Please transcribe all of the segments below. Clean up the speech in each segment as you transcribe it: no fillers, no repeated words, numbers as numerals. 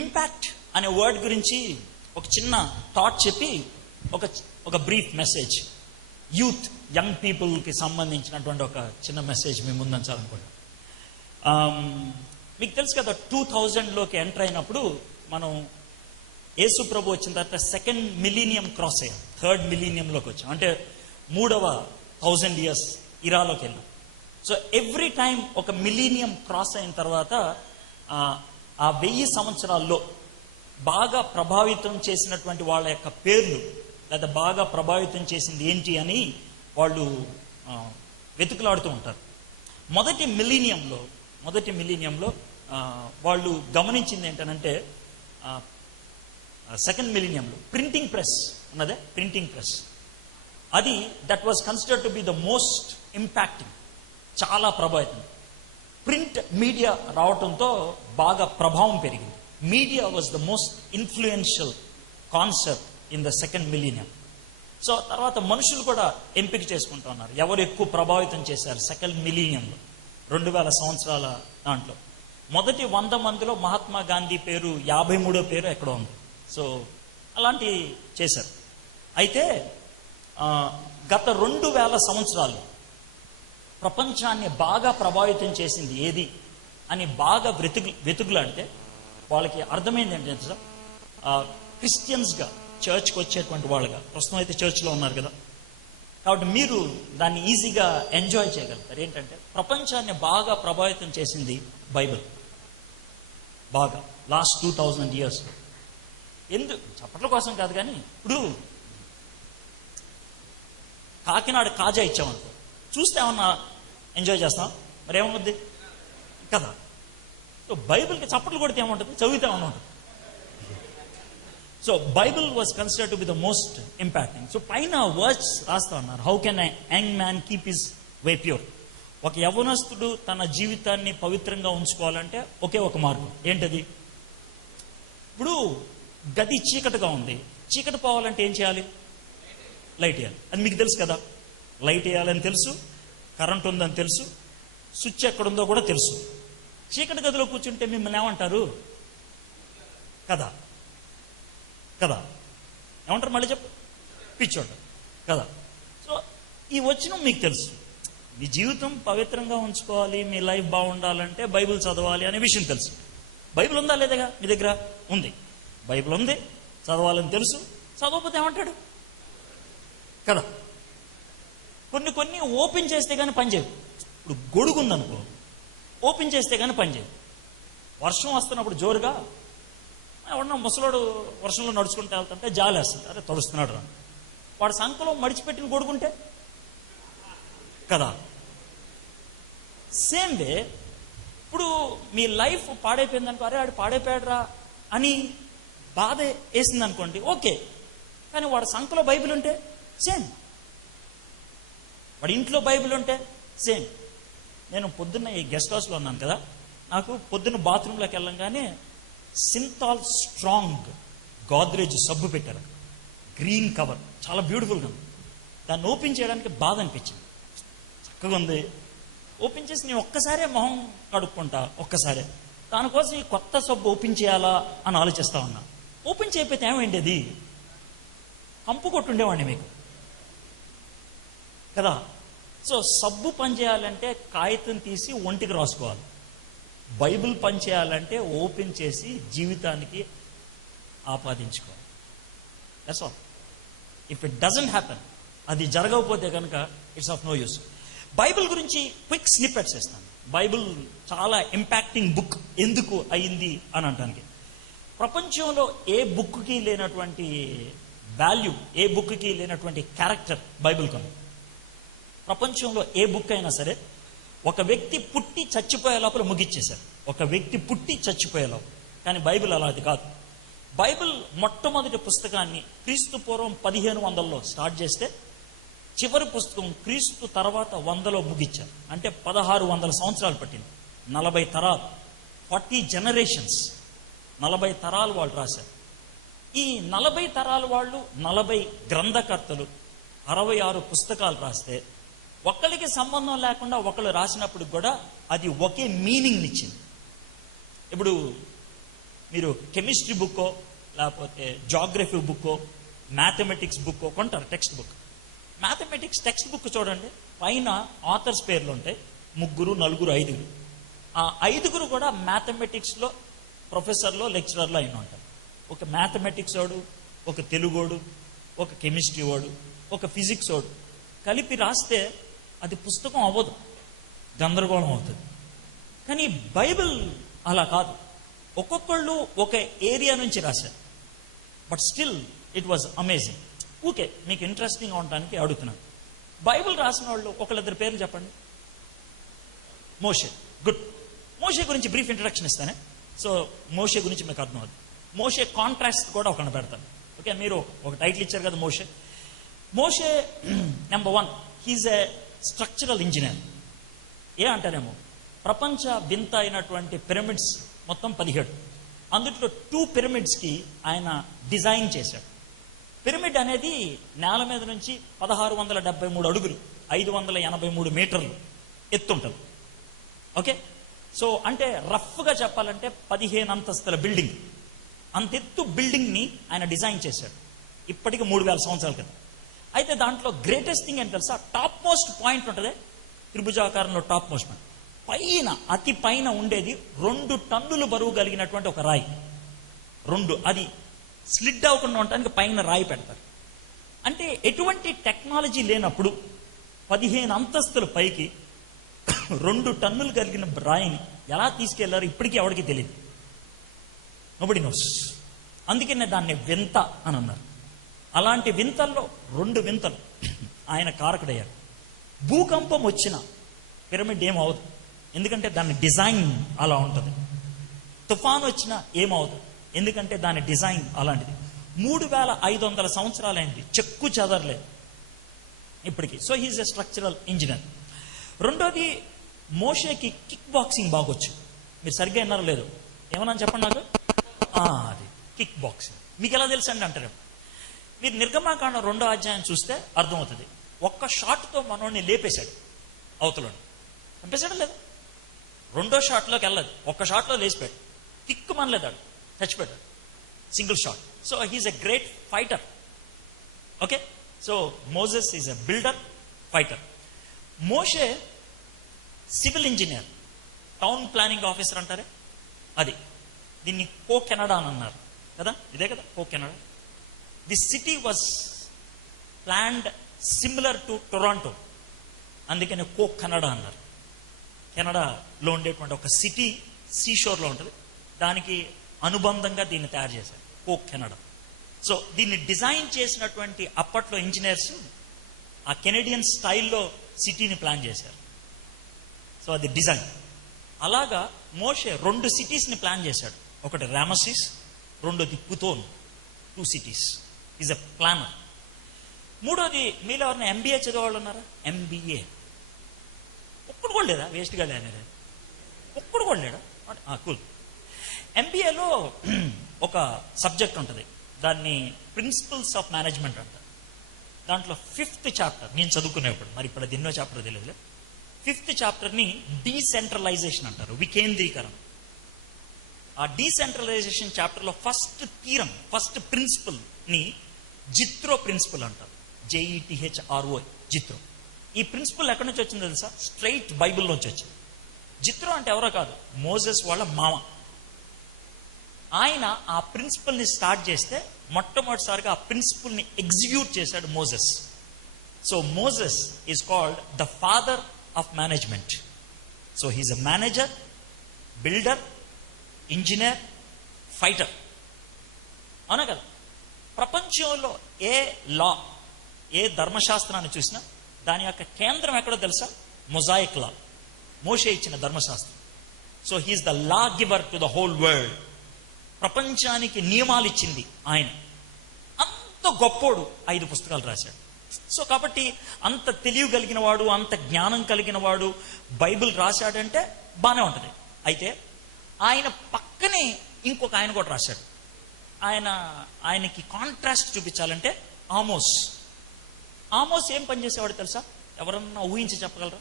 Impact అనే word గురించి ఒక చిన్న థాట్ చెప్పి ఒక బ్రీఫ్ మెసేజ్, యూత్ యంగ్ పీపుల్కి సంబంధించినటువంటి ఒక చిన్న మెసేజ్ మీ ముందుంచాలనుకుంటున్నాను. మీకు తెలుసు కదా, 2000లోకి ఎంటర్ అయినప్పుడు మనం యేసు ప్రభు వచ్చిన తర్వాత సెకండ్ మిలీనియం క్రాస్ అయ్యాం, థర్డ్ మిలీనియంలోకి వచ్చాం. అంటే 3వ 1000 years ఇరాలోకి వెళ్ళాం. సో ఎవ్రీ టైం ఒక మిలీనియం క్రాస్ అయిన తర్వాత ఆ 1000 సంవత్సరాల్లో బాగా ప్రభావితం చేసినటువంటి వాళ్ళ యొక్క పేర్లు, లేదా బాగా ప్రభావితం చేసింది ఏంటి అని వాళ్ళు వెతుకులాడుతూ ఉంటారు. మొదటి మిలీనియంలో వాళ్ళు గమనించింది ఏంటంటే, సెకండ్ మిలీనియంలో ప్రింటింగ్ ప్రెస్ ఉన్నదే, ప్రింటింగ్ ప్రెస్ అది that was considered to be the most impacting, చాలా ప్రభావితం. ప్రింట్ మీడియా రావడంతో బాగా ప్రభావం పెరిగింది. Media was the most influential concept in the second millennium. So తర్వాత మనుషులు కూడా ఎంపిక చేసుకుంటూ ఉన్నారు, ఎవరు ఎక్కువ ప్రభావితం చేశారు సెకండ్ మిలీనియంలో, 2000 సంవత్సరాల దాంట్లో. మొదటి 100 మందిలో మహాత్మా గాంధీ పేరు 53వ పేరు ఎక్కడో ఉంది. సో అలాంటి చేశారు. అయితే గత 2000 సంవత్సరాలు ప్రపంచాన్ని బాగా ప్రభావితం చేసింది ఏది అని బాగా వెతుకులాడితే వాళ్ళకి అర్థమైంది ఏంటంటే సార్, క్రిస్టియన్స్గా చర్చ్కి వచ్చేటువంటి వాళ్ళుగా, ప్రస్తుతం అయితే చర్చ్లో ఉన్నారు కదా, కాబట్టి మీరు దాన్ని ఈజీగా ఎంజాయ్ చేయగలుగుతారు. ఏంటంటే ప్రపంచాన్ని బాగా ప్రభావితం చేసింది బైబిల్, బాగా లాస్ట్ 2000 years. చప్పట్ల కోసం కాదు, కానీ ఇప్పుడు కాకినాడ కాజా ఇచ్చామనుకో, చూస్తే ఏమన్నా ఎంజాయ్ చేస్తాం, మరి ఏమవుద్ది కదా. సో బైబిల్కి చప్పట్లు కొడితే ఏముంటుంది, చదివితే ఏమన్నా ఉంటుంది. So Bible was considered to be the most impacting. So పైన వర్డ్స్ రాస్తా ఉన్నారు, how can young man keep his way pure. ఒక యవ్వనస్తుడు తన జీవితాన్ని పవిత్రంగా ఉంచుకోవాలంటే ఒకే ఒక మార్గం, ఏంటది? ఇప్పుడు గది చీకటిగా ఉంది, చీకటి పోవాలంటే ఏం చేయాలి? లైట్ వేయాలి. అది మీకు తెలుసు కదా, లైట్ వేయాలని తెలుసు, కరెంట్ ఉందని తెలుసు, స్విచ్ ఎక్కడుందో కూడా తెలుసు. చీకటి గదిలో కూర్చుంటే మిమ్మల్ని ఏమంటారు కదా ఏమంటారు? మళ్ళీ చెప్పు, పిచ్చోడు కదా. సో ఈ వచనం మీకు తెలుసు, మీ జీవితం పవిత్రంగా ఉంచుకోవాలి, మీ లైఫ్ బాగుండాలంటే బైబిల్ చదవాలి అనే విషయం తెలుసు. బైబిల్ ఉందా లేదగా మీ దగ్గర? ఉంది. బైబిల్ ఉంది, చదవాలని తెలుసు. చదవకపోతే ఏమంటాడు కదా. కొన్ని ఓపెన్ చేస్తే కానీ పనిచేయదు. ఇప్పుడు గొడుగు ఉందనుకో, ఓపెన్ చేస్తే కానీ పనిచేయదు. వర్షం వస్తున్నప్పుడు జోరుగా ఎవడన్నా ముసలోడు వర్షంలో నడుచుకుంటూ వెళ్తుంటే జాలేస్తుంది, అరే తడుస్తున్నాడు రా. వాడు సంకలో మడిచిపెట్టిన గొడుగుంటే కదా. సేమ్ వే ఇప్పుడు మీ లైఫ్ పాడైపోయిందనుకో, అరే ఆడు పాడైపోయాడురా అని బాధ వేసింది అనుకోండి, ఓకే. కానీ వాడు సంకలో బైబిల్ ఉంటే సేమ్, వాడి ఇంట్లో బైబిల్ ఉంటే సేమ్. నేను పొద్దున్న ఈ గెస్ట్ హౌస్లో ఉన్నాను కదా, నాకు పొద్దున్న బాత్రూంలోకి వెళ్ళంగానే సింతాల్ స్ట్రాంగ్ గోద్రేజ్ సబ్బు పెట్టారు, గ్రీన్ కవర్, చాలా బ్యూటిఫుల్గా ఉంది. దాన్ని ఓపెన్ చేయడానికి బాధ అనిపించింది, చక్కగా ఉంది. ఓపెన్ చేసి నేను ఒక్కసారే మొహం కడుక్కుంటా, ఒక్కసారే. దానికోసం ఈ కొత్త సబ్బు ఓపెన్ చేయాలా అని ఆలోచిస్తా ఉన్నా. ఓపెన్ చేయకపోతే ఏమైండేది? కంపు కొట్టుండేవాడిని మీకు కదా. సో సబ్బు పని చేయాలంటే కాగితం తీసి ఒంటికి రాసుకోవాలి, బైబిల్ పని చేయాలంటే ఓపెన్ చేసి జీవితానికి ఆపాదించుకోవాలి. That's all. If it doesn't happen, అది జరగకపోతే కనుక it's of no use. Bible గురించి క్విక్ స్నిప్పెట్స్ ఇస్తాను. బైబిల్ చాలా ఇంపాక్టింగ్ బుక్ ఎందుకు అయింది అని అంటానికి, ప్రపంచంలో ఏ బుక్కి లేనటువంటి వాల్యూ, ఏ బుక్కి లేనటువంటి క్యారెక్టర్ బైబిల్కి ఉంది. ప్రపంచంలో ఏ బుక్ అయినా సరే ఒక వ్యక్తి పుట్టి చచ్చిపోయే లోపల ముగిచ్చేశారు, ఒక వ్యక్తి పుట్టి చచ్చిపోయే లోపల. కానీ బైబిల్ అలాది కాదు. బైబిల్ మొట్టమొదటి పుస్తకాన్ని క్రీస్తు పూర్వం 1500లో స్టార్ట్ చేస్తే చివరి పుస్తకం క్రీస్తు తర్వాత 100లో ముగిచ్చారు. అంటే 1600 సంవత్సరాలు పట్టింది. 40 తరాలు, 40 generations, 40 తరాలు వాళ్ళు రాశారు. ఈ 40 తరాల వాళ్ళు, 40 గ్రంథకర్తలు 66 పుస్తకాలు రాస్తే ఒకళ్ళకి సంబంధం లేకుండా ఒకళ్ళు రాసినప్పుడు కూడా అది ఒకే మీనింగ్ ఇచ్చింది. ఇప్పుడు మీరు కెమిస్ట్రీ బుక్కో లేకపోతే జాగ్రఫీ బుక్కో మ్యాథమెటిక్స్ బుక్కో కొంటారు, text book. Mathematics text book చూడండి, పైన ఆథర్స్ పేర్లు ఉంటాయి, 3, 4, 5. ఆ 5 కూడా మ్యాథమెటిక్స్లో ప్రొఫెసర్లో లెక్చరర్లో అయిన ఉంటారు. ఒక మ్యాథమెటిక్స్ వాడు, ఒక తెలుగోడు, ఒక కెమిస్ట్రీ వాడు, ఒక ఫిజిక్స్ వాడు కలిపి రాస్తే అది పుస్తకం అవ్వదు, గందరగోళం అవుతుంది. కానీ బైబిల్ అలా కాదు, ఒక్కొక్కళ్ళు ఒక ఏరియా నుంచి రాశారు. But still it was amazing. Okay, మీకు ఇంట్రెస్టింగ్గా ఉండడానికి అడుగుతున్నాను. బైబిల్ రాసిన వాళ్ళు ఒకళ్ళిద్దరు పేర్లు చెప్పండి. మోషే, గుడ్. మోషే గురించి బ్రీఫ్ ఇంట్రడక్షన్ ఇస్తానే. సో మోషే గురించి మీకు అర్థమవుతుంది. మోషే కాంట్రాస్ట్ కూడా ఒకరిని పెడతాను. ఓకే, మీరు ఒక టైటిల్ ఇచ్చారు కదా మోషే. మోషే number 1, he's a structural engineer. ఏ అంటారేమో, ప్రపంచ వింత అయినటువంటి పిరమిడ్స్ మొత్తం 17, అందులో 2 పిరమిడ్స్కి ఆయన డిజైన్ చేశాడు. పిరమిడ్ అనేది నేల మీద నుంచి 1673 అడుగులు, 583 మీటర్లు ఎత్తుంటుంది. ఓకే, సో అంటే రఫ్గా చెప్పాలంటే 15 అంతస్తుల బిల్డింగ్, అంతెత్తు బిల్డింగ్ని ఆయన డిజైన్ చేశాడు ఇప్పటికి 3000 సంవత్సరాల క్రితం. అయితే దాంట్లో గ్రేటెస్ట్ థింగ్ ఏంటి తెలుసా, టాప్ మోస్ట్ పాయింట్ ఉంటుంది, త్రిభుజాకారంలో టాప్ మోస్ట్ పాయింట్ పైన, అతి పైన ఉండేది 2 టన్నులు బరువు కలిగినటువంటి ఒక రాయి. 2, అది స్లిడ్ అవ్వకుండా ఉండడానికి పైన రాయి పెడతారు. అంటే ఎటువంటి టెక్నాలజీ లేనప్పుడు 15 అంతస్తుల పైకి 2 టన్నులు కలిగిన రాయిని ఎలా తీసుకెళ్లారు ఇప్పటికీ ఎవరికి తెలియదు. Nobody knows. అందుకనే దాన్ని వింత అని అన్నారు. అలాంటి వింతల్లో 2 వింతలు ఆయన కారకుడయ్యారు. భూకంపం వచ్చిన పిరమిడ్ ఏమవుతుంది, ఎందుకంటే దాని డిజైన్ అలా ఉంటుంది. తుఫాను వచ్చినా ఏమవుతుంది, ఎందుకంటే దాని డిజైన్ అలాంటిది. 3500 సంవత్సరాలైంది, చెక్కు చెదరలేదు ఇప్పటికీ. So he's a structural engineer. రెండోది, మోషేకి కిక్ బాక్సింగ్ బాగొచ్చు. మీరు సరిగ్గా విన్నారో లేదు, ఏమన్నా చెప్పండి నాకు. అది కిక్ బాక్సింగ్ మీకు ఎలా తెలుసు అండి అంటారు. మీరు నిర్గమాకాండం 2వ అధ్యాయం చూస్తే అర్థమవుతుంది. ఒక్క షాట్తో మనోడిని లేపేశాడు, అవతలని చంపేశాడు లేదా. 2వ షాట్లోకి వెళ్ళదు, ఒక్క షాట్లో లేచిపోయాడు, కిక్ మనలేదాడు, చచ్చిపోయాడు, single shot. So he is a great fighter. Okay, so Moses is a builder, fighter. మోషే civil engineer, town planning officer అంటారే అది. దీన్ని కో కెనడా అని అన్నారు కదా, ఇదే కదా కో కెనడా. The city was planned similar to Toronto, అందుకని కో కెనడా అన్నారు. కెనడాలో ఉండేటువంటి ఒక సిటీ సీషోర్లో ఉంటుంది, దానికి అనుబంధంగా దీన్ని తయారు చేశారు, కో కెనడా. సో దీన్ని డిజైన్ చేసినటువంటి అప్పట్లో ఇంజనీర్స్ ఆ కెనడియన్ స్టైల్లో సిటీని ప్లాన్ చేశారు. సో అది డిజైన్. అలాగా మోషే 2 సిటీస్ని ప్లాన్ చేశాడు. ఒకటి రామసిస్, రెండోది Pithom. 2 cities. Is a planner. మూడోది, మీలో ఎవరైనా MBA చదివేవాళ్ళు ఉన్నారా? MBA ఒక్కడు కూడా లేదా? వేస్ట్గా లేదా? ఒక్కడు కూడా లేడా? కూల్. MBAలో ఒక సబ్జెక్ట్ ఉంటుంది, దాన్ని ప్రిన్సిపల్స్ ఆఫ్ మేనేజ్మెంట్ అంటారు. దాంట్లో 5th చాప్టర్ నేను చదువుకునేప్పుడు, మరి ఇప్పుడు అది ఎన్నో చాప్టర్ తెలియదు, 5th చాప్టర్ని డీసెంట్రలైజేషన్ అంటారు, వికేంద్రీకరణ. ఆ డీసెంట్రలైజేషన్ చాప్టర్లో ఫస్ట్ థీరం, ఫస్ట్ ప్రిన్సిపల్ని జిత్రో ప్రిన్సిపల్ అంటారు. JETHRO, జిత్రో. ఈ ప్రిన్సిపల్ ఎక్కడి నుంచి వచ్చిందో తెలుసా? స్ట్రైట్ బైబిల్లోంచి వచ్చింది. జిత్రో అంటే ఎవరో కాదు, మోజెస్ వాళ్ళ మామ. ఆయన ఆ ప్రిన్సిపల్ని స్టార్ట్ చేస్తే మొట్టమొదటిసారిగా ఆ ప్రిన్సిపల్ని ఎగ్జిక్యూట్ చేశాడు Moses. So Moses is called the father of management. So he's a manager, builder, engineer, fighter. అవునా కదా? ప్రపంచంలో ఏ లా, ఏ ధర్మశాస్త్రాన్ని చూసినా దాని యొక్క కేంద్రం ఎక్కడో తెలుసా? మొజాయిక్ లా, మోషే ఇచ్చిన ధర్మశాస్త్రం. So he is the law giver to the whole world. ప్రపంచానికి నియమాలు ఇచ్చింది ఆయన. అంత గొప్పోడు, 5 పుస్తకాలు రాశాడు. సో కాబట్టి అంత తెలివి కలిగిన వాడు, అంత జ్ఞానం కలిగిన వాడు బైబిల్ రాశాడంటే బాగానే ఉంటుంది. అయితే ఆయన పక్కనే ఇంకొక ఆయన కూడా రాశాడు. ఆయనకి కాంట్రాస్ట్ చూపించాలంటే ఆమోస్. ఆమోస్ ఏం పని చేసేవాడు తెలుసా? ఎవరన్నా ఊహించి చెప్పగలరా?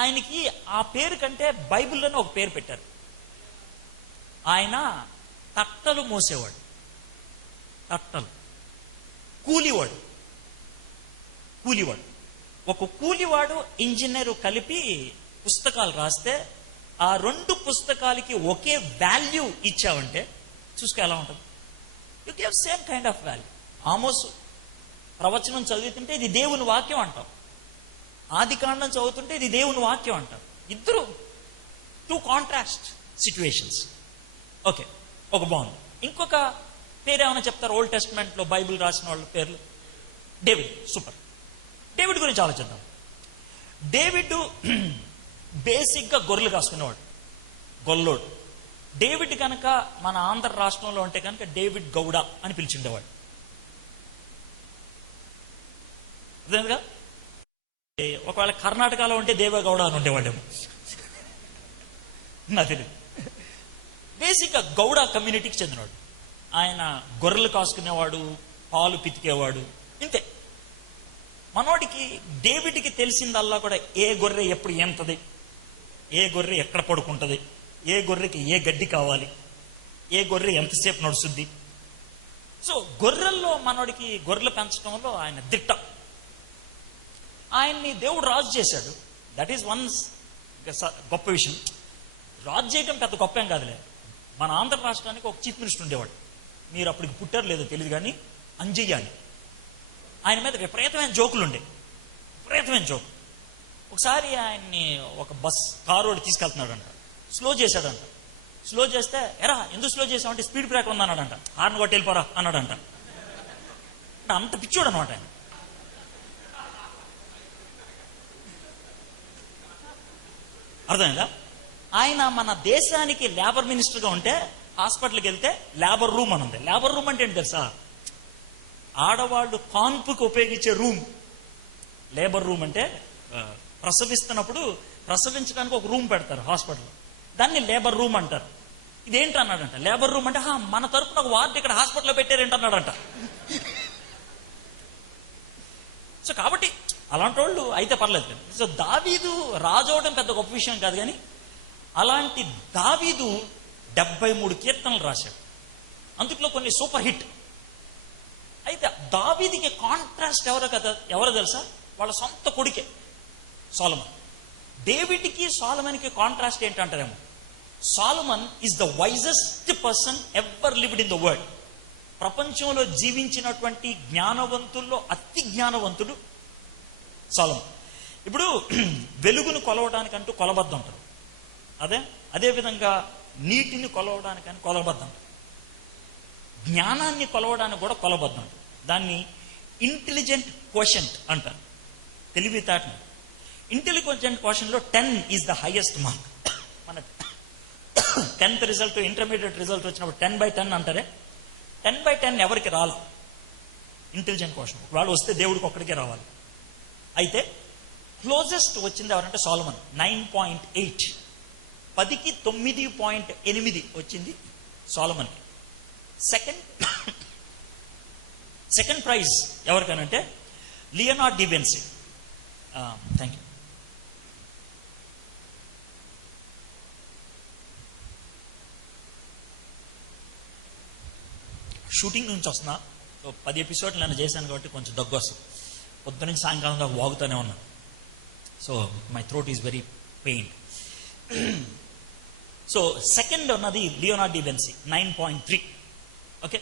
ఆయనకి ఆ పేరు కంటే బైబిల్లోనే ఒక పేరు పెట్టారు. ఆయన తట్టలు మోసేవాడు. తట్టలు. కూలివాడు. ఒక కూలివాడు ఇంజనీరు కలిపి పుస్తకాలు రాస్తే ఆ 2 పుస్తకాలకి ఒకే వాల్యూ ఇచ్చావంటే చూసుకో ఎలా ఉంటుంది. You give same kind of value. ఆమోసు ప్రవచనం చదువుతుంటే ఇది దేవుని వాక్యం అంటాం. ఆది కాండం చదువుతుంటే ఇది దేవుని వాక్యం అంటాం. ఇద్దరు 2 కాంట్రాస్ట్ సిచ్యువేషన్స్. ఓకే, ఒక బాగుంది. ఇంకొక పేరు ఏమైనా చెప్తారు ఓల్డ్ టెస్ట్మెంట్ లో బైబిల్ రాసిన వాళ్ళ పేర్లు? డేవిడ్. సూపర్. డేవిడ్ గురించి ఆలోచిద్దాం. డేవిడ్ బేసిక్గా గొర్రెలు కాసుకునేవాడు, గొల్లోడు. డేవిడ్ కనుక మన ఆంధ్ర రాష్ట్రంలో ఉంటే కనుక డేవిడ్ గౌడ అని పిలిచిండేవాడు. అదేగా. ఒకవేళ కర్ణాటకలో ఉంటే దేవేగౌడ అని ఉండేవాడేమో, నాకు తెలియదు. బేసిక్గా గౌడ కమ్యూనిటీకి చెందినవాడు. ఆయన గొర్రెలు కాసుకునేవాడు, పాలు పితికేవాడు, ఇంతే. మనోడికి డేవిడ్కి తెలిసిందల్లా కూడా ఏ గొర్రె ఎప్పుడు ఎంతది, ఏ గొర్రె ఎక్కడ పడుకుంటుంది, ఏ గొర్రెకి ఏ గడ్డి కావాలి, ఏ గొర్రె ఎంతసేపు నడుస్తుంది. సో గొర్రెల్లో మనోడికి గొర్రెలు పెంచడంలో ఆయన దిట్ట. ఆయన్ని దేవుడు రాజు చేశాడు. దట్ ఈస్ వన్ గొప్ప విషయం. రాజు చేయడం పెద్ద గొప్ప ఏం కాదులే. మన ఆంధ్ర రాష్ట్రానికి ఒక చీఫ్ మినిస్టర్ ఉండేవాడు. మీరు అప్పటికి పుట్టారు లేదో తెలియదు కానీ, అంజయ్య అని. ఆయన మీద విపరీతమైన జోకులు ఉండే, విపరీతమైన జోకు. ఒకసారి ఆయన్ని ఒక కారు వాడు తీసుకెళ్తున్నాడంట, స్లో చేశాడంట. స్లో చేస్తే ఎరా ఎందుకు స్లో చేసామంటే స్పీడ్ బ్రేక్ ఉందన్నాడంట. హార్న్ కొట్టి వెళ్ళిపోరా అన్నాడంట. అంత పిచ్చోడు అనమాట ఆయన. అర్థమైందా? ఆయన మన దేశానికి లేబర్ మినిస్టర్గా ఉంటే హాస్పిటల్కి వెళ్తే లేబర్ రూమ్ అని ఉంది. లేబర్ రూమ్ అంటే ఏంటి తెలుసా? ఆడవాళ్ళు కాన్పుకి ఉపయోగించే రూమ్. లేబర్ రూమ్ అంటే ప్రసవిస్తున్నప్పుడు ప్రసవించడానికి ఒక రూమ్ పెడతారు హాస్పిటల్, దాన్ని లేబర్ రూమ్ అంటారు. ఇదేంటి అన్నాడంట. లేబర్ రూమ్ అంటే మన తరపున ఒక వార్డు ఇక్కడ హాస్పిటల్లో పెట్టారేంటన్నాడంట. సో కాబట్టి అలాంటి వాళ్ళు అయితే పర్లేదు. సో దావీదు రాజు అవడం పెద్ద గొప్ప విషయం కాదు, కానీ అలాంటి దావీదు 73 కీర్తనలు రాశాడు. అందుట్లో కొన్ని సూపర్ హిట్. అయితే దావీదికి కాంట్రాస్ట్ ఎవరో తెలుసా? వాళ్ళ సొంత కొడుకే సొలొమన్. డేవిడ్కి సొలొమన్కి కాంట్రాస్ట్ ఏంటంటారేమో. Solomon is the wisest person ever lived in the world. ప్రపంచంలో జీవించినటువంటి జ్ఞానవంతుల్లో అతి జ్ఞానవంతుడు సొలొమన్. ఇప్పుడు వెలుగును కొలవడానికంటూ కొలబద్ద ఉంటుంది, అదే విధంగా నీటిని కొలవడానికని కొలబద్ద ఉంటుంది, జ్ఞానాన్ని కొలవడానికి కూడా కొలబద్ద ఉంటుంది. దాన్ని ఇంటెలిజెంట్ క్వోషంట్ అంటారు, తెలివితేటను. ఇంటెలిజెంట్ క్వోషన్లో 10 ఈజ్ ద హైయెస్ట్ మార్క్. మన 10th రిజల్ట్, ఇంటర్మీడియట్ రిజల్ట్ వచ్చినప్పుడు 10/10 అంటారే. 10/10 ఎవరికి రాదు ఇంటెలిజెంట్ క్వోషన్. వాళ్ళు వస్తే దేవుడికి ఒక్కడికే రావాలి. అయితే క్లోజెస్ట్ వచ్చింది ఎవరంటే సొలొమన్. 9.8, 10కి 9.8 వచ్చింది సొలొమన్కి. సెకండ్ ప్రైజ్ ఎవరికనంటే Leonardo da Vinci. Thank you. Shooting నుంచి వస్తున్నా, 10 ఎపిసోడ్లు నేను చేశాను కాబట్టి కొంచెం దగ్గు వస్తుంది. పొద్దు నుంచి సాయంకాలం దాకా వాగుతూనే ఉన్నాను. So my throat is very pain. So second ఉన్నది లియోనార్డో డి విన్సీ 9.3. ఓకే,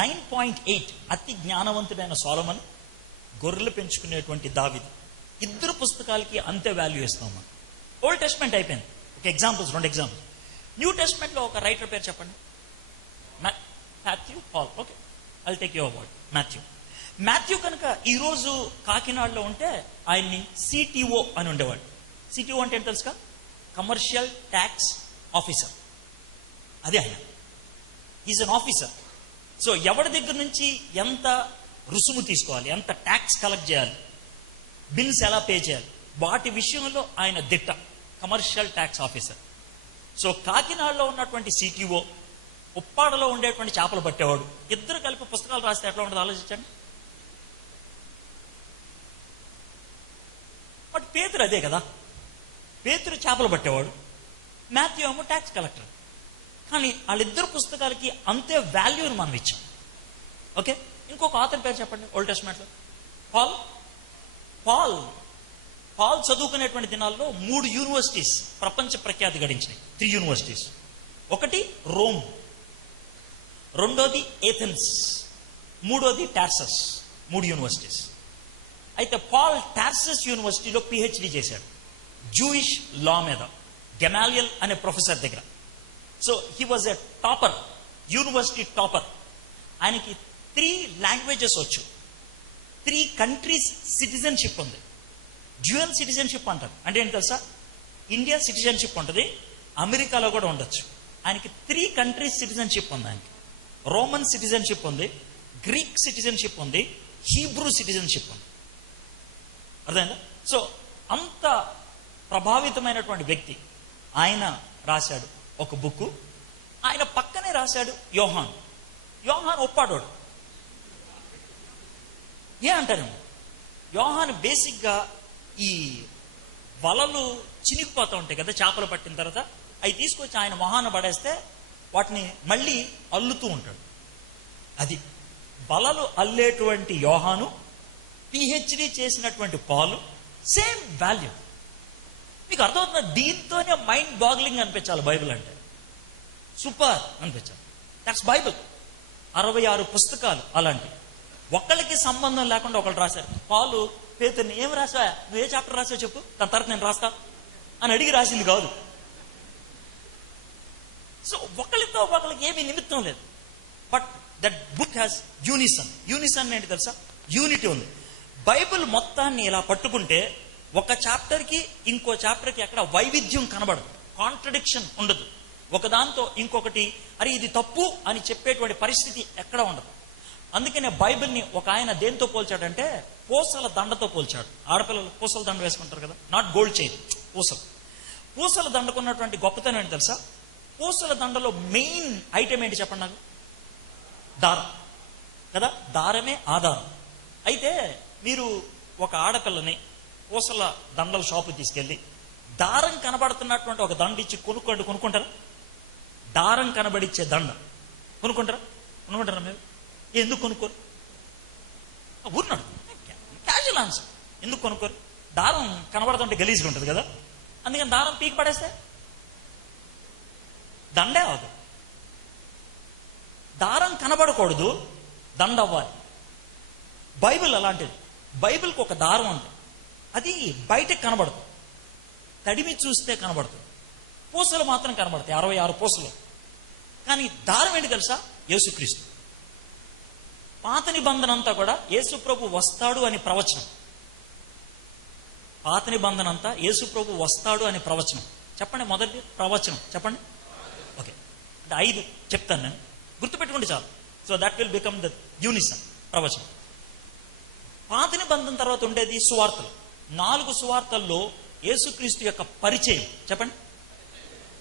9.8 అతి జ్ఞానవంతుడైన సొలొమన్, గొర్రెలు పెంచుకునేటువంటి దావీదు. ఇద్దరు పుస్తకాలకి అంతే వాల్యూ ఇస్తాం మనం. ఓల్డ్ టెస్ట్మెంట్ అయిపోయింది. ఒక ఎగ్జాంపుల్స్, 2 ఎగ్జాంపుల్స్. న్యూ టెస్ట్మెంట్లో ఒక రైటర్ పేరు చెప్పండి. Matthew, Paul. Okay, I'll take your word. Matthew కనుక ఈరోజు కాకినాడలో ఉంటే ఆయన్ని సిటిఓ అని ఉండేవాడు. సిటిఓ అంటే ఏంటి తెలుసుగా? Commercial tax officer. అదే ఆయన. Is an officer. సో ఎవరి దగ్గర నుంచి ఎంత రుసుము తీసుకోవాలి, ఎంత ట్యాక్స్ కలెక్ట్ చేయాలి, బిల్స్ ఎలా పే చేయాలి, వాటి విషయంలో ఆయన దిట్ట, కమర్షియల్ ట్యాక్స్ ఆఫీసర్. సో కాకినాడలో ఉన్నటువంటి సిటిఓ, ఉప్పాడలో ఉండేటువంటి చేపలు పట్టేవాడు, ఇద్దరు కలిపి పుస్తకాలు రాస్తే ఎట్లా ఉంటుంది ఆలోచించండి. బట్ పేతురు అదే కదా, పేతురు చేపలు పట్టేవాడు, మాథ్యూ ఏమో ట్యాక్స్ కలెక్టర్. కానీ వాళ్ళిద్దరు పుస్తకాలకి అంతే వాల్యూని మనం ఇచ్చాం. ఓకే, ఇంకొక ఆథర్ పేరు చెప్పండి ఓల్డ్ టెస్ట్మెంట్లో. పాల్ చదువుకునేటువంటి దినాల్లో 3 యూనివర్సిటీస్ ప్రపంచ ప్రఖ్యాతి గడించినాయి. 3 యూనివర్సిటీస్. ఒకటి రోమ్, రెండోది ఏథెన్స్, మూడోది టార్సస్. 3 యూనివర్సిటీస్. అయితే పాల్ టార్సస్ యూనివర్సిటీలో పిహెచ్డి చేశాడు జూయిష్ లా మీద, గెమాలియల్ అనే ప్రొఫెసర్ దగ్గర. So he was a topper, university topper. ఆయనకి 3 లాంగ్వేజెస్ వచ్చు, 3 కంట్రీస్ సిటిజన్షిప్ ఉంది. డ్యూయల్ సిటిజన్షిప్ అంటారు. అంటే ఏంటి తెలుసా? ఇండియా సిటిజన్షిప్ ఉంటుంది, అమెరికాలో కూడా ఉండొచ్చు. ఆయనకి 3 కంట్రీస్ సిటిజన్షిప్ ఉంది. ఆయనకి రోమన్ సిటిజన్షిప్ ఉంది, గ్రీక్ సిటిజన్షిప్ ఉంది, హీబ్రూ సిటిజన్షిప్ ఉంది. అర్థమైందా? సో అంత ప్రభావితమైనటువంటి వ్యక్తి. ఆయన రాశాడు ఒక బుక్. ఆయన పక్కనే రాశాడు యోహాన్ ఒప్పాడోడు. అంటారేమో, యోహాన్ బేసిక్గా ఈ వలలు చినిగిపోతూ ఉంటాయి కదా చేపలు పట్టిన తర్వాత, అవి తీసుకొచ్చి ఆయన మొహాన పడేస్తే వాటిని మళ్ళీ అల్లుతూ ఉంటాడు. అది వలలు అల్లేటువంటి యోహాను, పిహెచ్డి చేసినటువంటి పాలు, సేమ్ వాల్యూ. మీకు అర్థమవుతుంది? దీంతోనే మైండ్ బాగ్లింగ్ అనిపించాలి బైబిల్ అంటే. సూపర్ అనిపించాలి. That's Bible. 66 పుస్తకాలు అలాంటి. ఒకళ్ళకి సంబంధం లేకుండా ఒకళ్ళు రాశారు. పాలు పేతుర్ని, ఏం రాసావా, నువ్వు ఏ చాప్టర్ రాసావు చెప్పు, దాని తర్వాత నేను రాస్తా అని అడిగి రాసింది కాదు. సో ఒకళ్ళతో ఒకళ్ళకి ఏమీ నిమిత్తం లేదు. But that book has Unison ఏంటి తెలుసా? యూనిటీ ఉంది. బైబిల్ మొత్తాన్ని ఇలా పట్టుకుంటే ఒక చాప్టర్కి ఇంకో చాప్టర్కి ఎక్కడ వైవిధ్యం కనబడదు, కాంట్రడిక్షన్ ఉండదు. ఒకదాంతో ఇంకొకటి అరే ఇది తప్పు అని చెప్పేటువంటి పరిస్థితి ఎక్కడ ఉండదు. అందుకనే బైబిల్ని ఒక ఆయన దేంతో పోల్చాడంటే పూసల దండతో పోల్చాడు. ఆడపిల్లలు పూసల దండ వేసుకుంటారు కదా, నాట్ గోల్డ్ చైన్, పూసల దండకున్నటువంటి గొప్పతనం ఏంటి తెలుసా? పూసల దండలో మెయిన్ ఐటమ్ ఏంటి చెప్పండి నాకు? దారం కదా, దారమే ఆధారం. అయితే మీరు ఒక ఆడపిల్లని పూసల దండల షాపు తీసుకెళ్ళి దారం కనబడుతున్నటువంటి ఒక దండ ఇచ్చి కొనుక్కుంటారా? దారం కనబడిచ్చే దండ కొనుక్కుంటారా మీరు? ఎందుకు కొనుక్కోరు? ఊరినాడు క్యాజువల్ ఆన్సర్. ఎందుకు కొనుక్కోరు? దారం కనబడుతుంటే గలీజ్గా ఉంటుంది కదా, అందుకని దారం పీకి పడేస్తే దండే అవదు. దారం కనబడకూడదు, దండ అవ్వాలి. బైబిల్ అలాంటిది. బైబిల్కి ఒక దారం ఉంది, అది బయటకు కనబడదు, తడిమి చూస్తే కనబడుతుంది. పూసలు మాత్రం కనబడతాయి, 66 పూసలు. కానీ దారం ఏంటి తెలుసా? యేసుక్రీస్తు. పాత నిబంధన అంతా కూడా యేసు ప్రభు వస్తాడు అని ప్రవచనం. పాత నిబంధన అంతా యేసు ప్రభు వస్తాడు అని ప్రవచనం. చెప్పండి, మొదటి ప్రవచనం చెప్పండి. ఓకే, 5 చెప్తాను నేను, గుర్తుపెట్టుకోండి చాలు. So that will become the Unison ప్రవచనం. పాత నిబంధన తర్వాత ఉండేది సువార్తలు. 4 సువార్తల్లో యేసుక్రీస్తు యొక్క పరిచయం. చెప్పండి,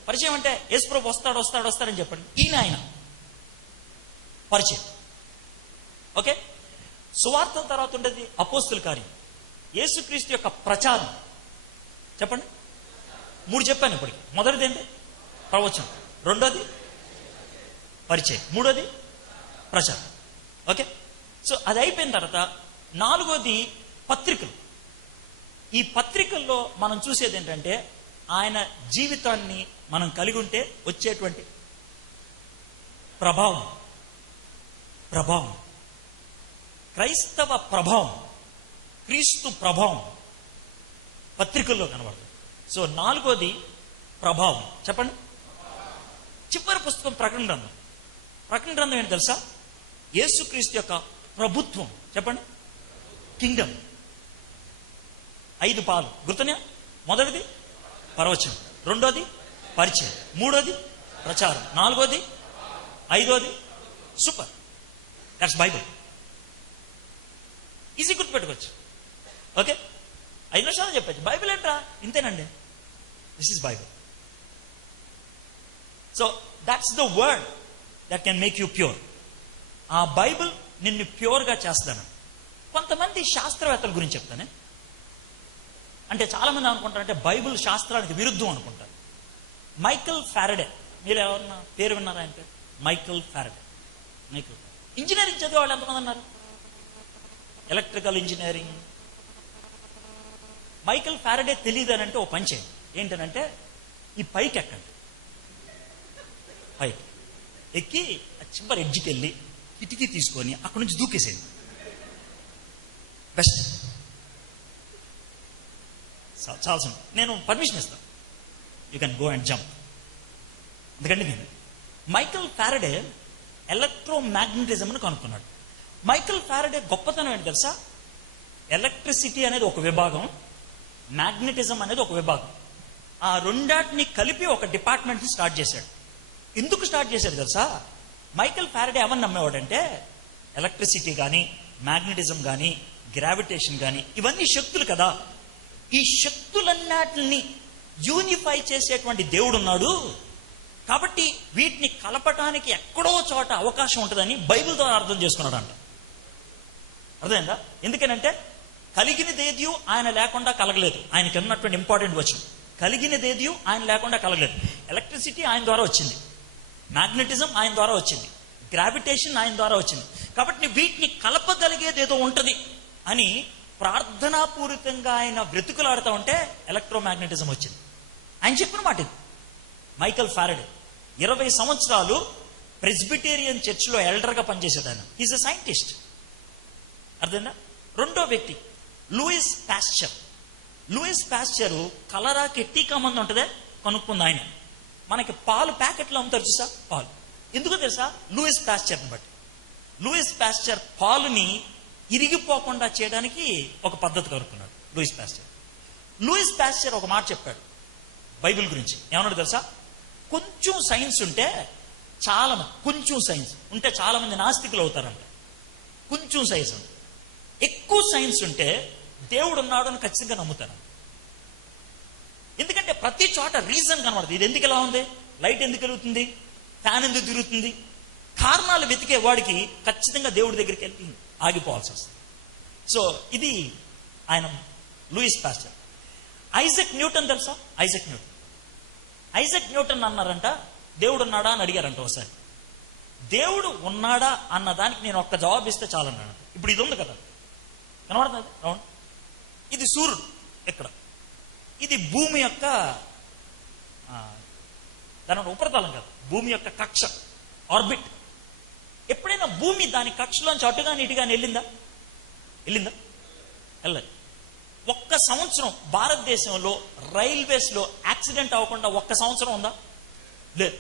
పరిచయం అంటే యేసు ప్రభు వస్తాడని చెప్పండి. ఆయన పరిచయం. ఓకే, సువార్తల తర్వాత ఉండేది అపోస్తుల కార్యం, యేసుక్రీస్తు యొక్క ప్రచారం. చెప్పండి, 3 చెప్పాను ఇప్పటికి. మొదటిది ఏంటి? ప్రవచనం. రెండోది పరిచయం. మూడోది ప్రచారం. ఓకే, సో అది అయిపోయిన తర్వాత 4వది పత్రికలు. ఈ పత్రికల్లో మనం చూసేది ఏంటంటే ఆయన జీవితాన్ని మనం కలిగి ఉంటే వచ్చేటువంటి ప్రభావం, క్రైస్తవ ప్రభావం, క్రీస్తు ప్రభావం పత్రికల్లో కనబడుతుంది. సో 4వది ప్రభావం. చెప్పండి, చివరి పుస్తకం ప్రకటన గ్రంథం. ప్రకటన గ్రంథం ఏంటి తెలుసా? యేసుక్రీస్తు యొక్క ప్రభుత్వం. చెప్పండి, కింగ్డమ్. 5 పాలు గుర్తున్నా? మొదటిది ప్రవచనం, రెండోది పరిచయం, మూడోది ప్రచారం, 4వది, 5వది సూపర్. That's Bible. ఈజీ గుర్తుపెట్టుకోవచ్చు. ఓకే, 5 నిమిషాలు చెప్పచ్చు. బైబిల్ ఏంట్రా? ఇంతేనండి. This is Bible. So that's the word that can make you pure. ఆ బైబిల్ నిన్ను ప్యూర్గా చేస్తాను. కొంతమంది శాస్త్రవేత్తల గురించి చెప్తానే. అంటే చాలా మంది అనుకుంటారు అంటే బైబిల్ శాస్త్రానికి విరుద్ధం అనుకుంటారు. మైకల్ ఫారడే, మీరు ఎవరన్నా పేరు విన్నారా ఆయన పేరు? Michael Faraday. ఇంజనీరింగ్ చదివే వాళ్ళు ఎంతమంది అన్నారు? Electrical engineering. మైకల్ ఫారడే తెలియదు అని అంటే ఓ పని చేయండి. ఏంటనంటే ఈ పైకి ఎక్కండి, పైకి ఎక్కి చివరి ఎడ్జికి వెళ్ళి కిటికీ తీసుకొని అక్కడి నుంచి దూకేసేయండి. బెస్ట్. చాలా నేను పర్మిషన్ ఇస్తాను, you can go and jump. ఎందుకంటే నేను మైకల్ ఫారడే ఎలక్ట్రోమాగ్నెటిజం అని కనుక్కున్నాడు. మైకల్ ఫారడే గొప్పతనం ఏంటి తెలుసా? ఎలక్ట్రిసిటీ అనేది ఒక విభాగం, మ్యాగ్నెటిజం అనేది ఒక విభాగం. ఆ రెండాటిని కలిపి ఒక డిపార్ట్మెంట్ని స్టార్ట్ చేశాడు. ఎందుకు స్టార్ట్ చేశాడు తెలుసా? మైకల్ ఫారడే ఏమని నమ్మేవాడంటే ఎలక్ట్రిసిటీ కానీ, మ్యాగ్నెటిజం కానీ, గ్రావిటేషన్ కానీ ఇవన్నీ శక్తులు కదా, ఈ శక్తులన్నిటిని యూనిఫై చేసేటువంటి దేవుడు ఉన్నాడు, కాబట్టి వీటిని కలపటానికి ఎక్కడో చోట అవకాశం ఉంటుందని బైబిల్ ద్వారా అర్థం చేసుకున్నాడు అంట. అర్థమైందా? ఎందుకనంటే కలిగినదేదియు ఆయన లేకుండా కలగలేదు. ఆయనకి ఉన్నటువంటి ఇంపార్టెంట్ వచనం, కలిగినదేదియు ఆయన లేకుండా కలగలేదు. ఎలక్ట్రిసిటీ ఆయన ద్వారా వచ్చింది, మ్యాగ్నెటిజం ఆయన ద్వారా వచ్చింది, గ్రావిటేషన్ ఆయన ద్వారా వచ్చింది. కాబట్టి వీటిని కలపగలిగేది ఏదో ఉంటుంది అని ప్రార్థనాపూరితంగా ఆయన బ్రతుకులాడుతూ ఉంటే ఎలక్ట్రోమాగ్నెటిజం వచ్చింది. ఆయన చెప్పిన మాట ఇది. మైకల్ ఫారడే 20 సంవత్సరాలు ప్రెస్బిటేరియన్ చర్చ్లో ఎల్డర్గా పనిచేసేది ఆయన. Is a scientist. అర్థమైందా? రెండో వ్యక్తి లూయిస్ పాస్చర్. లూయిస్ పాస్చర్ కలరాకి టీకా మంది ఉంటుందే కనుక్కుంది ఆయన. మనకి పాలు ప్యాకెట్లు అమ్ముతారు చూసా, పాలు. ఎందుకు తెలుసా? లూయిస్ పాస్చర్ని బట్టి. లూయిస్ పాస్చర్ పాలుని ఇరిగిపోకుండా చేయడానికి ఒక పద్ధతి కనుక్కున్నాడు లూయిస్ పాస్చర్. లూయిస్ పాస్చర్ ఒక మాట చెప్పాడు బైబిల్ గురించి. ఏమన్నాడు తెలుసా? కొంచెం సైన్స్ ఉంటే చాలా మంది, కొంచెం సైన్స్ ఉంటే చాలా మంది నాస్తికులు అవుతారంట. కొంచెం సైన్స్ ఉంటే, ఎక్కువ సైన్స్ ఉంటే దేవుడు ఉన్నాడు అని ఖచ్చితంగా నమ్ముతారు. ఎందుకంటే ప్రతి చోట రీజన్ కనబడుతుంది. ఇది ఎందుకు ఇలా ఉంది, లైట్ ఎందుకు వెలుగుతుంది, ఫ్యాన్ ఎందుకు తిరుగుతుంది, కారణాలు వెతికే వాడికి ఖచ్చితంగా దేవుడి దగ్గరికి వెళ్ళి ఆగిపోవాల్సి వస్తుంది. సో ఇది ఆయన లూయిస్ పాస్చర్. ఐజక్ న్యూటన్ తెలుసా? ఐజక్ న్యూటన్ అన్నారంట దేవుడు ఉన్నాడా అని అడిగారంట ఒకసారి. దేవుడు ఉన్నాడా అన్న దానికి నేను ఒక్క జవాబు ఇస్తే చాలన్నాడు. ఇప్పుడు ఇది ఉంది కదా, కనబడుతుంది రౌండ్, ఇది సూర్యుడు ఎక్కడ, ఇది భూమి యొక్క దాని ఉపరితలం కదా, భూమి యొక్క కక్ష, ఆర్బిట్. ఎప్పుడైనా భూమి దాని కక్షలోంచి అటుగాని ఇటుగాని వెళ్ళిందా? వెళ్ళదు. ఒక్క సంవత్సరం భారతదేశంలో రైల్వేస్ లో యాక్సిడెంట్ అవ్వకుండా ఒక్క సంవత్సరం ఉందా? లేదు.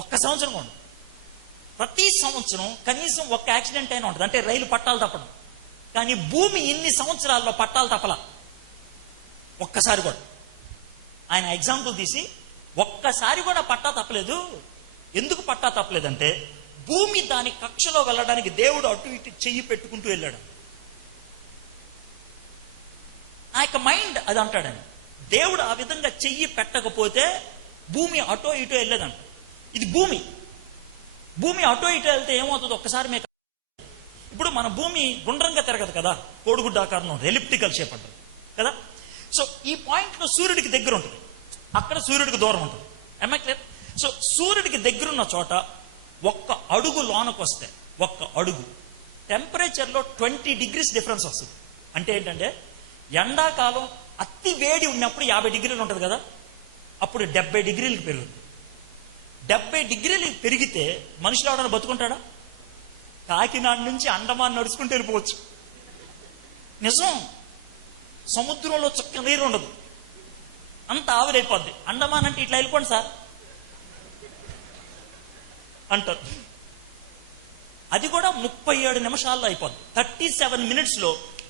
ఒక్క సంవత్సరం ఉంది. ప్రతి సంవత్సరం కనీసం ఒక్క యాక్సిడెంట్ అయినా ఉంటుంది, అంటే రైలు పట్టాలు తప్పడం. కానీ భూమి ఇన్ని సంవత్సరాల్లో పట్టాలు తప్పలా ఒక్కసారి కూడా. ఆయన ఎగ్జాంపుల్ తీసి ఒక్కసారి కూడా పట్టా తప్పలేదు. ఎందుకు పట్టా తప్పలేదంటే భూమి దాని కక్షలో వెళ్ళడానికి దేవుడు అటు ఇటు చెయ్యి పెట్టుకుంటూ వెళ్ళాడు. ఆ యొక్క మైండ్ అది అంటాడని, దేవుడు ఆ విధంగా చెయ్యి పెట్టకపోతే భూమి అటో ఇటో వెళ్ళేదంట. ఇది భూమి అటో ఇటో వెళ్తే ఏమవుతుంది ఒక్కసారి మీకు. ఇప్పుడు మన భూమి గుండ్రంగా తిరగదు కదా, కోడిగుడ్డ ఆకారంలో ఉంటుంది, ఎలిప్టికల్ షేప్ అంటారు కదా. సో ఈ పాయింట్లో సూర్యుడికి దగ్గర ఉంటుంది, అక్కడ సూర్యుడికి దూరం ఉంటుంది. క్లియర్? సో సూర్యుడికి దగ్గరున్న చోట ఒక్క అడుగు లోనకు వస్తే, ఒక్క అడుగు టెంపరేచర్లో 20 degrees డిఫరెన్స్ వస్తుంది. అంటే ఏంటంటే ఎండాకాలం అతి వేడి ఉన్నప్పుడు 50 degrees ఉంటుంది కదా, అప్పుడు 70 degrees పెరుగుతుంది. 70 degrees పెరిగితే మనుషులు ఎవడన్నా బతుకుంటాడా? కాకినాడ నుంచి అండమాన్ నడుచుకుంటూ వెళ్ళిపోవచ్చు. నిజం. సముద్రంలో చుక్క నీరు ఉండదు, అంత ఆవిరైపోద్ది. అండమాన్ అంటే ఇట్లా వెళ్ళిపోండి సార్ అంటారు. అది కూడా 37 నిమిషాల్లో అయిపోద్ది. 37 minutes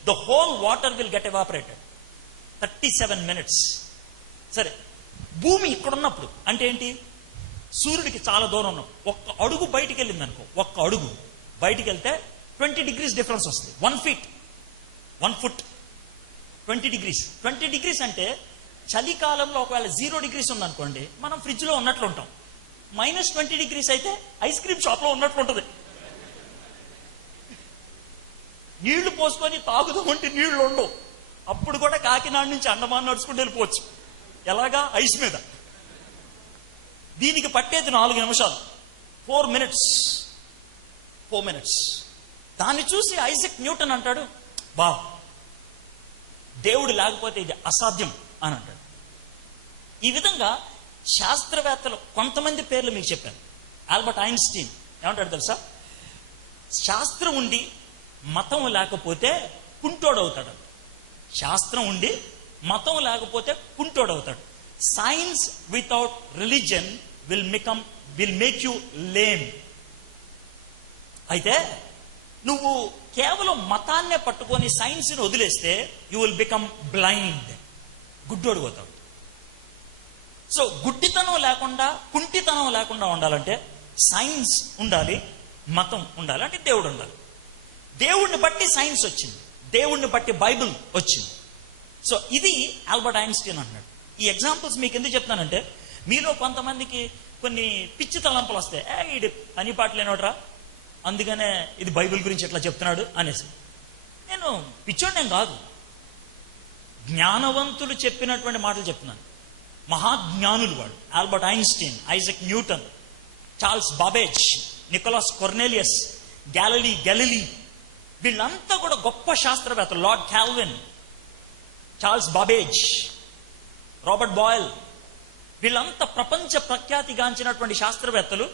the whole water will get evaporated. 37 minutes. సరే, భూమి ఇక్కడ ఉన్నప్పుడు అంటే ఏంటి? సూర్యుడికి చాలా దూరం ఉన్నప్పుడు ఒక్క అడుగు బయటికి వెళ్ళింది అనుకో, ఒక్క అడుగు బయటికి వెళ్తే 20 degrees డిఫరెన్స్ వస్తుంది. 1 foot 20 degrees. 20 degrees అంటే చలికాలంలో ఒకవేళ 0 degrees ఉందనుకోండి, మనం ఫ్రిడ్జ్ లో ఉన్నట్లు ఉంటాం. -20 degrees అయితే ఐస్ క్రీమ్ షాప్ లో ఉన్నట్లు ఉంటుంది. నీళ్లు పోసుకొని తాగుదామంటే నీళ్లు ఉండవు, అప్పుడు కూడా కాకినాడ నుంచి అండమాన్ నడుచుకుంటూ వెళ్ళిపోవచ్చు. ఎలాగా? ఐస్ మీద. దీనికి పట్టేది 4 నిమిషాలు, 4 మినిట్స్. దాన్ని చూసి ఐజక్ న్యూటన్ అంటాడు, బా, దేవుడు లేకపోతే ఇది అసాధ్యం అని అంటాడు. ఈ విధంగా శాస్త్రవేత్తలు కొంతమంది పేర్లు మీకు చెప్పాను. ఆల్బర్ట్ ఐన్స్టీన్ ఏమంటాడు తెలుసా? శాస్త్రం ఉండి మతం లేకపోతే కుంటోడవుతాడు. శాస్త్రం ఉండి మతం లేకపోతే కుంటోడవుతాడు. Science without religion will make you lame. అయితే నువ్వు కేవలం మతాన్నే పట్టుకొని సైన్స్ని వదిలేస్తే యూ విల్ బికమ్ బ్లైండ్, గుడ్డోడు పోతావు. సో గుడ్డితనం లేకుండా, కుంటితనం లేకుండా ఉండాలంటే సైన్స్ ఉండాలి, మతం ఉండాలి, అంటే దేవుడు ఉండాలి. దేవుడిని బట్టి సైన్స్ వచ్చింది, దేవుడిని బట్టి బైబిల్ వచ్చింది. సో ఇది ఆల్బర్ట్ ఐన్స్టీన్ అన్నాడు. ఈ ఎగ్జాంపుల్స్ మీకు ఎందుకు చెప్తానంటే, మీలో కొంతమందికి కొన్ని పిచ్చి తలంపులు వస్తాయి. ఇది పని పాట లేనోట్రా, అందుకనే ఇది బైబిల్ గురించి ఎట్లా చెప్తున్నాడు అనేసి. నేను పిచ్చోడ్నేం కాదు, జ్ఞానవంతులు చెప్పినటువంటి మాటలు చెప్తున్నాను. మహాజ్ఞానులు వాళ్ళు. Albert Einstein, Isaac Newton, Charles Babbage, Nicolaus Cornelius, Galileo, వీళ్ళంతా కూడా గొప్ప శాస్త్రవేత్తలు. Lord Kelvin, Charles Babbage, Robert Boyle, వీళ్ళంతా ప్రపంచ ప్రఖ్యాతిగాంచినటువంటి శాస్త్రవేత్తలు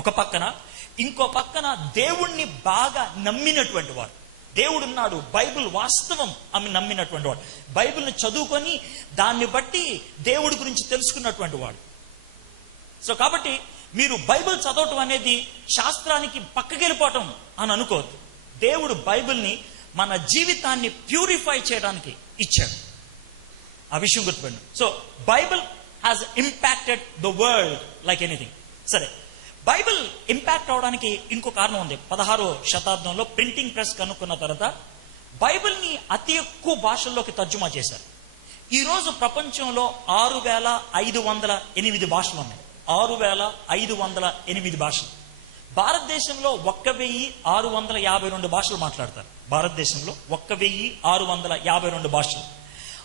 ఒక పక్కన. ఇంకో పక్కన దేవుణ్ణి బాగా నమ్మినటువంటి వాడు. దేవుడున్నాడు, బైబిల్ వాస్తవం అని నమ్మినటువంటి వాడు. బైబిల్ని చదువుకొని దాన్ని బట్టి దేవుడి గురించి తెలుసుకున్నటువంటి వాడు. సో కాబట్టి మీరు బైబిల్ చదవటం అనేది శాస్త్రానికి పక్కకెళ్ళిపోవటం అని అనుకోవద్దు. దేవుడు బైబిల్ని మన జీవితాన్ని ప్యూరిఫై చేయడానికి ఇచ్చాడు. ఆ విషయం గుర్తుపెట్టు. So Bible has impacted the world like anything. సరే, బైబిల్ ఇంపాక్ట్ అవడానికి ఇంకో కారణం ఉంది. 16వ శతాబ్దంలో ప్రింటింగ్ ప్రెస్ కనుక్కున్న తర్వాత బైబిల్ని అతి ఎక్కువ భాషల్లోకి తర్జుమా చేశారు. ఈరోజు ప్రపంచంలో 6,508 భాషలు ఉన్నాయి. 6,508 భాషలు. భారతదేశంలో 1,652 భాషలు మాట్లాడతారు. భారతదేశంలో 1,652 భాషలు.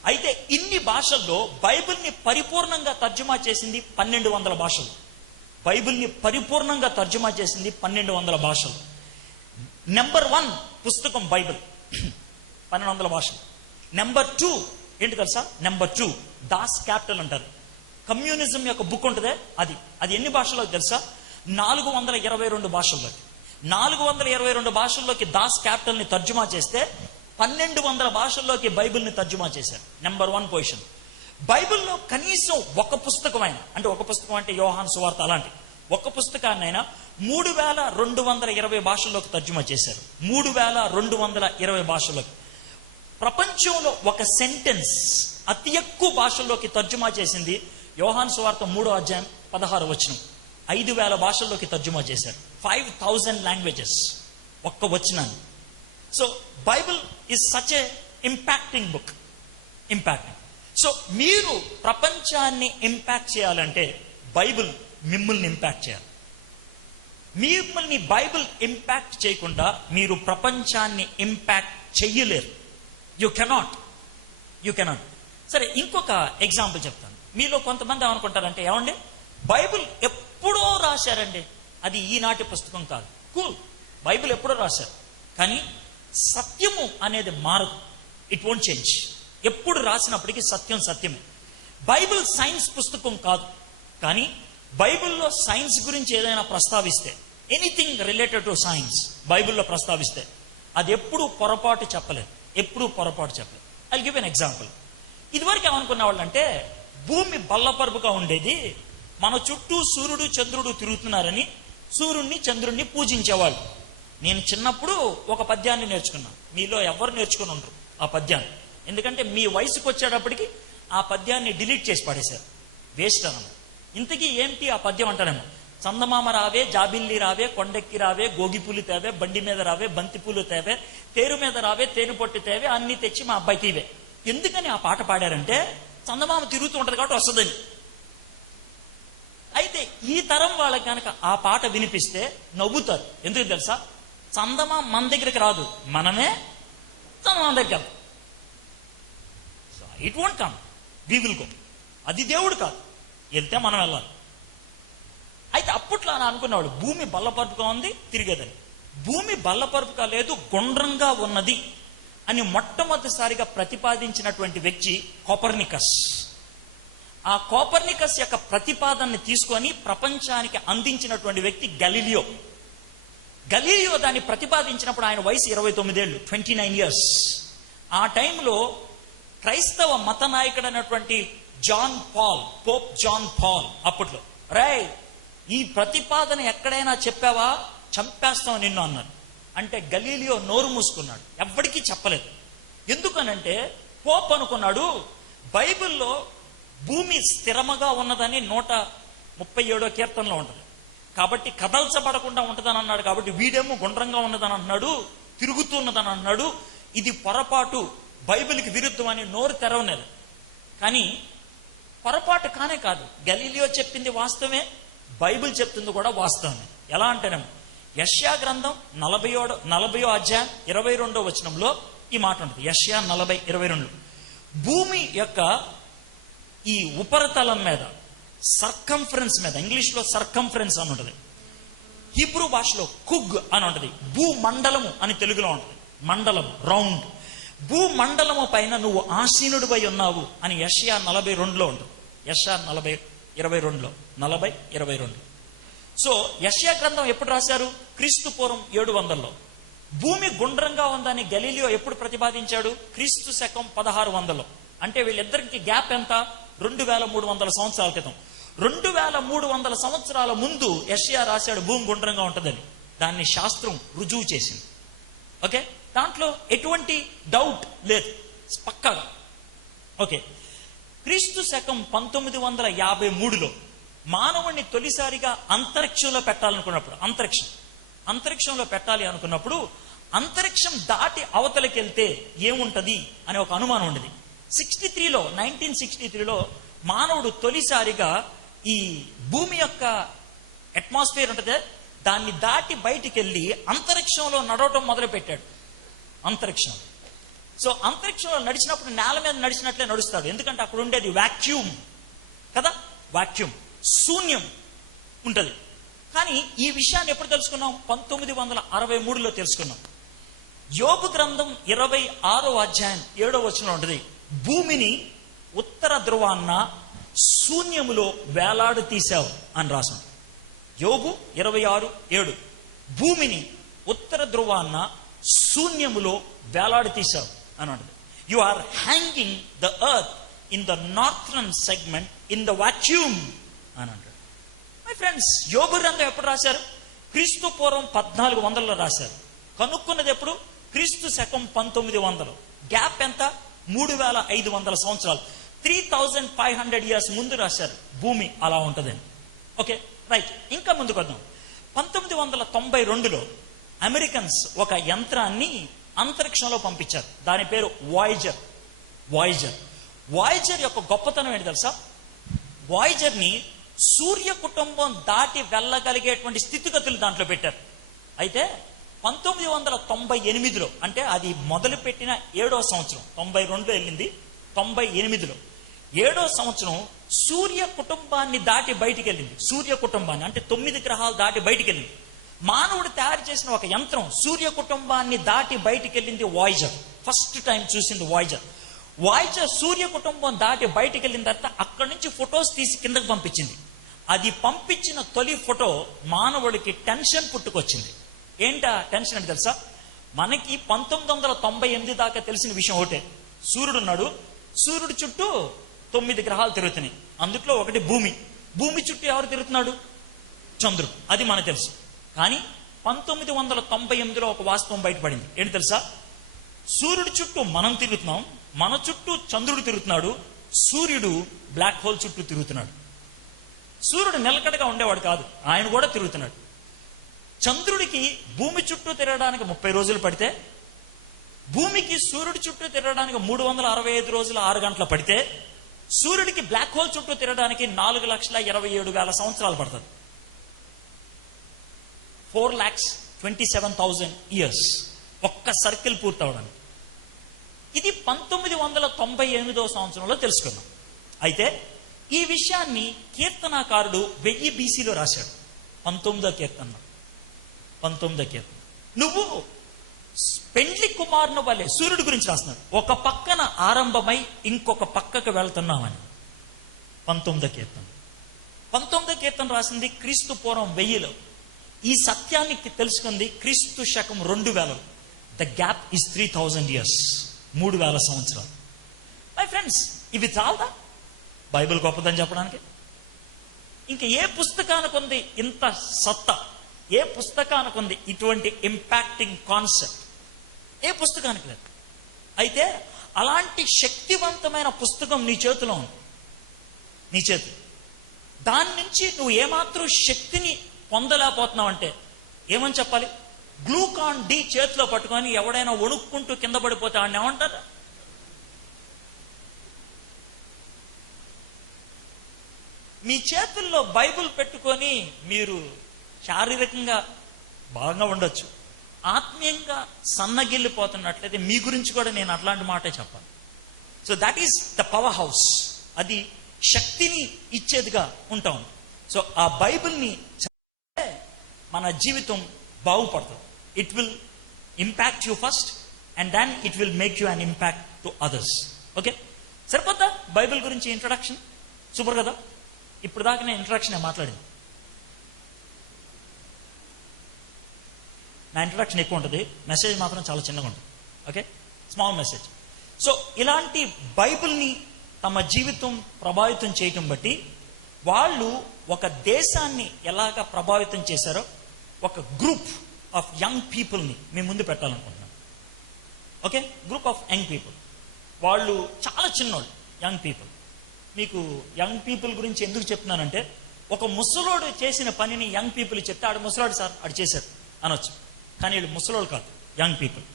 అయితే ఇన్ని భాషల్లో బైబిల్ని పరిపూర్ణంగా తర్జుమా చేసింది 1,200 భాషలు. బైబిల్ని పరిపూర్ణంగా తర్జుమా చేసింది 1,200 భాషలు. నెంబర్ 1 పుస్తకం బైబిల్, 1,200 భాషలు. నెంబర్ 2 ఏంటి తెలుసా? నెంబర్ 2 దాస్ క్యాపిటల్ అంటారు. కమ్యూనిజం యొక్క బుక్ ఉంటుందే, అది ఎన్ని భాషల్లో తెలుసా? 422 భాషల్లోకి. 422 భాషల్లోకి దాస్ క్యాపిటల్ ని తర్జుమా చేస్తే 1,200 భాషల్లోకి బైబిల్ని తర్జుమా చేశారు. Number 1 position. బైబిల్లో కనీసం ఒక పుస్తకం అయినా, అంటే ఒక పుస్తకం అంటే యోహాను సువార్త అలాంటి ఒక పుస్తకాన్నైనా 3,220 భాషల్లోకి తర్జుమా చేశారు. 3,220 భాషల్లోకి. ప్రపంచంలో ఒక సెంటెన్స్ అతి ఎక్కువ భాషల్లోకి తర్జుమా చేసింది యోహాను సువార్త 3వ అధ్యాయం 16వ వచనం. 5,000 భాషల్లోకి తర్జుమా చేశారు. 5,000 లాంగ్వేజెస్ ఒక్క వచనాన్ని. So Bible is such a impacting book. Impacting. So మీరు ప్రపంచాన్ని ఇంపాక్ట్ చేయాలంటే బైబిల్ మిమ్మల్ని ఇంపాక్ట్ చేయాలి. మిమ్మల్ని బైబిల్ ఇంపాక్ట్ చేయకుండా మీరు ప్రపంచాన్ని ఇంపాక్ట్ చెయ్యలేరు. You cannot. సరే, ఇంకొక ఎగ్జాంపుల్ చెప్తాను. మీలో కొంతమంది ఏమనుకుంటారంటే, ఏమండి బైబిల్ ఎప్పుడో రాశారండి, అది ఈనాటి పుస్తకం కాదు. కూల్, బైబిల్ ఎప్పుడో రాశారు, కానీ సత్యము అనేది మారదు. It won't change. ఎప్పుడు రాసినప్పటికీ సత్యం సత్యమే. బైబిల్ సైన్స్ పుస్తకం కాదు, కానీ బైబిల్లో సైన్స్ గురించి ఏదైనా ప్రస్తావిస్తే, ఎనీథింగ్ రిలేటెడ్ టు సైన్స్ బైబిల్లో ప్రస్తావిస్తే అది ఎప్పుడు పొరపాటు చెప్పలేదు. I give an example. ఇదివరకు ఏమనుకున్న వాళ్ళు అంటే, భూమి బల్లపరుపుగా ఉండేది, మన చుట్టూ సూర్యుడు చంద్రుడు తిరుగుతున్నారని సూర్యుడిని చంద్రుడిని పూజించేవాళ్ళు. నేను చిన్నప్పుడు ఒక పద్యాన్ని నేర్చుకున్నాను. మీలో ఎవరు నేర్చుకుని ఉండరు ఆ పద్యాన్ని. ఎందుకంటే మీ వయసుకు వచ్చేటప్పటికి ఆ పద్యాన్ని డిలీట్ చేసి పడేశారు. వేస్ట్ అన్నమాట. ఇంతకీ ఏంటి ఆ పద్యం అంటారేమో, చందమామ రావే, జాబిల్లి రావే, కొండెక్కి రావే, గోగిపూలు తేవే, బండి మీద రావే, బంతిపూలు తేవే, తేరు మీద రావే, తేనె పొట్టు తేవే, అన్ని తెచ్చి మా అబ్బాయికి ఇవే. ఎందుకని ఆ పాట పాడారంటే, చందమామ తిరుగుతూ ఉంటది కాబట్టి వస్తుందని. అయితే ఈ తరం వాళ్ళకి కనుక ఆ పాట వినిపిస్తే నవ్వుతారు. ఎందుకు తెలుసా? చందమామ మన దగ్గరికి రాదు, మనమే చందమామ దగ్గరికి వెళ్తాం. It won't come, we will go. అది దేవుడు కాదు, వెళ్తే మనం వెళ్ళాలి. అయితే అప్పట్లో అని అనుకునేవాడు భూమి బల్లపరుపుగా ఉంది తిరిగేదని. భూమి బల్లపరుపుగా లేదు, గుండ్రంగా ఉన్నది అని మొట్టమొదటిసారిగా ప్రతిపాదించినటువంటి వ్యక్తి కోపర్నికస్. ఆ కోపర్నికస్ యొక్క ప్రతిపాదనని తీసుకొని ప్రపంచానికి అందించినటువంటి వ్యక్తి గలీలియో. గలీలియో దాన్ని ప్రతిపాదించినప్పుడు ఆయన వయసు 29 ఏళ్ళు, 29 years. ఆ టైంలో క్రైస్తవ మత నాయకుడు అయినటువంటి పోప్ జాన్ పాల్ అప్పట్లో, రేయ్ ఈ ప్రతిపాదన ఎక్కడైనా చెప్పావా చంపేస్తాం నిన్ను అన్నారు. అంటే గలీలియో నోరు మూసుకున్నాడు, ఎవ్వడికి చెప్పలేదు. ఎందుకనంటే పోప్ అనుకున్నాడు బైబిల్లో భూమి స్థిరముగా ఉన్నదని 137వ కీర్తనలో ఉంటది, కాబట్టి కదల్చబడకుండా ఉంటుందని అన్నాడు. కాబట్టి వీడేమో గుండ్రంగా ఉన్నదని అంటున్నాడు, తిరుగుతున్నదని అంటున్నాడు, ఇది పొరపాటు, బైబిల్కి విరుద్ధం అని నోరు తెరవలేదు. కానీ పొరపాటు కానే కాదు, గలీలియో చెప్పింది వాస్తవమే, బైబిల్ చెప్తుంది కూడా వాస్తవమే. ఎలా అంటేనేమో యెషయా గ్రంథం 40వ అధ్యాయం 22వ వచనంలో ఈ మాట ఉంటుంది. యెషయా 40:22 భూమి యొక్క ఈ ఉపరితలం మీద, సర్కంఫరెన్స్ మీద, ఇంగ్లీష్లో సర్కంఫరెన్స్ అని ఉంటుంది, హీబ్రూ భాషలో కుగ్ అని ఉంటుంది, భూమండలము అని తెలుగులో ఉంటుంది, మండలం రౌండ్. భూమండలము పైన నువ్వు ఆసీనుడిపై ఉన్నావు అని యెషయా 42లో ఉంటుంది. యెషయా 40:22 సో యెషయా గ్రంథం ఎప్పుడు రాశారు? క్రీస్తు పూర్వం 700లో. భూమి గుండ్రంగా ఉందని గలీలియో ఎప్పుడు ప్రతిపాదించాడు? క్రీస్తు శకం 1600లో. అంటే వీళ్ళిద్దరికి గ్యాప్ ఎంత? 2300 సంవత్సరాల క్రితం. 2300 సంవత్సరాల ముందు యెషయా రాశాడు భూమి గుండ్రంగా ఉంటుందని. దాన్ని శాస్త్రం రుజువు చేసింది. ఓకే, దాంట్లో ఎటువంటి డౌట్ లేదు, పక్కాగా. ఓకే, క్రీస్తు శకం 1953లో మానవుణ్ణి తొలిసారిగా అంతరిక్షంలో పెట్టాలనుకున్నప్పుడు, అంతరిక్షంలో పెట్టాలి అనుకున్నప్పుడు అంతరిక్షం దాటి అవతలకి వెళ్తే ఏముంటది అనే ఒక అనుమానం ఉండేది. 1963లో మానవుడు తొలిసారిగా ఈ భూమి యొక్క అట్మాస్ఫియర్ ఉంటుంది, దాన్ని దాటి బయటికి వెళ్ళి అంతరిక్షంలో నడవటం మొదలు పెట్టాడు. అంతరిక్షంలో సో అంతరిక్షంలో నడిచినప్పుడు నేల మీద నడిచినట్లే నడుస్తాడు, ఎందుకంటే అక్కడ ఉండేది వాక్యూమ్ కదా, వాక్యూమ్, శూన్యం ఉంటది. కానీ ఈ విషయాన్ని ఎప్పుడు తెలుసుకున్నాం? 1963లో తెలుసుకున్నాం. యోబు గ్రంథం 26వ అధ్యాయం 7వ వచనంలో ఉంటుంది, భూమిని ఉత్తర ధ్రువాన్న శూన్యములో వేలాడు తీశావు అని రాసాం. యోబు 26:7 భూమిని ఉత్తర ధ్రువాన్న శూన్యములో వేలాడు తీశావు అని ఉంటుంది. You are hanging the earth in the northern segment in the vacuum అని అంటాడు. మై ఫ్రెండ్స్, యోబు గ్రంథం ఎప్పుడు రాశారు? క్రీస్తు పూర్వం 1400లో రాశారు. కనుక్కున్నది ఎప్పుడు? క్రీస్తు శకం 1900. గ్యాప్ ఎంత? 3500 సంవత్సరాలు, 3500 years ముందు రాశారు భూమి అలా ఉంటుందని. ఓకే రైట్, ఇంకా ముందుకు వద్దాం. 1992లో అమెరికన్స్ ఒక యంత్రాన్ని అంతరిక్షంలో పంపించారు, దాని పేరు వాయేజర్ యొక్క గొప్పతనం ఏంటి తెలుసా? వాయేజర్ని సూర్య కుటుంబం దాటి వెళ్ళగలిగేటువంటి స్థితిగతులు దాంట్లో పెట్టారు. అయితే 1998లో, అంటే అది మొదలు పెట్టిన 7వ సంవత్సరం, 92లో వెళ్ళింది, 98లో 7వ సంవత్సరం సూర్య కుటుంబాన్ని దాటి బయటికి వెళ్ళింది. సూర్య కుటుంబాన్ని అంటే 9 గ్రహాలు దాటి బయటికి వెళ్ళింది. మానవుడు తయారు చేసిన ఒక యంత్రం సూర్య కుటుంబాన్ని దాటి బయటికి వెళ్ళింది వాయేజర్. ఫస్ట్ టైం చూసింది వాయేజర్ సూర్య కుటుంబం దాటి బయటికి వెళ్ళిన తర్వాత అక్కడి నుంచి ఫొటోస్ తీసి కిందకు పంపించింది. అది పంపించిన తొలి ఫోటో మానవుడికి టెన్షన్ పుట్టుకొచ్చింది. ఏంటా టెన్షన్ అంటే తెలుసా? మనకి 1998 దాకా తెలిసిన విషయం ఒకటే, సూర్యుడు ఉన్నాడు, సూర్యుడు చుట్టూ 9 గ్రహాలు తిరుగుతున్నాయి, అందుట్లో ఒకటి భూమి చుట్టూ ఎవరు తిరుగుతున్నాడు? చంద్రుడు. అది మనకు తెలుసు. కానీ 1998లో ఒక వాస్తవం బయటపడింది. ఏంటి తెలుసా? సూర్యుడు చుట్టూ మనం తిరుగుతున్నాం, మన చుట్టూ చంద్రుడు తిరుగుతున్నాడు, సూర్యుడు బ్లాక్ హోల్ చుట్టూ తిరుగుతున్నాడు. సూర్యుడు నిలకడగా ఉండేవాడు కాదు, ఆయన కూడా తిరుగుతున్నాడు. చంద్రుడికి భూమి చుట్టూ తిరగడానికి 30 రోజులు పడితే, భూమికి సూర్యుడి చుట్టూ తిరగడానికి 365 రోజులు 6 గంటలు పడితే, సూర్యుడికి బ్లాక్ హోల్ చుట్టూ తిరగడానికి 4,27,000 సంవత్సరాలు పడుతుంది. 4,27,000 years ఒక్క సర్కిల్ పూర్తవడానికి. ఇది 1998 సంవత్సరంలో తెలుసుకున్నాం. అయితే ఈ విషయాన్ని కీర్తనాకారుడు 1000 BCలో రాశాడు. 19వ కీర్తన. నువ్వు పెండ్లి కుమారుని వలె, సూర్యుడి గురించి రాస్తున్నాడు, ఒక పక్కన ఆరంభమై ఇంకొక పక్కకు వెళ్తున్నామని. 19వ కీర్తన రాసింది క్రీస్తు పూర్వం 1000లో. ఈ సత్యానికి తెలుసుకుంది క్రీస్తు శకం 2000. ద గ్యాప్ ఇస్ 3000 years, 3000 సంవత్సరాలు. మై ఫ్రెండ్స్, ఇవి చాలదా బైబిల్ గొప్పదని చెప్పడానికి? ఇంకా ఏ పుస్తకానికి ఉంది ఇంత సత్తా? ఏ పుస్తకానికి ఉంది ఇటువంటి ఇంపాక్టింగ్ కాన్సెప్ట్? ఏ పుస్తకానికి లేదు. అయితే అలాంటి శక్తివంతమైన పుస్తకం నీ చేతిలో ఉంది, నీ చేతి. దాని నుంచి నువ్వు ఏమాత్రం శక్తిని పొందలేకపోతున్నావు అంటే ఏమని చెప్పాలి? గ్లూకాన్ డి చేతిలో పట్టుకొని ఎవడైనా వణుక్కుంటూ కింద పడిపోతే ఆయన ఏమంటారు? మీ చేతుల్లో బైబిల్ పెట్టుకొని మీరు శారీరకంగా బాగా ఉండొచ్చు, ఆత్మీయంగా సన్నగిల్లిపోతున్నట్లయితే మీ గురించి కూడా నేను అట్లాంటి మాటే చెప్పాలి. So that is the power house. అది శక్తిని ఇచ్చేదిగా ఉంటాం. సో ఆ బైబిల్ని చదివితే మన జీవితం బాగుపడుతుంది. It will impact you first and then it will make you an impact to others. Okay, సరిపోద్దా బైబిల్ గురించి ఇంట్రడక్షన్? సూపర్ కదా. ఇప్పుడు దాకా నేను ఇంట్రడక్షన్ మాట్లాడింది. నా ఇంట్రడక్షన్ ఎక్కువ ఉంటుంది, మెసేజ్ మాత్రం చాలా చిన్నగా ఉంటుంది. Okay, small message. సో ఇలాంటి బైబిల్ని తమ జీవితం ప్రభావితం చేయటం బట్టి వాళ్ళు ఒక దేశాన్ని ఎలాగ ప్రభావితం చేశారో ఒక గ్రూప్ ఆఫ్ యంగ్ పీపుల్ని మీ ముందు పెట్టాలనుకుంటున్నాను. Okay, group of young people. వాళ్ళు చాలా చిన్నోళ్ళు, యంగ్ పీపుల్. మీకు యంగ్ పీపుల్ గురించి ఎందుకు చెప్తున్నానంటే, ఒక ముసలోడు చేసిన పనిని యంగ్ పీపుల్ చెప్తే ఆడు ముసలాడు సార్ ఆడు చేశారు అనొచ్చు. కానీ వీళ్ళు ముసలోడు కాదు, యంగ్ పీపుల్.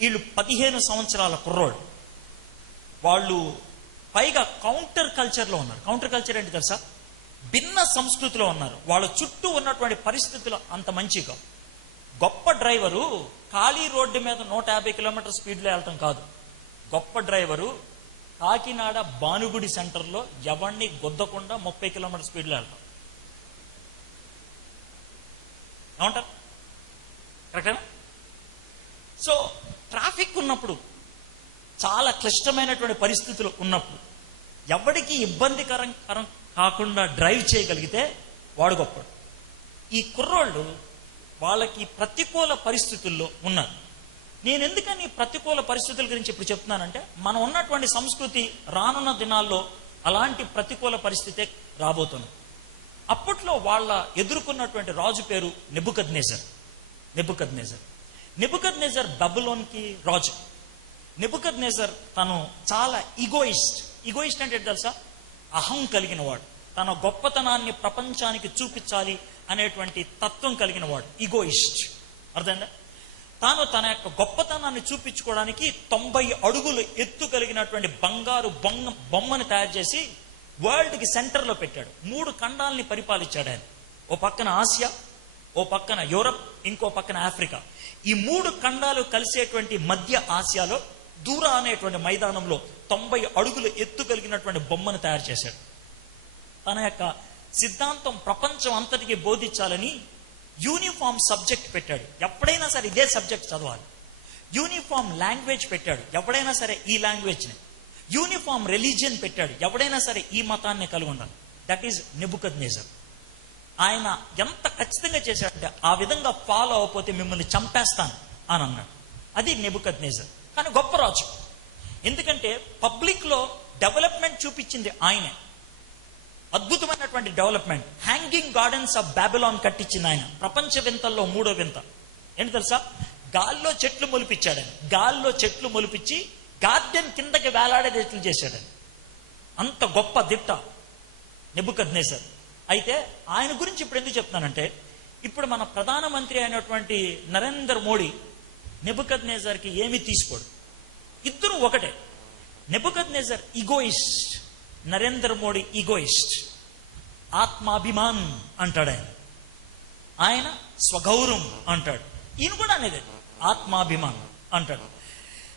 వీళ్ళు 15 సంవత్సరాల కుర్రోడు. వాళ్ళు పైగా కౌంటర్ కల్చర్లో ఉన్నారు. కౌంటర్ కల్చర్ ఏంటి తెలుసా? భిన్న సంస్కృతిలో ఉన్నారు. వాళ్ళ చుట్టూ ఉన్నటువంటి పరిస్థితులు అంత మంచిగా. గొప్ప డ్రైవరు ఖాళీ రోడ్డు మీద 150 కిలోమీటర్ స్పీడ్లో వెళ్తాం కాదు. గొప్ప డ్రైవరు కాకినాడ భానుగుడి సెంటర్లో ఎవరిని గుద్దకుండా 30 కిలోమీటర్ స్పీడ్లో వెళ్తాం. ఏమంటారు? కరెక్టేనా? సో ట్రాఫిక్ ఉన్నప్పుడు, చాలా క్లిష్టమైనటువంటి పరిస్థితులు ఉన్నప్పుడు, ఎవరికి ఇబ్బందికరం కాకుండా డ్రైవ్ చేయగలిగితే వాడు గొప్పడు. ఈ కుర్రోళ్ళు వాళ్ళకి ప్రతికూల పరిస్థితుల్లో ఉన్నారు. నేను ఎందుకని ప్రతికూల పరిస్థితుల గురించి ఇప్పుడు చెప్తున్నానంటే, మనం ఉన్నటువంటి సంస్కృతి రానున్న దినాల్లో అలాంటి ప్రతికూల పరిస్థితే రాబోతుంది. అప్పట్లో వాళ్ళ ఎదుర్కొన్నటువంటి రాజు పేరు నెబుకద్నెజర్. నెబుకద్నెజర్ బబులోన్కి రాజు. నెబుకద్నెజర్ తను చాలా ఈగోయిస్ట్ అంటే తెలుసా? అహం కలిగిన వాడు. తన గొప్పతనాన్ని ప్రపంచానికి చూపించాలి అనేటువంటి తత్వం కలిగిన వాడు, ఈగోయిస్ట్. అర్థమైందా? తాను తన యొక్క గొప్పతనాన్ని చూపించుకోవడానికి 90 అడుగులు ఎత్తు కలిగినటువంటి బంగారు బొమ్మను తయారు చేసి వరల్డ్కి సెంటర్లో పెట్టాడు. 3 ఖండాలని పరిపాలించాడు ఆయన. ఓ పక్కన ఆసియా, ఓ పక్కన యూరప్, ఇంకో పక్కన ఆఫ్రికా. ఈ 3 ఖండాలు కలిసేటువంటి మధ్య ఆసియాలో దూరా అనేటువంటి మైదానంలో 90 అడుగులు ఎత్తు కలిగినటువంటి బొమ్మను తయారు చేశాడు. తన యొక్క సిద్ధాంతం ప్రపంచం అంతటికి బోధించాలని యూనిఫామ్ సబ్జెక్ట్ పెట్టాడు. ఎప్పుడైనా సరే ఇదే సబ్జెక్ట్ చదవాలి. యూనిఫామ్ లాంగ్వేజ్ పెట్టాడు. ఎవడైనా సరే ఈ లాంగ్వేజ్ని. యూనిఫామ్ రిలీజియన్ పెట్టాడు. ఎవడైనా సరే ఈ మతాన్ని కలిగి ఉండాలి. That is Nebuchadnezzar. ఆయన ఎంత ఖచ్చితంగా చేశాడంటే, ఆ విధంగా ఫాలో అవ్వకపోతే మిమ్మల్ని చంపేస్తాను అని అన్నాడు. అది నెబుకద్నెజర్. కానీ గొప్ప రాజు. ఎందుకంటే పబ్లిక్లో డెవలప్మెంట్ చూపించింది ఆయనే. అద్భుతమైనటువంటి development. Hanging gardens of Babylon కట్టించింది ఆయన. ప్రపంచ వింతల్లో 3వ వింత ఏంటి తెలుసా? గాల్లో చెట్లు మొలిపించాడు ఆయన. గాల్లో చెట్లు మొలిపించి గార్డెన్ కిందకి వేలాడేటట్లు చేశాడు. అంత గొప్ప దిట్ట నెబుకద్నెజర్. అయితే ఆయన గురించి ఇప్పుడు ఎందుకు చెప్తున్నానంటే, ఇప్పుడు మన ప్రధానమంత్రి అయినటువంటి నరేంద్ర మోడీ నెబుకద్నెజర్కి ఏమీ తీసుకోడు. ఇద్దరు ఒకటే. Nebuchadnezzar egoist, Narendra Modi egoist. ఆత్మాభిమాన్ అంటాడు ఆయన. ఆయన స్వగౌరవం అంటాడు. ఈయన కూడా అనేది ఆత్మాభిమాన్ అంటాడు.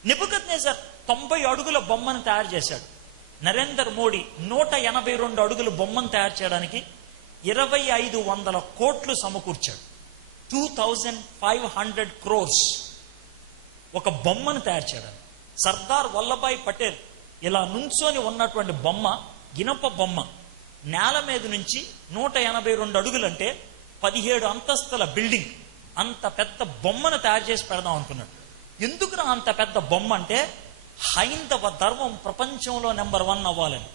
నెబుకద్నెజర్ 90 అడుగుల బొమ్మను తయారు చేశాడు. నరేంద్ర మోడీ 182 అడుగుల బొమ్మను తయారు చేయడానికి 2500 కోట్లు సమకూర్చాడు. 2500 crores ఒక బొమ్మను తయారు చేయడానికి. సర్దార్ వల్లభాయ్ పటేల్ ఇలా నుంచొని ఉన్నటువంటి బొమ్మ, గినప బొమ్మ, నేల మీద నుంచి 182 అడుగులంటే 17 అంతస్తుల బిల్డింగ్, అంత పెద్ద బొమ్మను తయారు చేసి పెడదాం అనుకున్నాడు. ఎందుకురా అంత పెద్ద బొమ్మ అంటే, హైందవ ధర్మం ప్రపంచంలో నెంబర్ 1 అవ్వాలని.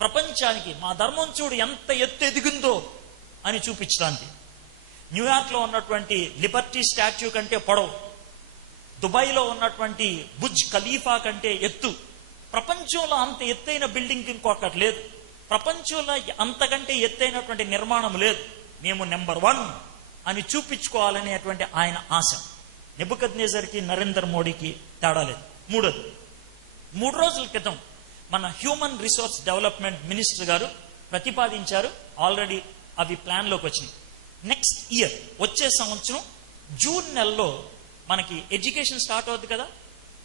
ప్రపంచానికి మా ధర్మం చూడు ఎంత ఎత్తు ఎదిగిందో అని చూపించడానికి. న్యూయార్క్లో ఉన్నటువంటి లిబర్టీ స్టాచ్యూ కంటే పొడవు, దుబాయ్లో ఉన్నటువంటి బుర్జ్ ఖలీఫా కంటే ఎత్తు. ప్రపంచంలో అంత ఎత్తైన బిల్డింగ్ ఇంకొకటి లేదు. ప్రపంచంలో అంతకంటే ఎత్తైనటువంటి నిర్మాణం లేదు. మేము నెంబర్ 1 అని చూపించుకోవాలనేటువంటి ఆయన ఆశ. నెబుకద్నెజర్కి నరేంద్ర మోడీకి తేడా లేదు. మూడోది, 3 రోజుల క్రితం మన హ్యూమన్ రిసోర్స్ డెవలప్మెంట్ మినిస్టర్ గారు ప్రతిపాదించారు. ఆల్రెడీ అవి ప్లాన్లోకి వచ్చినాయి. నెక్స్ట్ ఇయర్, వచ్చే సంవత్సరం జూన్ నెలలో మనకి ఎడ్యుకేషన్ స్టార్ట్ అవుతుంది కదా.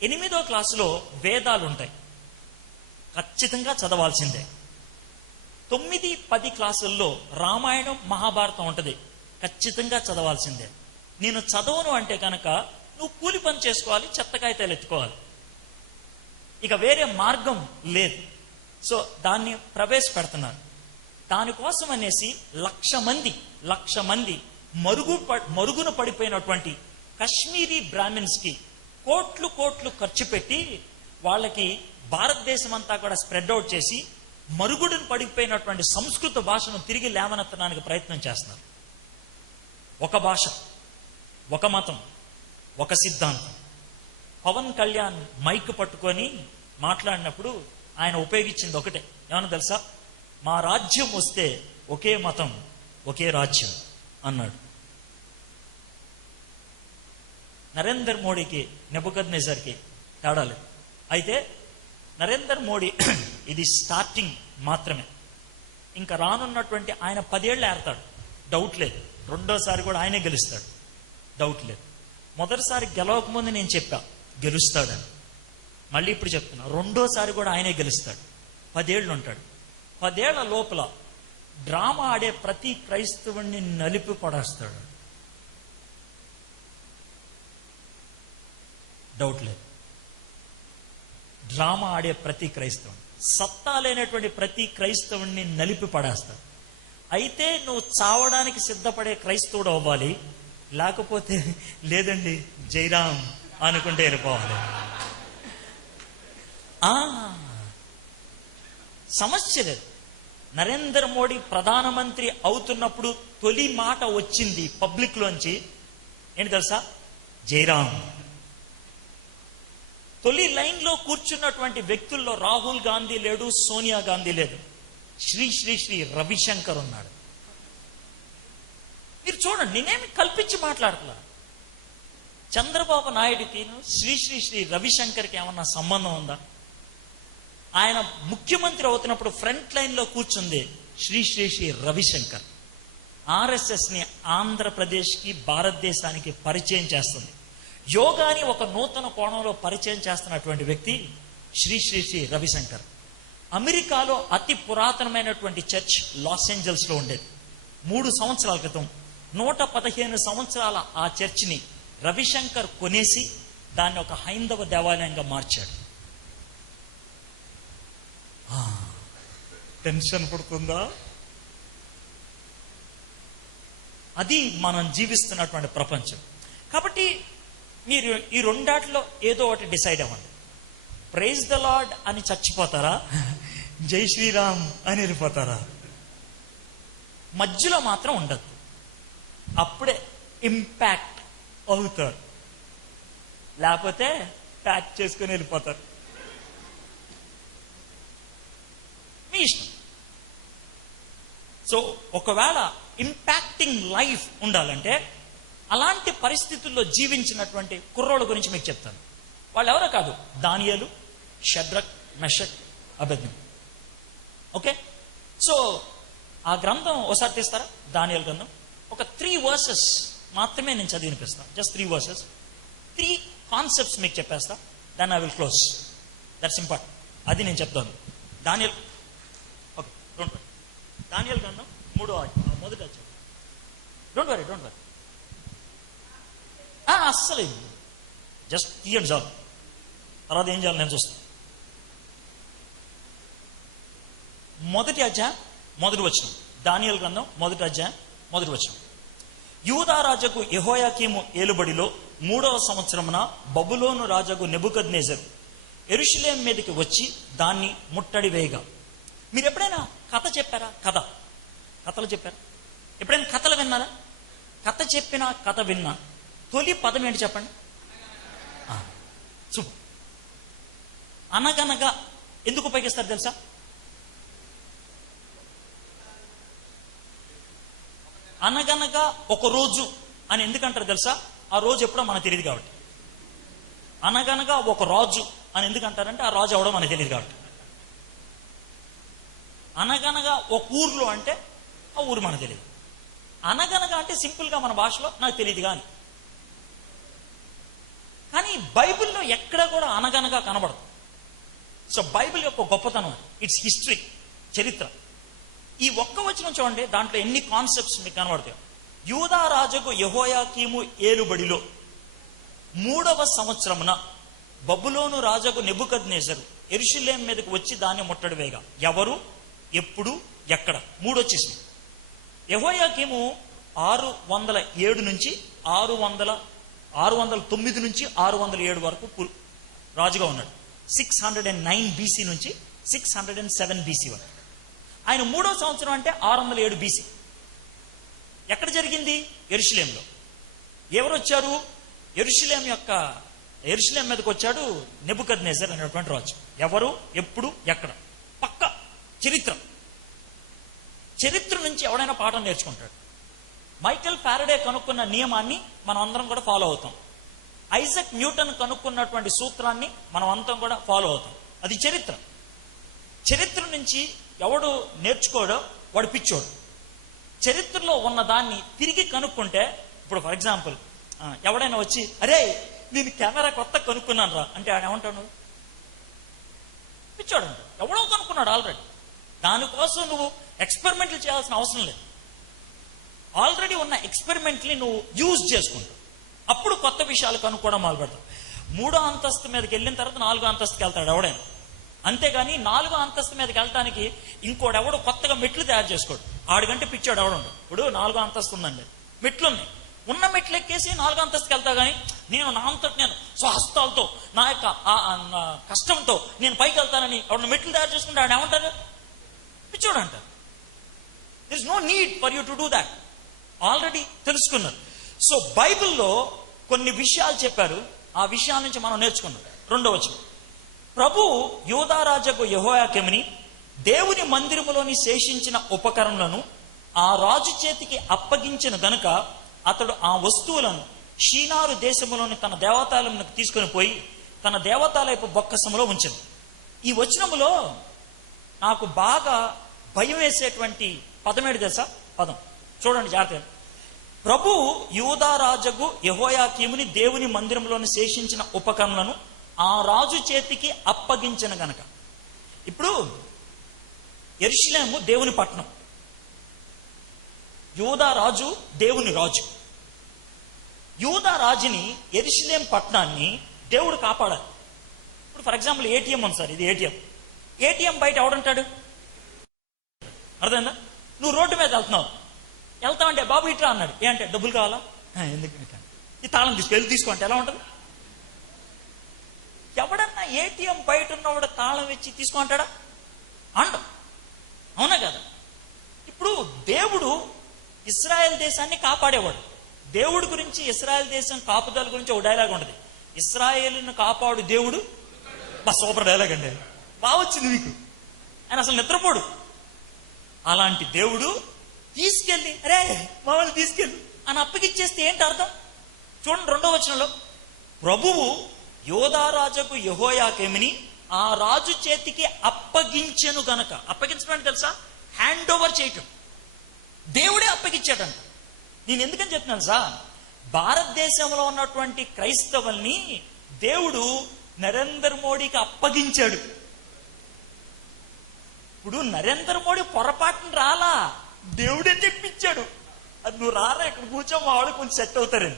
8వ క్లాసులో వేదాలు ఉంటాయి, ఖచ్చితంగా చదవాల్సిందే. 9, 10 క్లాసుల్లో రామాయణం, మహాభారతం ఉంటుంది, ఖచ్చితంగా చదవాల్సిందే. నేను చదవను అంటే కనుక నువ్వు కూలి పని చేసుకోవాలి, చెత్తకాయతాలు ఎత్తుకోవాలి, ఇక వేరే మార్గం లేదు. సో దాన్ని ప్రవేశపెడుతున్నారు. దానికోసం అనేసి 1,00,000 మంది మరుగున పడిపోయినటువంటి కశ్మీరీ బ్రాహ్మిన్స్ కి కోట్లు ఖర్చు పెట్టి వాళ్ళకి భారతదేశం అంతా కూడా స్ప్రెడ్ అవుట్ చేసి మరుగుడును పడిపోయినటువంటి సంస్కృత భాషను తిరిగి లేవనెత్తడానికి ప్రయత్నం చేస్తున్నారు. ఒక భాష, ఒక మతం, ఒక సిద్ధాంతం. పవన్ కళ్యాణ్ మైక్ పట్టుకొని మాట్లాడినప్పుడు ఆయన ఉపయోగించింది ఒకటే, ఏమన్నా తెలుసా? మా రాజ్యం వస్తే ఒకే మతం, ఒకే రాజ్యం అన్నాడు. నరేంద్ర మోడీకి, నెబుకద్నెజర్కి తేడా లేదు. అయితే నరేంద్ర మోడీ ఇది స్టార్టింగ్ మాత్రమే. ఇంకా రానున్నటువంటి ఆయన 10 ఏళ్ళు ఏరతాడు, డౌట్ లేదు. రెండోసారి కూడా ఆయనే గెలుస్తాడు, డౌట్ లేదు. మొదటిసారి గెలవకముందు నేను చెప్పా గెలుస్తాడని, మళ్ళీ ఇప్పుడు చెప్తున్నా, రెండోసారి కూడా ఆయనే గెలుస్తాడు. 10 ఏళ్ళు ఉంటాడు. 10 ఏళ్ల లోపల డ్రామా ఆడే ప్రతి క్రైస్తవుణ్ణి నలిపి పడేస్తాడు, డౌట్ లేదు. డ్రామా ఆడే ప్రతి క్రైస్తవుని, సత్తా లేనటువంటి ప్రతి క్రైస్తవుణ్ణి నలిపి పడేస్తాడు. అయితే నువ్వు చావడానికి సిద్ధపడే క్రైస్తవుడు అవ్వాలి, లేకపోతే లేదండి జైరాం అనుకుంటే వెళ్ళిపోవాలి. సమస్య లేదు. నరేంద్ర మోడీ ప్రధానమంత్రి అవుతున్నప్పుడు తొలి మాట వచ్చింది పబ్లిక్ లోంచి ఏంటి తెలుసా? జైరాం. తొలి లైన్ లో కూర్చున్నటువంటి వ్యక్తుల్లో రాహుల్ గాంధీ లేడు, సోనియా గాంధీ లేదు, శ్రీ శ్రీ శ్రీ రవిశంకర్ ఉన్నాడు. మీరు చూడండి, నేనేమి కల్పించి మాట్లాడట్లా. చంద్రబాబు నాయుడికి శ్రీ శ్రీ శ్రీ రవిశంకర్కి ఏమన్నా సంబంధం ఉందా? ఆయన ముఖ్యమంత్రి అవుతున్నప్పుడు ఫ్రంట్ లైన్ లో కూర్చుంది శ్రీ శ్రీ శ్రీ రవిశంకర్. ఆర్ఎస్ఎస్ ని ఆంధ్రప్రదేశ్కి, భారతదేశానికి పరిచయం చేస్తుంది. యోగాని ఒక నూతన కోణంలో పరిచయం చేస్తున్నటువంటి వ్యక్తి శ్రీ శ్రీ శ్రీ రవిశంకర్. అమెరికాలో అతి పురాతనమైనటువంటి చర్చ్ లాస్ ఏంజల్స్ లో ఉండేది. 3 సంవత్సరాల క్రితం 115 సంవత్సరాల ఆ చర్చిని రవిశంకర్ కొనేసి దాన్ని ఒక హైందవ దేవాలయంగా మార్చాడు. టెన్షన్ పడుతుందా? అది మనం జీవిస్తున్నటువంటి ప్రపంచం. కాబట్టి మీరు ఈ రెండాటిలో ఏదో ఒకటి డిసైడ్ అవ్వండి. ప్రైజ్ ద లార్డ్ అని చచ్చిపోతారా, జై శ్రీరామ్ అని వెళ్ళిపోతారా? మధ్యలో మాత్రం ఉండదు. అప్పుడే ఇంపాక్ట్ అవుతారు, లేకపోతే ప్యాక్ చేసుకుని వెళ్ళిపోతారు. మీ ఇష్టం. సో ఒకవేళ ఇంపాక్టింగ్ లైఫ్ ఉండాలంటే అలాంటి పరిస్థితుల్లో జీవించినటువంటి కుర్రోళ్ళ గురించి మీకు చెప్తాను. వాళ్ళు ఎవరో కాదు, దానియేలు, Shadrach, Meshach, Abednego. Okay, so ఆ గ్రంథం ఒకసారి తీస్తారా? దానియేలు గ్రంథం ఒక 3 verses మాత్రమే నేను చదివినిపిస్తాను. జస్ట్ 3 verses, 3 కాన్సెప్ట్స్ మీకు చెప్పేస్తా. Then I will close. That's important. అది నేను చెప్తాను. దానియేలు, ఓకే, డోంట్ వరీ. దానియేలు గ్రంథం 3వ అధ్యాయం. Don't worry. అస్సలు జస్ట్ తీయండి చాలు. తర్వాత ఏం చేయాలి నేను చూస్తాను. 1వ అధ్యాయం 1వ వచనం. దానియేలు గ్రంథం 1వ అధ్యాయం 1వ వచనం. యూదా రాజుకు యెహోయాకీము ఏలుబడిలో 3వ సంవత్సరమున బబులోను రాజుకు నెబుకద్నెజరు యెరూషలేము మీదకి వచ్చి దాన్ని ముట్టడి వేయగా. మీరు ఎప్పుడైనా కథ చెప్పారా? కథలు చెప్పారా? ఎప్పుడైనా కథలు విన్నారా? కథ చెప్పినా కథ విన్నా తొలి పదం ఏంటి చెప్పండి? సూపర్. అనగనగా ఎందుకు ఉపయోగిస్తారు తెలుసా? అనగనగా ఒక రోజు అని ఎందుకంటారు తెలుసా? ఆ రోజు ఎప్పుడో మనకు తెలియదు కాబట్టి. అనగనగా ఒక రాజు అని ఎందుకంటారంటే ఆ రాజు ఎవడో మనకు తెలియదు కాబట్టి. అనగనగా ఒక ఊర్లో అంటే ఆ ఊరు మనకు తెలియదు. అనగనగా అంటే సింపుల్గా మన భాషలో నాకు తెలియదు కానీ బైబిల్లో ఎక్కడ కూడా అనగనగా కనబడదు. సో బైబిల్ యొక్క గొప్పతనం, ఇట్స్ హిస్టరీ, చరిత్ర. ఈ ఒక్క వచనం చూడండి, దాంట్లో ఎన్ని కాన్సెప్ట్స్ మీకు కనబడతాయి. యూదా రాజుకు యెహోయాకీము ఏలుబడిలో 3వ సంవత్సరమున బబులోను రాజుకు నెబుకద్నెజరు యెరూషలేము మీదకు వచ్చి దాన్ని ముట్టడి వేయగా. ఎవరు, ఎప్పుడు, ఎక్కడ? 3 వచ్చేసింది. యెహోయాకీము 607 నుంచి 609 నుంచి 607 వరకు రాజుగా ఉన్నాడు. 609 బీసీ నుంచి 607 బీసీ వరకు. ఆయన 3వ సంవత్సరం అంటే 607 బీసీ. ఎక్కడ జరిగింది? యెరూషలేములో. ఎవరు వచ్చారు? యెరూషలేం మీదకి వచ్చాడు నెబుకద్నెజర్ అనేటువంటి రాజు. ఎవరు, ఎప్పుడు, ఎక్కడ? పక్క చరిత్ర నుంచి ఎవడైనా పాఠం నేర్చుకుంటాడు. మైకెల్ ఫారడే కనుక్కున్న నియమాన్ని మనం అందరం కూడా ఫాలో అవుతాం. ఐజక్ న్యూటన్ కనుక్కున్నటువంటి సూత్రాన్ని మనం అంతం కూడా ఫాలో అవుతాం. అది చరిత్ర నుంచి ఎవడు నేర్చుకోడో వాడు పిచ్చోడు. చరిత్రలో ఉన్న దాన్ని తిరిగి కనుక్కుంటే, ఇప్పుడు ఫర్ ఎగ్జాంపుల్ ఎవడైనా వచ్చి అరే నేను కెమెరా కొత్త కనుక్కున్నాను రా అంటే ఆయన ఏమంటాడు? పిచ్చోడు అంట. ఎవడో కనుక్కున్నాడు ఆల్రెడీ. దానికోసం నువ్వు ఎక్స్పెరిమెంట్లు చేయాల్సిన అవసరం లేదు. ఆల్రెడీ ఉన్న ఎక్స్పెరిమెంట్ని నువ్వు యూజ్ చేసుకుంటావు. అప్పుడు కొత్త విషయాలు కనుక్కోవడం మొదలు పెడతావు. 3వ అంతస్తు మీదకి వెళ్ళిన తర్వాత 4వ అంతస్తుకి వెళ్తాడు ఎవడైనా. అంతేగాని 4వ అంతస్తు మీదకి వెళ్ళటానికి ఇంకోడెవడు కొత్తగా మెట్లు తయారు చేసుకోడు. ఆడికంటే పిచ్చాడు ఎవడు. ఇప్పుడు 4వ అంతస్తు ఉందండి, మెట్లు ఉన్నాయి. ఉన్న మెట్లు ఎక్కేసి 4వ అంతస్తుకి వెళ్తా కానీ నా అంతటి నేను స్వహస్తాలతో నా యొక్క కష్టంతో నేను పైకి వెళ్తానని ఎవడన్నా మెట్లు తయారు చేసుకుంటే ఆడు ఏమంటారు? పిచ్చోడు అంటారు. There is no need for you to do that. Already తెలుసుకున్నారు. సో బైబిల్లో కొన్ని విషయాలు చెప్పారు. ఆ విషయాల నుంచి మనం నేర్చుకున్నాం. 2వ వచనం. ప్రభు యూదా రాజుకు యెహోయాకీముని దేవుని మందిరములోని శేషించిన ఉపకరణలను ఆ రాజు చేతికి అప్పగించిన గనుక అతడు ఆ వస్తువులను షీనారు దేశములోని తన దేవతాలయమునకు తీసుకుని పోయి తన దేవతాలయపు బొక్కసములో ఉంచింది. ఈ వచనములో నాకు బాగా భయం వేసేటువంటి పదమేడు తెలుసా? పదం చూడండి జాగ్రత్తగా. ప్రభు యూదా రాజుకు యెహోయాకీముని దేవుని మందిరంలోని శేషించిన ఉపకరణలను ఆ రాజు చేతికి అప్పగించిన గనక. ఇప్పుడు యెరూషలేము దేవుని పట్టణం, యూదా రాజు దేవుని రాజు. యూదా రాజుని, యెరూషలేం పట్టణాన్ని దేవుడు కాపాడాలి. ఇప్పుడు ఫర్ ఎగ్జాంపుల్ ఏటీఎం ఉంది సార్, ఇది ఏటీఎం బయట ఎవడుంటాడు? అర్థమైందా? నువ్వు రోడ్డు మీద వెళ్తావంటే బాబు ఇట్రా అన్నాడు. ఏంటంటే డబ్బులు కావాలా? ఎందుకు? ఈ తాళం తీసుకో అంటే ఎలా ఉంటుంది? ఎవడన్నా ఏటీఎం బయట ఉన్నవాడు తాళం ఇచ్చి తీసుకుంటాడా? అంటాం, అవునా కదా? ఇప్పుడు దేవుడు ఇశ్రాయేల్ దేశాన్ని కాపాడేవాడు. దేవుడి గురించి, ఇశ్రాయేల్ దేశం కాపుదల గురించి ఒక డైలాగ్ ఉంటుంది, ఇశ్రాయేలును కాపాడు దేవుడు. సూపర్ డైలాగ్ అండి, బాగా వచ్చింది మీకు. ఆయన అసలు నిద్రపోడు. అలాంటి దేవుడు తీసుకెళ్ళి అరే మామూలు తీసుకెళ్ళి అని అప్పగిచ్చేస్తే ఏంటి అర్థం? చూడండి 2వ వచనంలో, ప్రభువు యోధా రాజుకు యెహోయాకీముని ఆ రాజు చేతికి అప్పగించెను గనక. అప్పగించడం అంటే తెలుసా? హ్యాండ్ ఓవర్ చేయటం. దేవుడే అప్పగించాడంట. నేను ఎందుకని చెప్తున్నాను సార్, భారతదేశంలో ఉన్నటువంటి క్రైస్తవుల్ని దేవుడు నరేంద్ర మోడీకి అప్పగించాడు. ఇప్పుడు నరేంద్ర మోడీ పొరపాటున రాలా, దేవుడే తెప్పించాడు. అది నువ్వు రారా ఇక్కడ కూర్చో, మా వాళ్ళు కొంచెం సెట్ అవుతారని.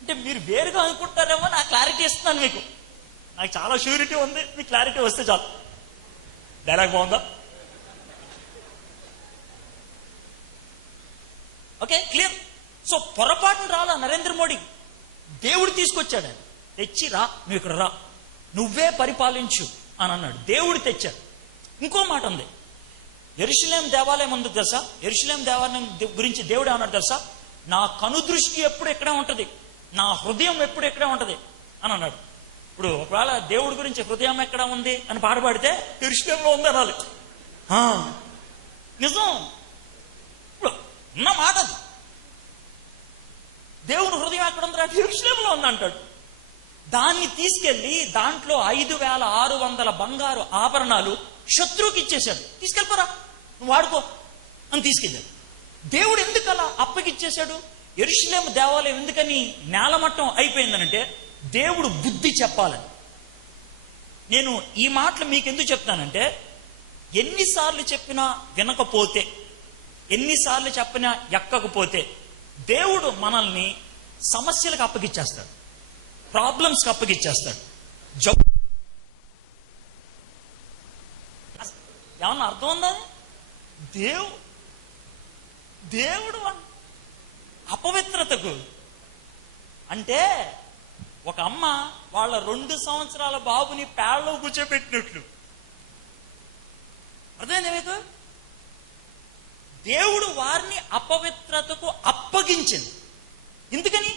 అంటే మీరు వేరుగా అనుకుంటారేమో, నా క్లారిటీ ఇస్తున్నాను మీకు. నాకు చాలా ష్యూరిటీ ఉంది, మీకు క్లారిటీ వస్తే చాలు. డైలాగ్ బాగుందా? Okay, clear. సో పొరపాటున రాలా నరేంద్ర మోడీ, దేవుడు తీసుకొచ్చాడు. ఆయన తెచ్చి, రా నువ్వు ఇక్కడ రా, నువ్వే పరిపాలించు అని అన్నాడు. దేవుడు తెచ్చాడు. ఇంకో మాట ఉంది, యెరూషలేము దేవాలయం ఉంది తెలుసా? యెరూషలేము దేవాలయం గురించి దేవుడు ఏమన్నాడు తెలుసా? నా కనుదృష్టి ఎప్పుడు ఎక్కడే ఉంటది, నా హృదయం ఎప్పుడు ఎక్కడే ఉంటది అని అన్నాడు. ఇప్పుడు ఒకవేళ దేవుడి గురించి హృదయం ఎక్కడ ఉంది అని పాట పాడితే యెరూషలేములో ఉంది అనాలి. నిజం, ఇప్పుడు ఉన్న మాట అది. దేవుని హృదయం ఎక్కడ ఉంది అంటే యెరూషలేములో ఉంది అంటాడు. దాన్ని తీసుకెళ్లి దాంట్లో 5,600 బంగారు ఆభరణాలు శత్రువుకి ఇచ్చేశాడు. తీసుకెళ్ళిపోరా, నువ్వు వాడుకో అని తీసుకెళ్ళాడు. దేవుడు ఎందుకు అలా అప్పగిచ్చేశాడు? యెరూషలేము దేవాలయం ఎందుకని నేలమట్టం అయిపోయిందనంటే దేవుడు బుద్ధి చెప్పాలని. నేను ఈ మాటలు మీకు ఎందుకు చెప్తానంటే, ఎన్నిసార్లు చెప్పినా వినకపోతే, ఎన్నిసార్లు చెప్పినా ఎక్కకపోతే దేవుడు మనల్ని సమస్యలకు అప్పగిచ్చేస్తాడు, ప్రాబ్లమ్స్కి అప్పగిచ్చేస్తాడు. ఏమన్నా అర్థం ఉందా? దేవుడు అపవిత్రతకు అంటే ఒక అమ్మ వాళ్ళ 2 సంవత్సరాల బాబుని పేడలో కూర్చోబెట్టినట్లు. అర్థమైంది మీకు? దేవుడు వారిని అపవిత్రతకు అప్పగించింది. ఎందుకని?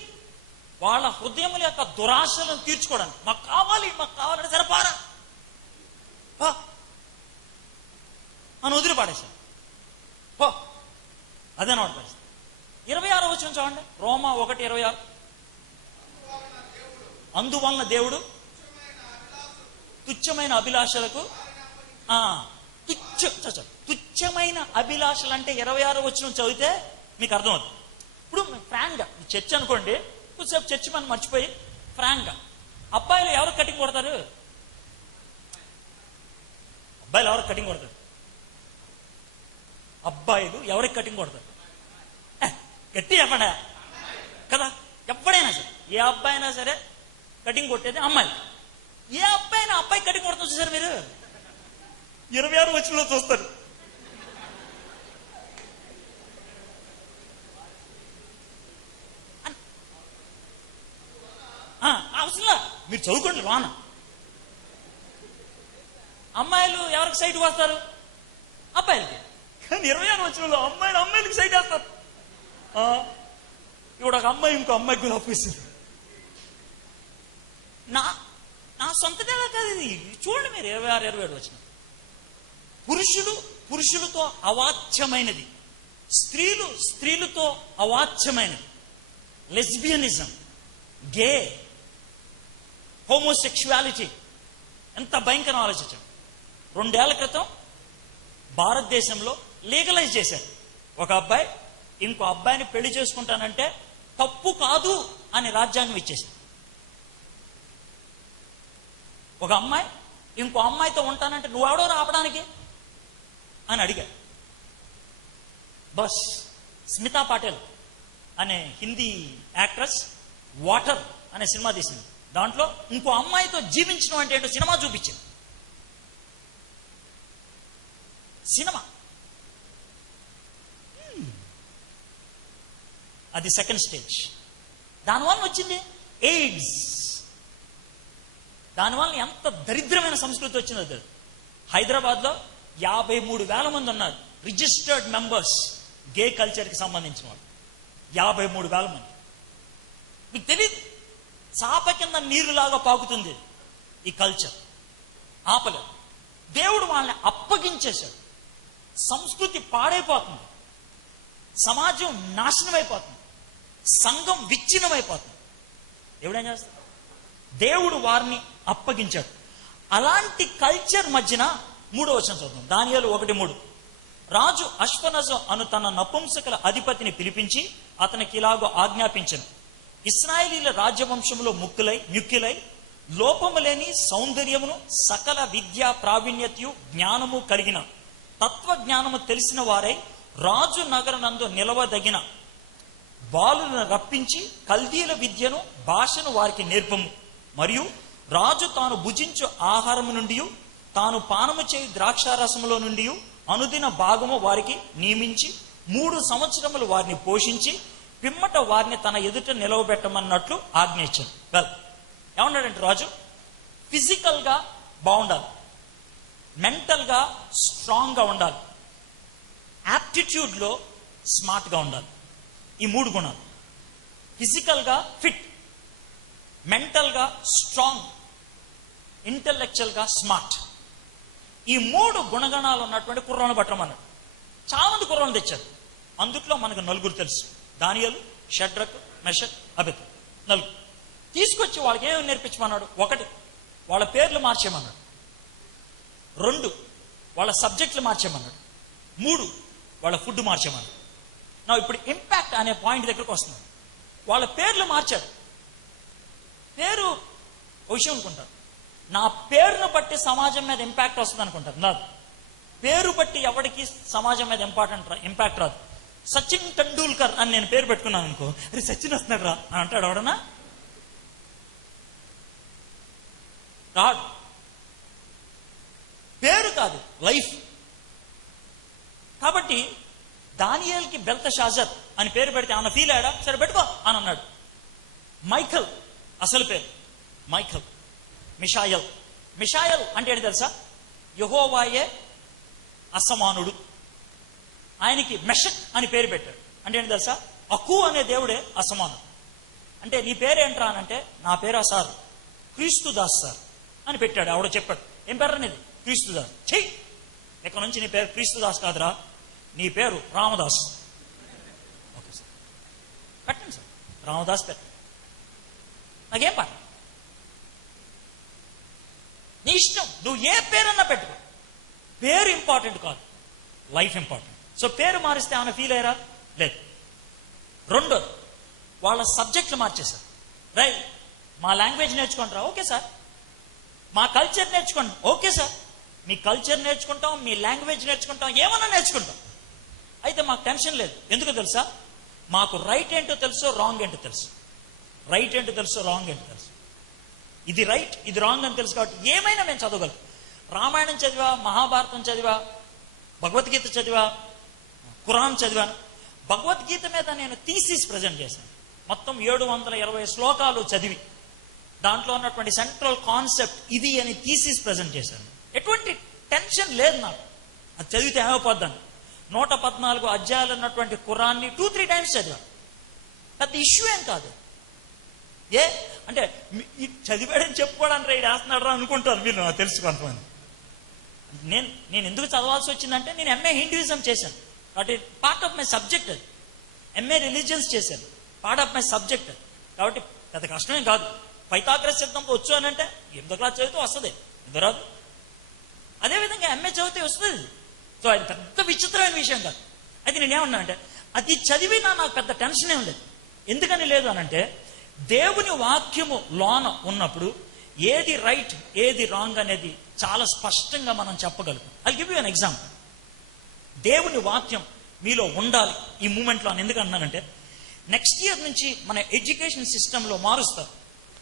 వాళ్ళ హృదయముల యొక్క దురాశలను తీర్చుకోవడానికి. మాకు కావాలంటే సరిపారా అని వదిలిపాడేశాడు. అదే నోట్ పరిస్థితి. 26వ వచనం చూడండి, రోమా 1:26. అందువలన దేవుడు తుచ్చమైన అభిలాషలకు తుచ్చమైన అభిలాషలు అంటే 26వ వచనం చదివితే మీకు అర్థమవుతుంది. ఇప్పుడు ఫ్రాంక్ గా చర్చ్ అనుకోండి, కొద్దిసేపు చర్చ్ మనం మర్చిపోయి ఫ్రాంక్ గా, అబ్బాయిలు ఎవరు కటింగ్ కొడతారు? అబ్బాయిలు ఎవరికి కటింగ్ కొడతారు? అబ్బాయిలు ఎవరికి కటింగ్ కొడతారు? గట్టి చెప్పండి కదా. ఎప్పుడైనా సరే, ఏ అబ్బాయి అయినా సరే కటింగ్ కొట్టేది అమ్మాయి. ఏ అబ్బాయి అయినా అబ్బాయి కటింగ్ కొడతారు చూసారు మీరు? 26వ వచనంలో చూస్తారు. అవసరంలా మీరు చదువుకోండి వాన. అమ్మాయిలు ఎవరికి సైట్ వస్తారు? అబ్బాయిలకి. కానీ 26వ వచనంలో అమ్మాయిలకి సైట్ వేస్తారు. ఇప్పుడు ఒక అమ్మాయి ఇంకో అమ్మాయికి కూడా అప్పేస్తారు. నా సొంత డేలా కాదు ఇది. చూడండి మీరు 26, 27 వచనం. పురుషులతో అవాచ్యమైనది, స్త్రీలతో అవాచ్యమైనది. లెస్బియనిజం, గే, హోమోసెక్షువాలిటీ ఎంత భయంకరం ఆలోచించాం. 2 ఏళ్ల క్రితం భారతదేశంలో లీగలైజ్ చేశారు. ఒక అబ్బాయి ఇంకో అబ్బాయిని పెళ్లి చేసుకుంటానంటే తప్పు కాదు అని రాజ్యాంగం ఇచ్చేసింది. ఒక అమ్మాయి ఇంకో అమ్మాయితో ఉంటానంటే నువ్వెవడో రావడానికి అని అడిగాడు. బస్ స్మితా పాటేల్ అనే హిందీ యాక్ట్రెస్ వాటర్ అనే సినిమా తీసింది. దాంట్లో ఇంకో అమ్మాయితో జీవించడం అంటే ఏంటో సినిమా చూపించింది. సినిమా అది సెకండ్ స్టేజ్. దానివల్ల వచ్చింది ఎయిడ్స్. దానివల్ల ఎంత దరిద్రమైన సంస్కృతి వచ్చిందో తెలుసు. హైదరాబాద్లో 53,000 మంది ఉన్నారు రిజిస్టర్డ్ మెంబర్స్ గే కల్చర్కి సంబంధించిన వాళ్ళు. 53,000 మంది. మీకు తెలియదు, చాప కింద నీరులాగా పాకుతుంది ఈ కల్చర్. ఆపలేదు. దేవుడు వాళ్ళని అప్పగించేశాడు. సంస్కృతి పాడైపోతుంది, సమాజం నాశనం అయిపోతుంది, సంఘం విచ్ఛిన్నమైపోతుంది. దేవుడు ఏం చేస్తాడు? దేవుడు వారిని అప్పగించాడు. అలాంటి కల్చర్ మధ్యన 3వ వచనం చదువుతాం. దానియేలు 1:3. రాజు అశ్వనజు అను తన నపుంసకుల అధిపతిని పిలిపించి అతనికి ఇలాగో ఆజ్ఞాపించను, ఇశ్రాయేలీల రాజ్యవంశంలో ముఖ్యులై లోపము లేని సౌందర్యమును సకల విద్యా ప్రావీణ్యతయు జ్ఞానము కలిగిన తత్వజ్ఞానము తెలిసిన వారై రాజు నగరనందు నిలవదగిన బాలులను రప్పించి కల్దీల విద్యను భాషను వారికి నేర్పము. మరియు రాజు తాను భుజించు ఆహారము నుండి తాను పానము చేయు ద్రాక్షారసములో నుండి అనుదిన భాగము వారికి నియమించి 3 సంవత్సరములు వారిని పోషించి పిమ్మట వారిని తన ఎదుట నిలవబెట్టమన్నట్లు ఆజ్ఞయించాడు. వెల్, ఏమన్నాడంటే రాజు ఫిజికల్ గా బాగుండాలి, మెంటల్ గా స్ట్రాంగ్ గా ఉండాలి, యాప్టిట్యూడ్ లో స్మార్ట్ గా ఉండాలి. ఈ 3 గుణాలు, ఫిజికల్ గా ఫిట్, మెంటల్ గా స్ట్రాంగ్, ఇంటెలెక్చువల్ గా స్మార్ట్. ఈ 3 గుణగణాలు ఉన్నటువంటి కుర్రాలను పట్టమన్నాడు. చాలా మంది కుర్రాలను తెచ్చారు. అందుట్లో మనకు 4 తెలుసు: దానియేలు, షడ్రక్, మెషక్, అబెద్నెగో. 4 తీసుకొచ్చి వాళ్ళకి ఏమేమి నేర్పించమన్నాడు? 1, వాళ్ళ పేర్లు మార్చేయమన్నాడు. 2, వాళ్ళ సబ్జెక్టులు మార్చేయమన్నాడు. 3, వాళ్ళ ఫుడ్ మార్చేయమన్నాడు. నా ఇప్పుడు ఇంపాక్ట్ అనే పాయింట్ దగ్గరకు వస్తున్నాడు. వాళ్ళ పేర్లు మార్చారు. పేరు ఒక విషయం అనుకుంటారు, నా పేరును బట్టి సమాజం మీద ఇంపాక్ట్ వస్తుంది అనుకుంటారు. రాదు. పేరు బట్టి ఎవరికి సమాజం మీద ఇంపాక్ట్ రాదు. సచిన్ టెండూల్కర్ అని నేను పేరు పెట్టుకున్నాను అనుకో, అరే సచిన్ వస్తున్నాడు రా అని అంటాడు ఎవడన్నా? రాడు. పేరు కాదు, లైఫ్. కాబట్టి దానియేలుకి బెల్తషాజర్ అని పేరు పెడితే ఆమె ఫీల్ అయ్యాడా? సరే పెట్టుకో అని అన్నాడు. మైఖల్ అసలు పేరు మైఖల్. మిషాయల్ అంటే ఏంటి తెలుసా? యెహోవాయే అసమానుడు. ఆయనకి మెషక్ అని పేరు పెట్టాడు. అంటే ఏంటి తెలుసా? అకు అనే దేవుడే అసమానుడు. అంటే నీ పేరేంట్రా అని అంటే, నా పేరు సార్ క్రీస్తుదాస్ సార్ అని పెట్టాడు. ఆవిడ చెప్పాడు, ఏం పేరు అనేది? క్రీస్తుదాస్. చెయ్యి, ఇక్కడ నుంచి నీ పేరు క్రీస్తుదాస్ కాదురా, నీ పేరు రామదాస్. ఓకే సార్, పెట్టండి సార్, రామదాస్ పెట్టండి, నాకేం పని, నీ ఇష్టం, నువ్వు ఏ పేరన్నా పెట్టుకో. పేరు ఇంపార్టెంట్ కాదు, లైఫ్ ఇంపార్టెంట్. సో పేరు మారిస్తే ఆమె ఫీల్ అయ్యారా? లేదు. 2, వాళ్ళ సబ్జెక్టులు మార్చేశారు. రైట్, మా లాంగ్వేజ్ నేర్చుకుంటారా? Okay sir. మా కల్చర్ నేర్చుకోండి. ఓకే సార్, మీ కల్చర్ నేర్చుకుంటాం, మీ లాంగ్వేజ్ నేర్చుకుంటాం, ఏమన్నా నేర్చుకుంటాం. అయితే మాకు టెన్షన్ లేదు. ఎందుకు తెలుసా? మాకు రైట్ ఏంటో తెలుసో, రాంగ్ ఏంటో తెలుసు. రైట్ ఏంటో తెలుసో, రాంగ్ ఏంటో తెలుసు. ఇది రైట్, ఇది రాంగ్ అని తెలుసు. కాబట్టి ఏమైనా మేము చదవగలం. రామాయణం చదివా, మహాభారతం చదివా, భగవద్గీత చదివా, ఖురాన్ చదివాను. భగవద్గీత మీద నేను థీసిస్ ప్రజెంట్ చేశాను. మొత్తం 720 శ్లోకాలు చదివి దాంట్లో ఉన్నటువంటి సెంట్రల్ కాన్సెప్ట్ ఇది అని థీసిస్ ప్రజెంట్ చేశాను. ఎటువంటి టెన్షన్ లేదు నాకు. అది చదివితే ఏమైపోద్దాను. 114 అధ్యాయాలు ఉన్నటువంటి ఖురాన్ని 2-3 టైమ్స్ చదివా. పెద్ద ఇష్యూ ఏం కాదు. ఏ అంటే చదివాడని చెప్పుకోవడానికి రైడ్ వేస్తున్నాడు రా అనుకుంటారు మీరు, నాకు తెలుసు కొంతమంది. నేను ఎందుకు చదవాల్సి వచ్చిందంటే, నేను ఎంఏ హిందూయిజం చేశాను కాబట్టి పార్ట్ ఆఫ్ మై సబ్జెక్ట్ అది. ఎంఏ రిలీజియన్స్ చేశాను, పార్ట్ ఆఫ్ మై సబ్జెక్ట్ అది. కాబట్టి పెద్ద కష్టమేం కాదు. పైథాగరస్ సిద్ధాంతం వచ్చు అని అంటే 8వ క్లాస్ చదివితే వస్తుంది, ఎందుకు రాదు? అదేవిధంగా ఎంఏ చదివితే వస్తుంది. సో అది పెద్ద విచిత్రమైన విషయం కాదు. అయితే నేనేమన్నా అంటే, అది చదివినా నాకు పెద్ద టెన్షన్ ఏం లేదు. ఎందుకని లేదు అనంటే, దేవుని వాక్యము లోన ఉన్నప్పుడు ఏది రైట్ ఏది రాంగ్ అనేది చాలా స్పష్టంగా మనం చెప్పగలుగుతాం. I give you an example. దేవుని వాక్యం మీలో ఉండాలి ఈ మూమెంట్లో అని ఎందుకు అన్నానంటే, నెక్స్ట్ ఇయర్ నుంచి మన ఎడ్యుకేషన్ సిస్టంలో మారుస్తారు.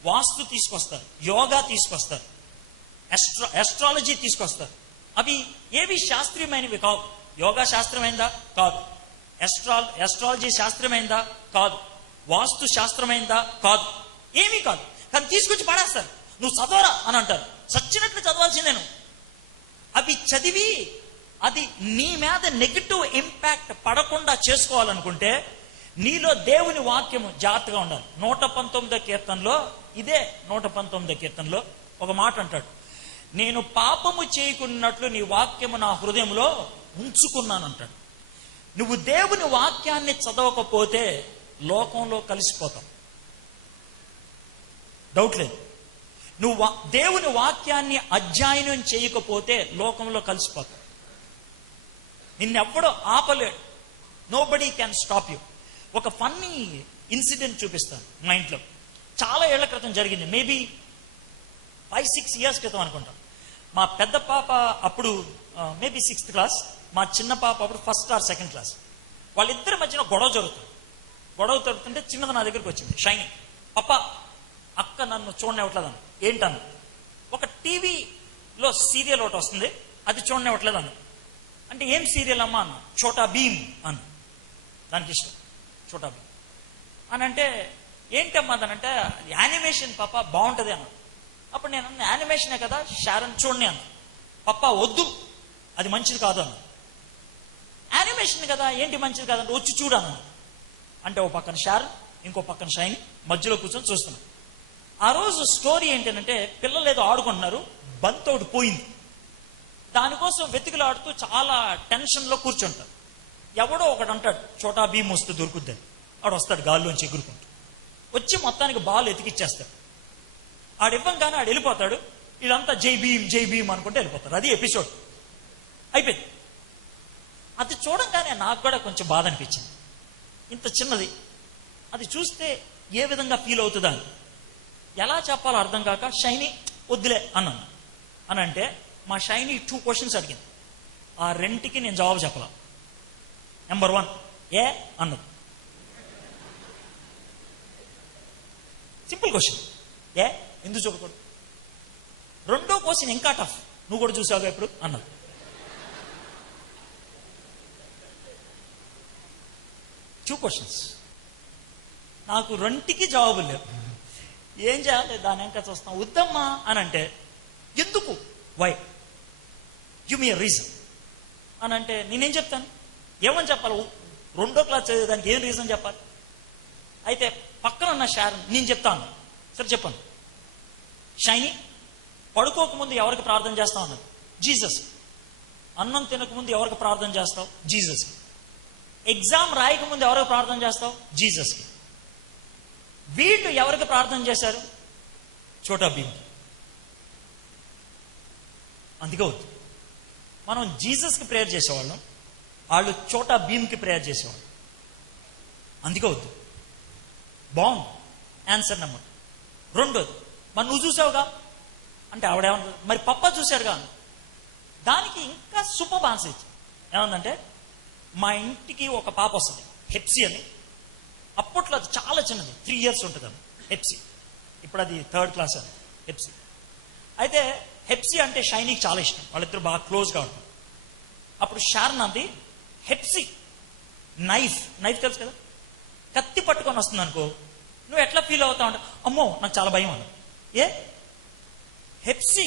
వాస్తు తీసుకొస్తారు, యోగా తీసుకొస్తారు, ఎస్ట్రాలజీ తీసుకొస్తారు. అవి ఏవి శాస్త్రీయమైనవి కావు. యోగా శాస్త్రమైందా? కాదు. ఎస్ట్రాలజీ శాస్త్రమైందా? కాదు. వాస్తు శాస్త్రమైందా? కాదు. ఏమీ కాదు. కానీ తీసుకొచ్చి పడేస్తారు. నువ్వు చదవరా అని అంటారు. చచ్చినట్లు చదవాల్సిందేను. అవి చదివి అది నీ మీద నెగిటివ్ ఇంపాక్ట్ పడకుండా చేసుకోవాలనుకుంటే నీలో దేవుని వాక్యము జాగ్రత్తగా ఉండాలి. 119వ కీర్తనలో, ఇదే 119వ కీర్తనలో ఒక మాట అంటాడు, నేను పాపము చేయకున్నట్లు నీ వాక్యము నా హృదయంలో ఉంచుకున్నాను అంటాడు. నువ్వు దేవుని వాక్యాన్ని చదవకపోతే లోకంలో కలిసిపోతావు, డౌట్ లేదు. నువ్వు దేవుని వాక్యాన్ని అధ్యయనం చేయకపోతే లోకంలో కలిసిపోతావు. నిన్నెవ్వడో ఆపలేడు. Nobody can stop you. ఒక ఫన్నీ ఇన్సిడెంట్ చూపిస్తాను మా ఇంట్లో. చాలా ఏళ్ల క్రితం జరిగింది, మేబీ 5-6 years క్రితం అనుకుంటాం. మా పెద్ద పాప అప్పుడు మేబీ 6th క్లాస్, మా చిన్న పాప అప్పుడు 1st or 2nd క్లాస్. వాళ్ళిద్దరి మధ్యన గొడవ జరుగుతుంటే చిన్నది నా దగ్గరికి వచ్చింది, షైనీ. పాప, అక్క నన్ను చూడనివ్వట్లేదన్న. ఏంటన్న? ఒక టీవీలో సీరియల్ ఒకటి వస్తుంది, అది చూడనివ్వట్లేదన్న. అంటే ఏం సీరియల్ అమ్మా అన్న? చోటా భీమ్ అన్న. దానికి ఇష్టం చోటా భీమ్ అని. అంటే ఏంటమ్మా అదనంటే యానిమేషన్ పాప బాగుంటుంది అన్న. అప్పుడు నేను అన్న, యానిమేషనే కదా షారన్ చూడని అన్న. పప్ప వద్దు, అది మంచిది కాదు అన్న. యానిమేషన్ కదా, ఏంటి మంచిది కాదంటే వచ్చి చూడను అంటే ఓ పక్కన షారన్, ఇంకో పక్కన షైనీ, మధ్యలో కూర్చొని చూస్తున్నాం. ఆ రోజు స్టోరీ ఏంటంటే పిల్లలు ఏదో ఆడుకుంటున్నారు, బంతి ఒకటి పోయింది. దానికోసం వెతికిలాడుతూ చాలా టెన్షన్లో కూర్చుంటారు. ఎవడో ఒకడు అంటాడు చోటా భీమ్ వస్తే దొరుకుద్దని. ఆడు వస్తాడు గాల్లోంచి ఎగురుకుంటూ, వచ్చి మొత్తానికి బాల్ ఎతికిచ్చేస్తాడు. ఆడివ్వంగానే ఆడు వెళ్ళిపోతాడు. ఇదంతా జై భీమ్ అనుకుంటే వెళ్ళిపోతారు. అది ఎపిసోడ్ అయిపోయింది. అది చూడంగానే నాకు కూడా కొంచెం బాధ అనిపించింది. ఇంత చిన్నది, అది చూస్తే ఏ విధంగా ఫీల్ అవుతుందా అని ఎలా చెప్పాలో అర్థం కాక షైనీ వద్దులే అన్నాను. అని అంటే మా షైనీ 2 questions అడిగింది. ఆ 2కి నేను జవాబు చెప్పలా. నెంబర్ 1 ఏ అన్నది. సింపుల్ క్వశ్చన్, ఏ ఎందుకు చూడకూడదు. రెండో క్వశ్చన్ ఇంకా టఫ్, నువ్వు కూడా చూసావుగా ఎప్పుడు అన్నది. టూ క్వశ్చన్స్, నాకు 2కి జవాబులు లేవు. ఏం చేయాలి? దాని ఇంకా చూస్తాం. వద్దమ్మా అని అంటే ఎందుకు, why, give me a reason అని అంటే నేనేం చెప్తాను? ఏమని చెప్పాలి? 2వ క్లాస్ చదివేదానికి ఏం రీజన్ చెప్పాలి? అయితే పక్కన ఉన్న షారన్ నేను చెప్తాను. సరే చెప్పాను. షైనీ, పడుకోకముందు ఎవరికి ప్రార్థన చేస్తావు అన్నది. జీసస్. అన్నం తినకముందు ఎవరికి ప్రార్థన చేస్తావు? జీసస్కి. ఎగ్జామ్ రాయకముందు ఎవరికి ప్రార్థన చేస్తావు? జీసస్కి. వీళ్ళు ఎవరికి ప్రార్థన చేశారు? చోటా భీమ్కి. అందుకే వద్దు. మనం జీసస్కి ప్రేయర్ చేసేవాళ్ళం, వాళ్ళు చోటా భీమ్కి ప్రేయర్ చేసేవాళ్ళు. అందుకే వద్దు. బాగుంది ఆన్సర్ నెంబర్. రెండోది, మరి నువ్వు చూసావుగా అంటే ఆవిడేమన్నా, మరి పప్ప చూశాడుగా. దానికి ఇంకా సూపర్ ఆన్సర్ ఇచ్చింది. ఏమందంటే, మా ఇంటికి ఒక పాప వస్తుంది, హెప్సీ అని. అప్పట్లో అది చాలా చిన్నది, 3 years ఉంటుంది అది హెప్సీ. ఇప్పుడు అది 3rd క్లాస్ అని హెప్సీ. అయితే హెప్సీ అంటే షైనీకి చాలా ఇష్టం, వాళ్ళిద్దరు బాగా క్లోజ్గా ఉంటారు. అప్పుడు షారన్ అంది, హెప్సీ నైఫ్ తెలుసు కదా, కత్తి పట్టుకొని వస్తుంది అనుకో, నువ్వు ఎట్లా ఫీల్ అవుతావు అంటే, అమ్మో నాకు చాలా భయం అన్న. ఏ, హెప్సీ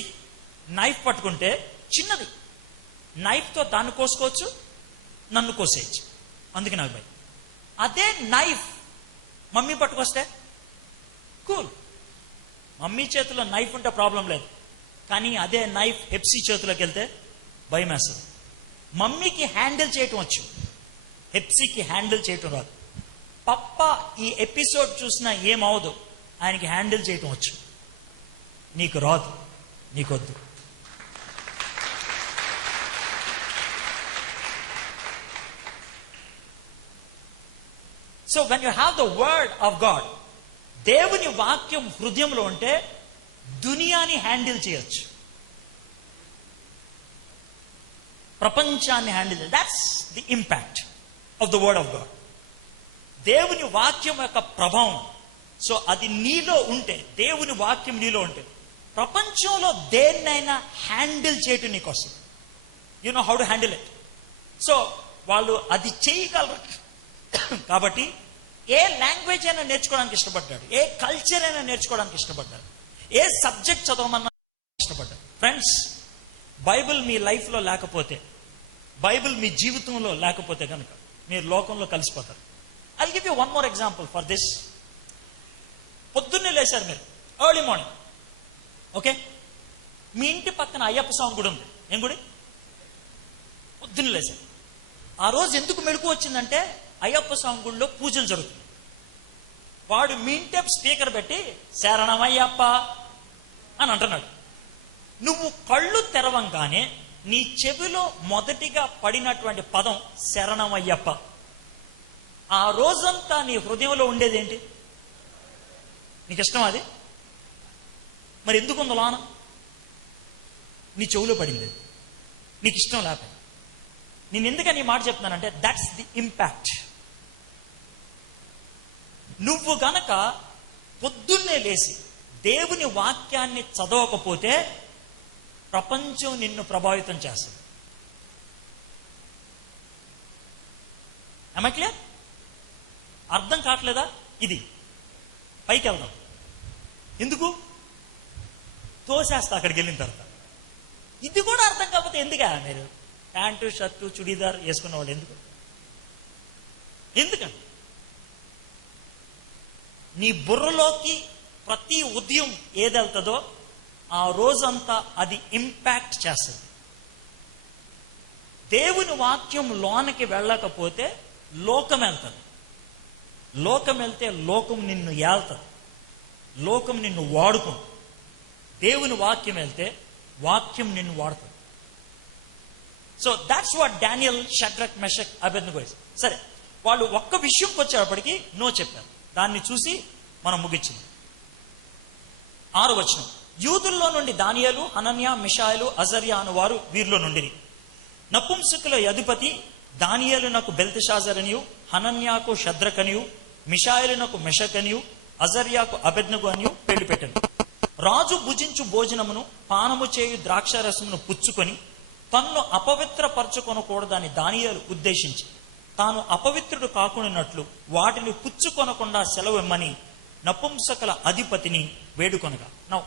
నైఫ్ పట్టుకుంటే చిన్నది, నైఫ్తో దాన్ని కోసుకోవచ్చు, నన్ను కోసేయచ్చు, అందుకే నాకు భయం. అదే నైఫ్ మమ్మీ పట్టుకొస్తే కూల్, మమ్మీ చేతిలో నైఫ్ ఉంటే ప్రాబ్లం లేదు. కానీ అదే నైఫ్ హెప్సీ చేతిలోకి వెళ్తే భయం వేస్తుంది. మమ్మీకి హ్యాండిల్ చేయటం వచ్చు, హెప్సీకి హ్యాండిల్ చేయటం రాదు. పప్ప ఈ ఎపిసోడ్ చూసినా ఏమవదు, ఆయనకి హ్యాండిల్ చేయటం వచ్చు, నీకు రాదు, నీకొద్దు. So when you have the word of God, దేవుని వాక్యం హృదయంలో ఉంటే దునియాని హ్యాండిల్ చేయొచ్చు, ప్రపంచాన్ని handle. That's the impact of the word of God. దేవుని వాక్యం యొక్క ప్రభావం. సో అది నీలో ఉంటే, దేవుని వాక్యం నీలో ఉంటే, ప్రపంచంలో దేన్నైనా హ్యాండిల్ చేయటం నీకు వస్తుంది. You know how to handle it. So వాళ్ళు అది చేయగలరు. కాబట్టి ఏ లాంగ్వేజ్ అయినా నేర్చుకోవడానికి ఇష్టపడ్డాడు, ఏ కల్చర్ అయినా నేర్చుకోవడానికి ఇష్టపడ్డాడు, ఏ సబ్జెక్ట్ చదవమన్నా ఇష్టపడ్డాడు. ఫ్రెండ్స్, బైబిల్ మీ లైఫ్లో లేకపోతే, బైబిల్ మీ జీవితంలో లేకపోతే కనుక మీరు లోకంలో కలిసిపోతారు. I'll give you one more example for this. పొద్దున్నే లేచారు మీరు, ఎర్లీ మార్నింగ్, ఓకే, మీ ఇంటి పక్కన అయ్యప్ప స్వామి గుడి ఉంది. ఏం గుడి? పొద్దున్నే లేచారు. ఆ రోజు ఎందుకు మెలకు వచ్చిందంటే, అయ్యప్ప స్వామి గుడిలో పూజలు జరుగుతుంది. వాడు మీ ఇంటే స్పీకర్ పెట్టి శరణమయ్యప్ప అని అంటున్నాడు. నువ్వు కళ్ళు తెరవంగానే నీ చెవిలో మొదటిగా పడినటువంటి పదం శరణమయ్యప్ప. ఆ రోజంతా నీ హృదయంలో ఉండేది ఏంటి? నీకు ఇష్టం అది? మరి ఎందుకు ఉంది లోన? నీ చెవులో పడింది, నీకు ఇష్టం లేకపోతే. నేను ఎందుకని ఈ మాట చెప్తున్నానంటే దట్స్ ది ఇంపాక్ట్. నువ్వు గనక పొద్దున్నే లేచి దేవుని వాక్యాన్ని చదవకపోతే ప్రపంచం నిన్ను ప్రభావితం చేస్తుంది. క్లియర్? అర్థం కావట్లేదా? ఇది పైకి వెళ్దాం. ఎందుకు తోసేస్తా అక్కడికి వెళ్ళిన తర్వాత. ఇది కూడా అర్థం కాకపోతే ఎందుకా మీరు ప్యాంటు షర్టు చుడీదార్ వేసుకున్న వాళ్ళు ఎందుకండి? నీ బుర్రలోకి ప్రతి ఉదయం ఏదెళ్తుందో ఆ రోజంతా అది ఇంపాక్ట్ చేస్తుంది. దేవుని వాక్యం లోనికి వెళ్ళకపోతే లోకం వెళ్తుంది. లోకం వెళ్తే లోకం నిన్ను ఏళ్తుంది, లోకం నిన్ను వాడుకుంటుంది. దేవుని వాక్యం వెళ్తే వాక్యం నిన్ను వాడుతుంది. So that's what Daniel, Shadrach, Meshach, Abednego. సరే, వాళ్ళు ఒక్క విషయంకి వచ్చేటప్పటికి నో చెప్పారు. దాన్ని చూసి మనం ముగించింది. 6వ వచనం, యూదుల్లో నుండి దానియేలు, హనన్యా, మిషాయలు, అజర్యా అను వారు వీరిలో నుండిరి. నపుంసకుల అధిపతి దానియేలునకు బెల్తెషాజరనియు, హనన్యాకు షద్రకనియు, మిషాయలునకు మెషకనియు, అజర్యాకు అబెద్నెగో అనియు పేర్లు పెట్టాను. రాజు భుజించు భోజనమును పానము చేయు ద్రాక్షారసమును పుచ్చుకొని తన్ను అపవిత్రపరచుకొనకూడదని దానియేలు ఉద్దేశించి తాను అపవిత్రుడు కాకుండానట్లు వాటిని పుచ్చుకొనకుండా సెలవిమ్మని నపుంసకుల అధిపతిని వేడుకొనగా. నౌ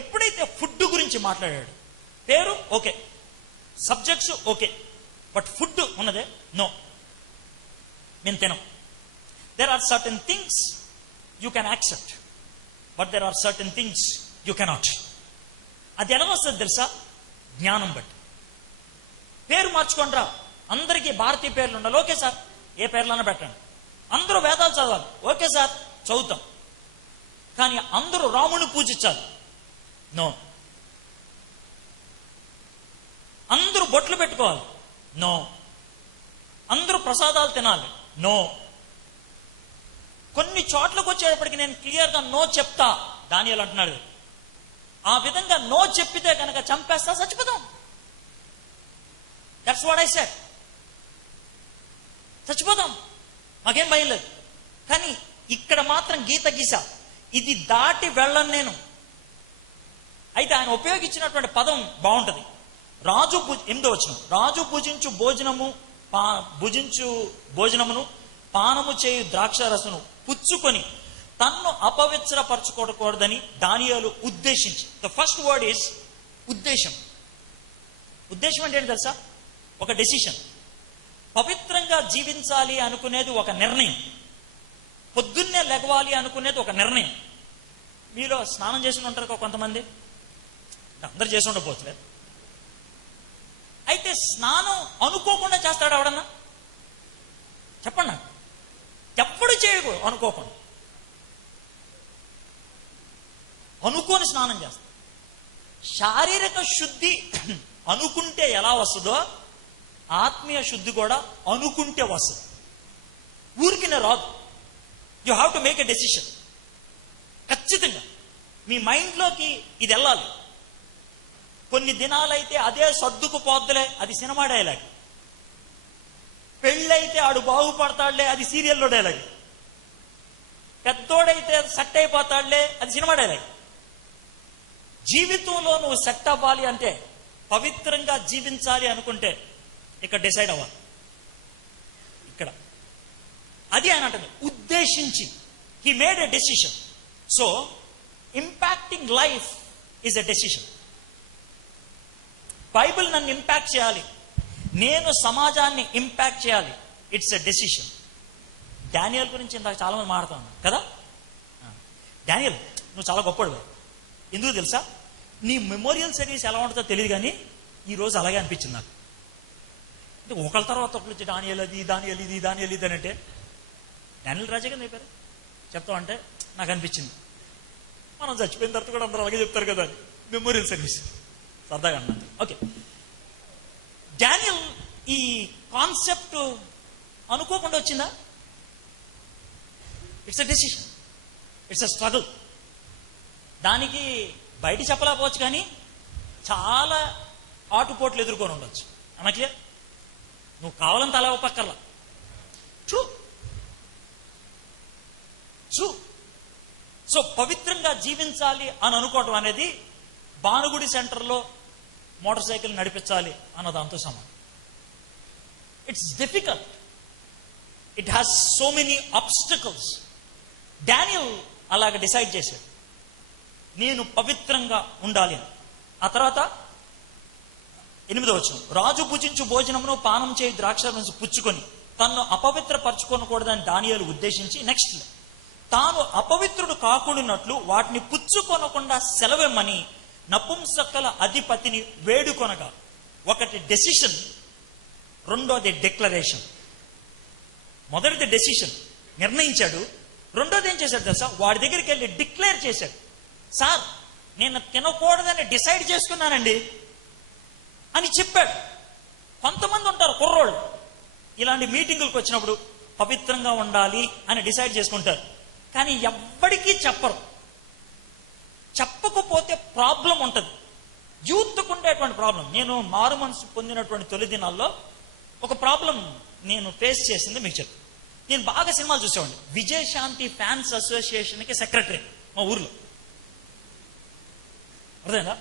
ఎప్పుడైతే ఫుడ్ గురించి మాట్లాడాడు, పేరు okay, subjects okay, but food ఉన్నదే నో, మేము తినం. There are certain things you can accept, but there are certain things you cannot. అది ఎలా వస్తుంది తెలుసా? జ్ఞానం బట్టి. పేరు మార్చుకోండిరా, అందరికీ భారతీయ పేర్లు ఉండాలి, ఓకే సార్, ఏ పేర్లన్నా పెట్టండి. అందరూ వేదాలు చదవాలి, ఓకే సార్, చదువుతాం. కానీ అందరూ రాముని పూజించాలి, నో. అందరూ బొట్లు పెట్టుకోవాలి, నో. అందరూ ప్రసాదాలు తినాలి, నో. కొన్ని చోట్లకు వచ్చేటప్పటికి నేను క్లియర్గా నో చెప్తా, దానియేలు అంటున్నాడు. ఆ విధంగా నో చెప్పితే కనుక చంపేస్తా, చచ్చిపోతాం. That's what I said. చచ్చిపోతాం, మాకేం భయం లేదు. కానీ ఇక్కడ మాత్రం గీత గీసా, ఇది దాటి వెళ్ళను నేను. అయితే ఆయన ఉపయోగించినటువంటి పదం బాగుంటది. రాజు 8వ వచనం, రాజు భుజించు భోజనమును పానము చేయు ద్రాక్షారసను పుచ్చుకొని తన్ను అపవిత్రపరచుకోకూడదని దానియేలు ఉద్దేశించి. ద ఫస్ట్ వర్డ్ ఈజ్ ఉద్దేశం. ఉద్దేశం అంటే ఏంటి తెలుసా? ఒక డెసిషన్. పవిత్రంగా జీవించాలి అనుకునేది ఒక నిర్ణయం. పొద్దున్నే లెగవాలి అనుకునేది ఒక నిర్ణయం. మీలో స్నానం చేసి ఉంటారు కొంతమంది, అందరు చేసి ఉండకపోవట్లేదు. అయితే స్నానం అనుకోకుండా చేస్తాడు ఎవడన్నా? చెప్పండి నాకు. ఎప్పుడు చేయకూడదు అనుకోకుండా. అనుకోని స్నానం చేస్తాడు. శారీరక శుద్ధి అనుకుంటే ఎలా వస్తుందో ఆత్మీయ శుద్ధి కూడా అనుకుంటే వస్తుంది, ఊరికినే రాదు. You have to make a decision. ఖచ్చితంగా మీ మైండ్లోకి ఇది వెళ్ళాలి. కొన్ని దినాలైతే అదే సర్దుకుపోద్దులే, అది సినిమా డైలాగ్. పెళ్ళైతే ఆడు బాగుపడతాడులే, అది సీరియల్లో డైలాగ్. పెద్దోడైతే సెట్ అయిపోతాడులే, అది సినిమా డైలాగ్. జీవితంలో నువ్వు సెట్ అవ్వాలి అంటే, పవిత్రంగా జీవించాలి అనుకుంటే ఇక్కడ డిసైడ్ అవ్వాలి. ఇక్కడ అది ఆయన అంటుంది ఉద్దేశించి. He made a decision. So impacting life is a decision. Bible నన్ను ఇంపాక్ట్ చేయాలి, నేను సమాజాన్ని ఇంపాక్ట్ చేయాలి, ఇట్స్ ఎ డెసిషన్. డానియేల్ గురించి ఇందాక చాలా మంది మాట్లాడుతున్నాను కదా. డానియేల్ నువ్వు చాలా గొప్పడు. ఎందుకు తెలుసా? నీ మెమోరియల్ సిరీస్ ఎలా ఉంటుందో తెలియదు, కానీ ఈరోజు అలాగే అనిపించింది నాకు. అంటే ఒకళ్ళ తర్వాత ఒకళ్ళు డానియేల్ అది, దానియేల్ ఇది, దానియేల్ ఇది అని అంటే డానియేల్ రాజే కదా చెప్పారు. చెప్తామంటే నాకు అనిపించింది మనం చచ్చిపోయిన తర్వాత కూడా అందరూ అలాగే చెప్తారు కదా అని. మెమోరియల్ సర్వీస్ సరదాగా అన్నది. ఓకే, డానియేల్ ఈ కాన్సెప్ట్ అనుకోకుండా వచ్చిందా? It's a decision, it's a struggle. దానికి బయట చెప్పలేకపోవచ్చు, కానీ చాలా ఆటుపోట్లు ఎదుర్కొని ఉండొచ్చు. అన్న క్లియర్? నువ్వు కావాలని తల పక్కర్లా. True true. సో పవిత్రంగా జీవించాలి అని అనుకోవటం అనేది భానుగుడి సెంటర్లో మోటార్ సైకిల్ నడిపించాలి అన్న దాంతో సమానం. It's difficult, it has so many obstacles. Daniel అలాగ డిసైడ్ చేశాడు, నేను పవిత్రంగా ఉండాలి అని. ఆ తర్వాత 8వ వచనం, రాజు భుజించు భోజనమును పానం చేయి ద్రాక్షారసం పుచ్చుకొని తన్ను అపవిత్రపరచుకొనకూడదని దానియేలు ఉద్దేశించి, నెక్స్ట్, తాను అపవిత్రుడు కాకుండానట్లు వాటిని పుచ్చుకొనకుండా సెలవిమ్మని నపుంసకుల అధిపతిని వేడుకొనగా. ఒకటి డెసిషన్, రెండోది డిక్లరేషన్. మొదటిది డెసిషన్, నిర్ణయించాడు. రెండోది ఏం చేశాడు తెలుసా? వాడి దగ్గరికి వెళ్ళి డిక్లేర్ చేశాడు. సార్, నేను తినకూడదని డిసైడ్ చేసుకున్నానండి అని చెప్పాడు. కొంతమంది ఉంటారు కుర్రోళ్ళు, ఇలాంటి మీటింగులకు వచ్చినప్పుడు పవిత్రంగా ఉండాలి అని డిసైడ్ చేసుకుంటారు, కానీ ఎవ్వడికీ చెప్పరు. చెప్పకపోతే ప్రాబ్లం ఉంటుంది, యూత్కు ఉండేటువంటి ప్రాబ్లం. నేను మారు మనసు పొందినటువంటి తొలి దినాల్లో ఒక ప్రాబ్లం నేను ఫేస్ చేసింది మీకు చెప్తాను. నేను బాగా సినిమాలు చూసేవాడిని. విజయశాంతి ఫ్యాన్స్ అసోసియేషన్కి సెక్రటరీ మా ఊర్లో, అర్థమైందా?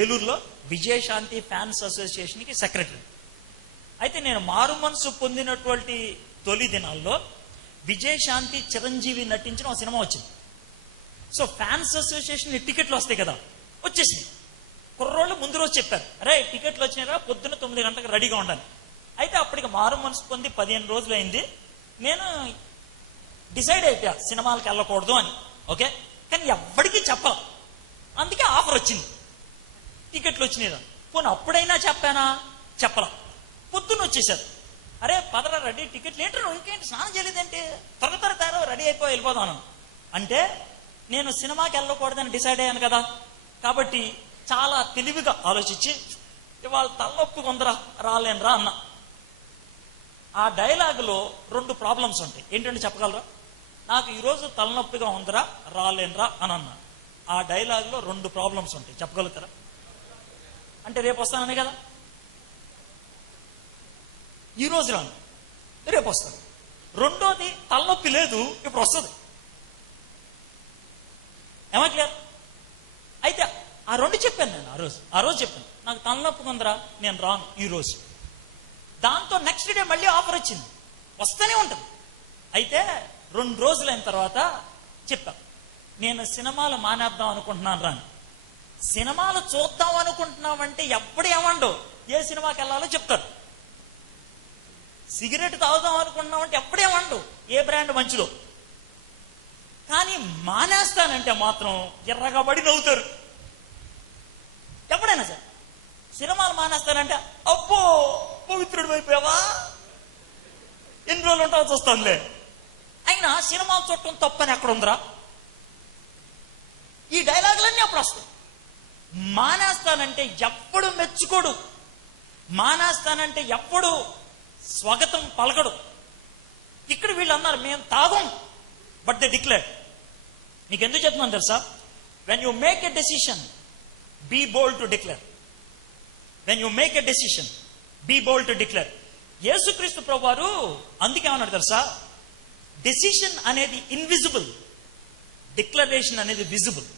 ఏలూరులో విజయశాంతి ఫ్యాన్స్ అసోసియేషన్కి సెక్రటరీ. అయితే నేను మారు మనసు పొందినటువంటి తొలి దినాల్లో విజయశాంతి చిరంజీవి నటించిన ఒక సినిమా వచ్చింది. సో ఫ్యాన్స్ అసోసియేషన్ టికెట్లు వస్తాయి కదా, వచ్చేసింది. కుర్రోళ్ళు ముందు రోజు చెప్పారు, అరే టికెట్లు వచ్చినారా, పొద్దున్న 9 గంటలకు రెడీగా ఉండాలి. అయితే అప్పటికి మారు మనసు పొంది 15 రోజులు అయింది. నేను డిసైడ్ అయిపోయా సినిమాలకు వెళ్ళకూడదు అని. ఓకే, కానీ ఎవ్వడికి చెప్పాలి. అందుకే ఆఫర్ వచ్చింది, టికెట్లు వచ్చినాయి. పోనీ అప్పుడైనా చెప్పానా? చెప్పలా. పొద్దున్న వచ్చేసారు, అరే పదరా రెడీ, టికెట్లు ఏంటి, ఇంకేంటి స్నానం చేయలేదంటే, త్వరగా తయారు రెడీ అయిపోయి వెళ్ళిపోదాను. అంటే నేను సినిమాకి వెళ్ళకూడదని డిసైడ్ అయ్యాను కదా, కాబట్టి చాలా తెలివిగా ఆలోచించి ఇవాళ తలనొప్పి కొందరా రాలేనరా అన్నా. ఆ డైలాగులో 2 ప్రాబ్లమ్స్ ఉంటాయి. ఏంటంటే చెప్పగలరా? నాకు ఈరోజు తలనొప్పిగా ఉందరా రాలేనరా అని అన్నా. ఆ డైలాగులో 2 ప్రాబ్లమ్స్ ఉంటాయి, చెప్పగలుగుతారా? అంటే రేపు వస్తాననే కదా, ఈ రోజు రాను, రేపు వస్తాను. రెండోది, తలనొప్పి లేదు, ఇప్పుడు వస్తుంది. ఏమా క్లియర్? అయితే ఆ 2 చెప్పాను నేను ఆ రోజు చెప్పాను, నాకు తలనొప్పి కొందరా నేను రాను ఈ రోజు. దాంతో నెక్స్ట్ డే మళ్ళీ ఆఫర్ వచ్చింది, వస్తూనే ఉంటుంది. అయితే 2 రోజులైన తర్వాత చెప్పా, నేను సినిమాలు మానేద్దాం అనుకుంటున్నాను రాని. సినిమాలు చూద్దాం అనుకుంటున్నామంటే ఎప్పుడు ఏమండో ఏ సినిమాకి వెళ్ళాలో చెప్తారు. సిగరెట్ తాగుదాం అనుకుంటున్నామంటే ఎప్పుడేమండు ఏ బ్రాండ్ మంచిదో. కానీ మానేస్తానంటే మాత్రం ఎర్రగా పడి నవ్వుతారు. ఎప్పుడైనా సార్ సినిమాలు మానేస్తానంటే, అబ్బో పవిత్రుడు అయిపోయావా, ఎన్ని రోజులు ఉంటావో చూస్తానులే. అయినా సినిమాలు చూడటం తప్పని ఎక్కడ ఉందిరా? ఈ డైలాగులన్నీ అప్పుడు వస్తాయి. మానేస్తానంటే ఎప్పుడు మెచ్చుకోడు, మానేస్తానంటే ఎప్పుడు స్వాగతం పలకడు. ఇక్కడ వీళ్ళు అన్నారు, మేము తాగం, బట్ దే డిక్లేర్. మీకు ఎందుకు చెప్తున్నాను తెలుసా? When you make a decision, be bold to declare. When you make a decision, be bold to declare. యేసుక్రీస్తు ప్రభువారు అందుకే ఏమన్నాడు తెలుసా? డెసిషన్ అనేది ఇన్విజిబుల్, డిక్లరేషన్ అనేది విజిబుల్.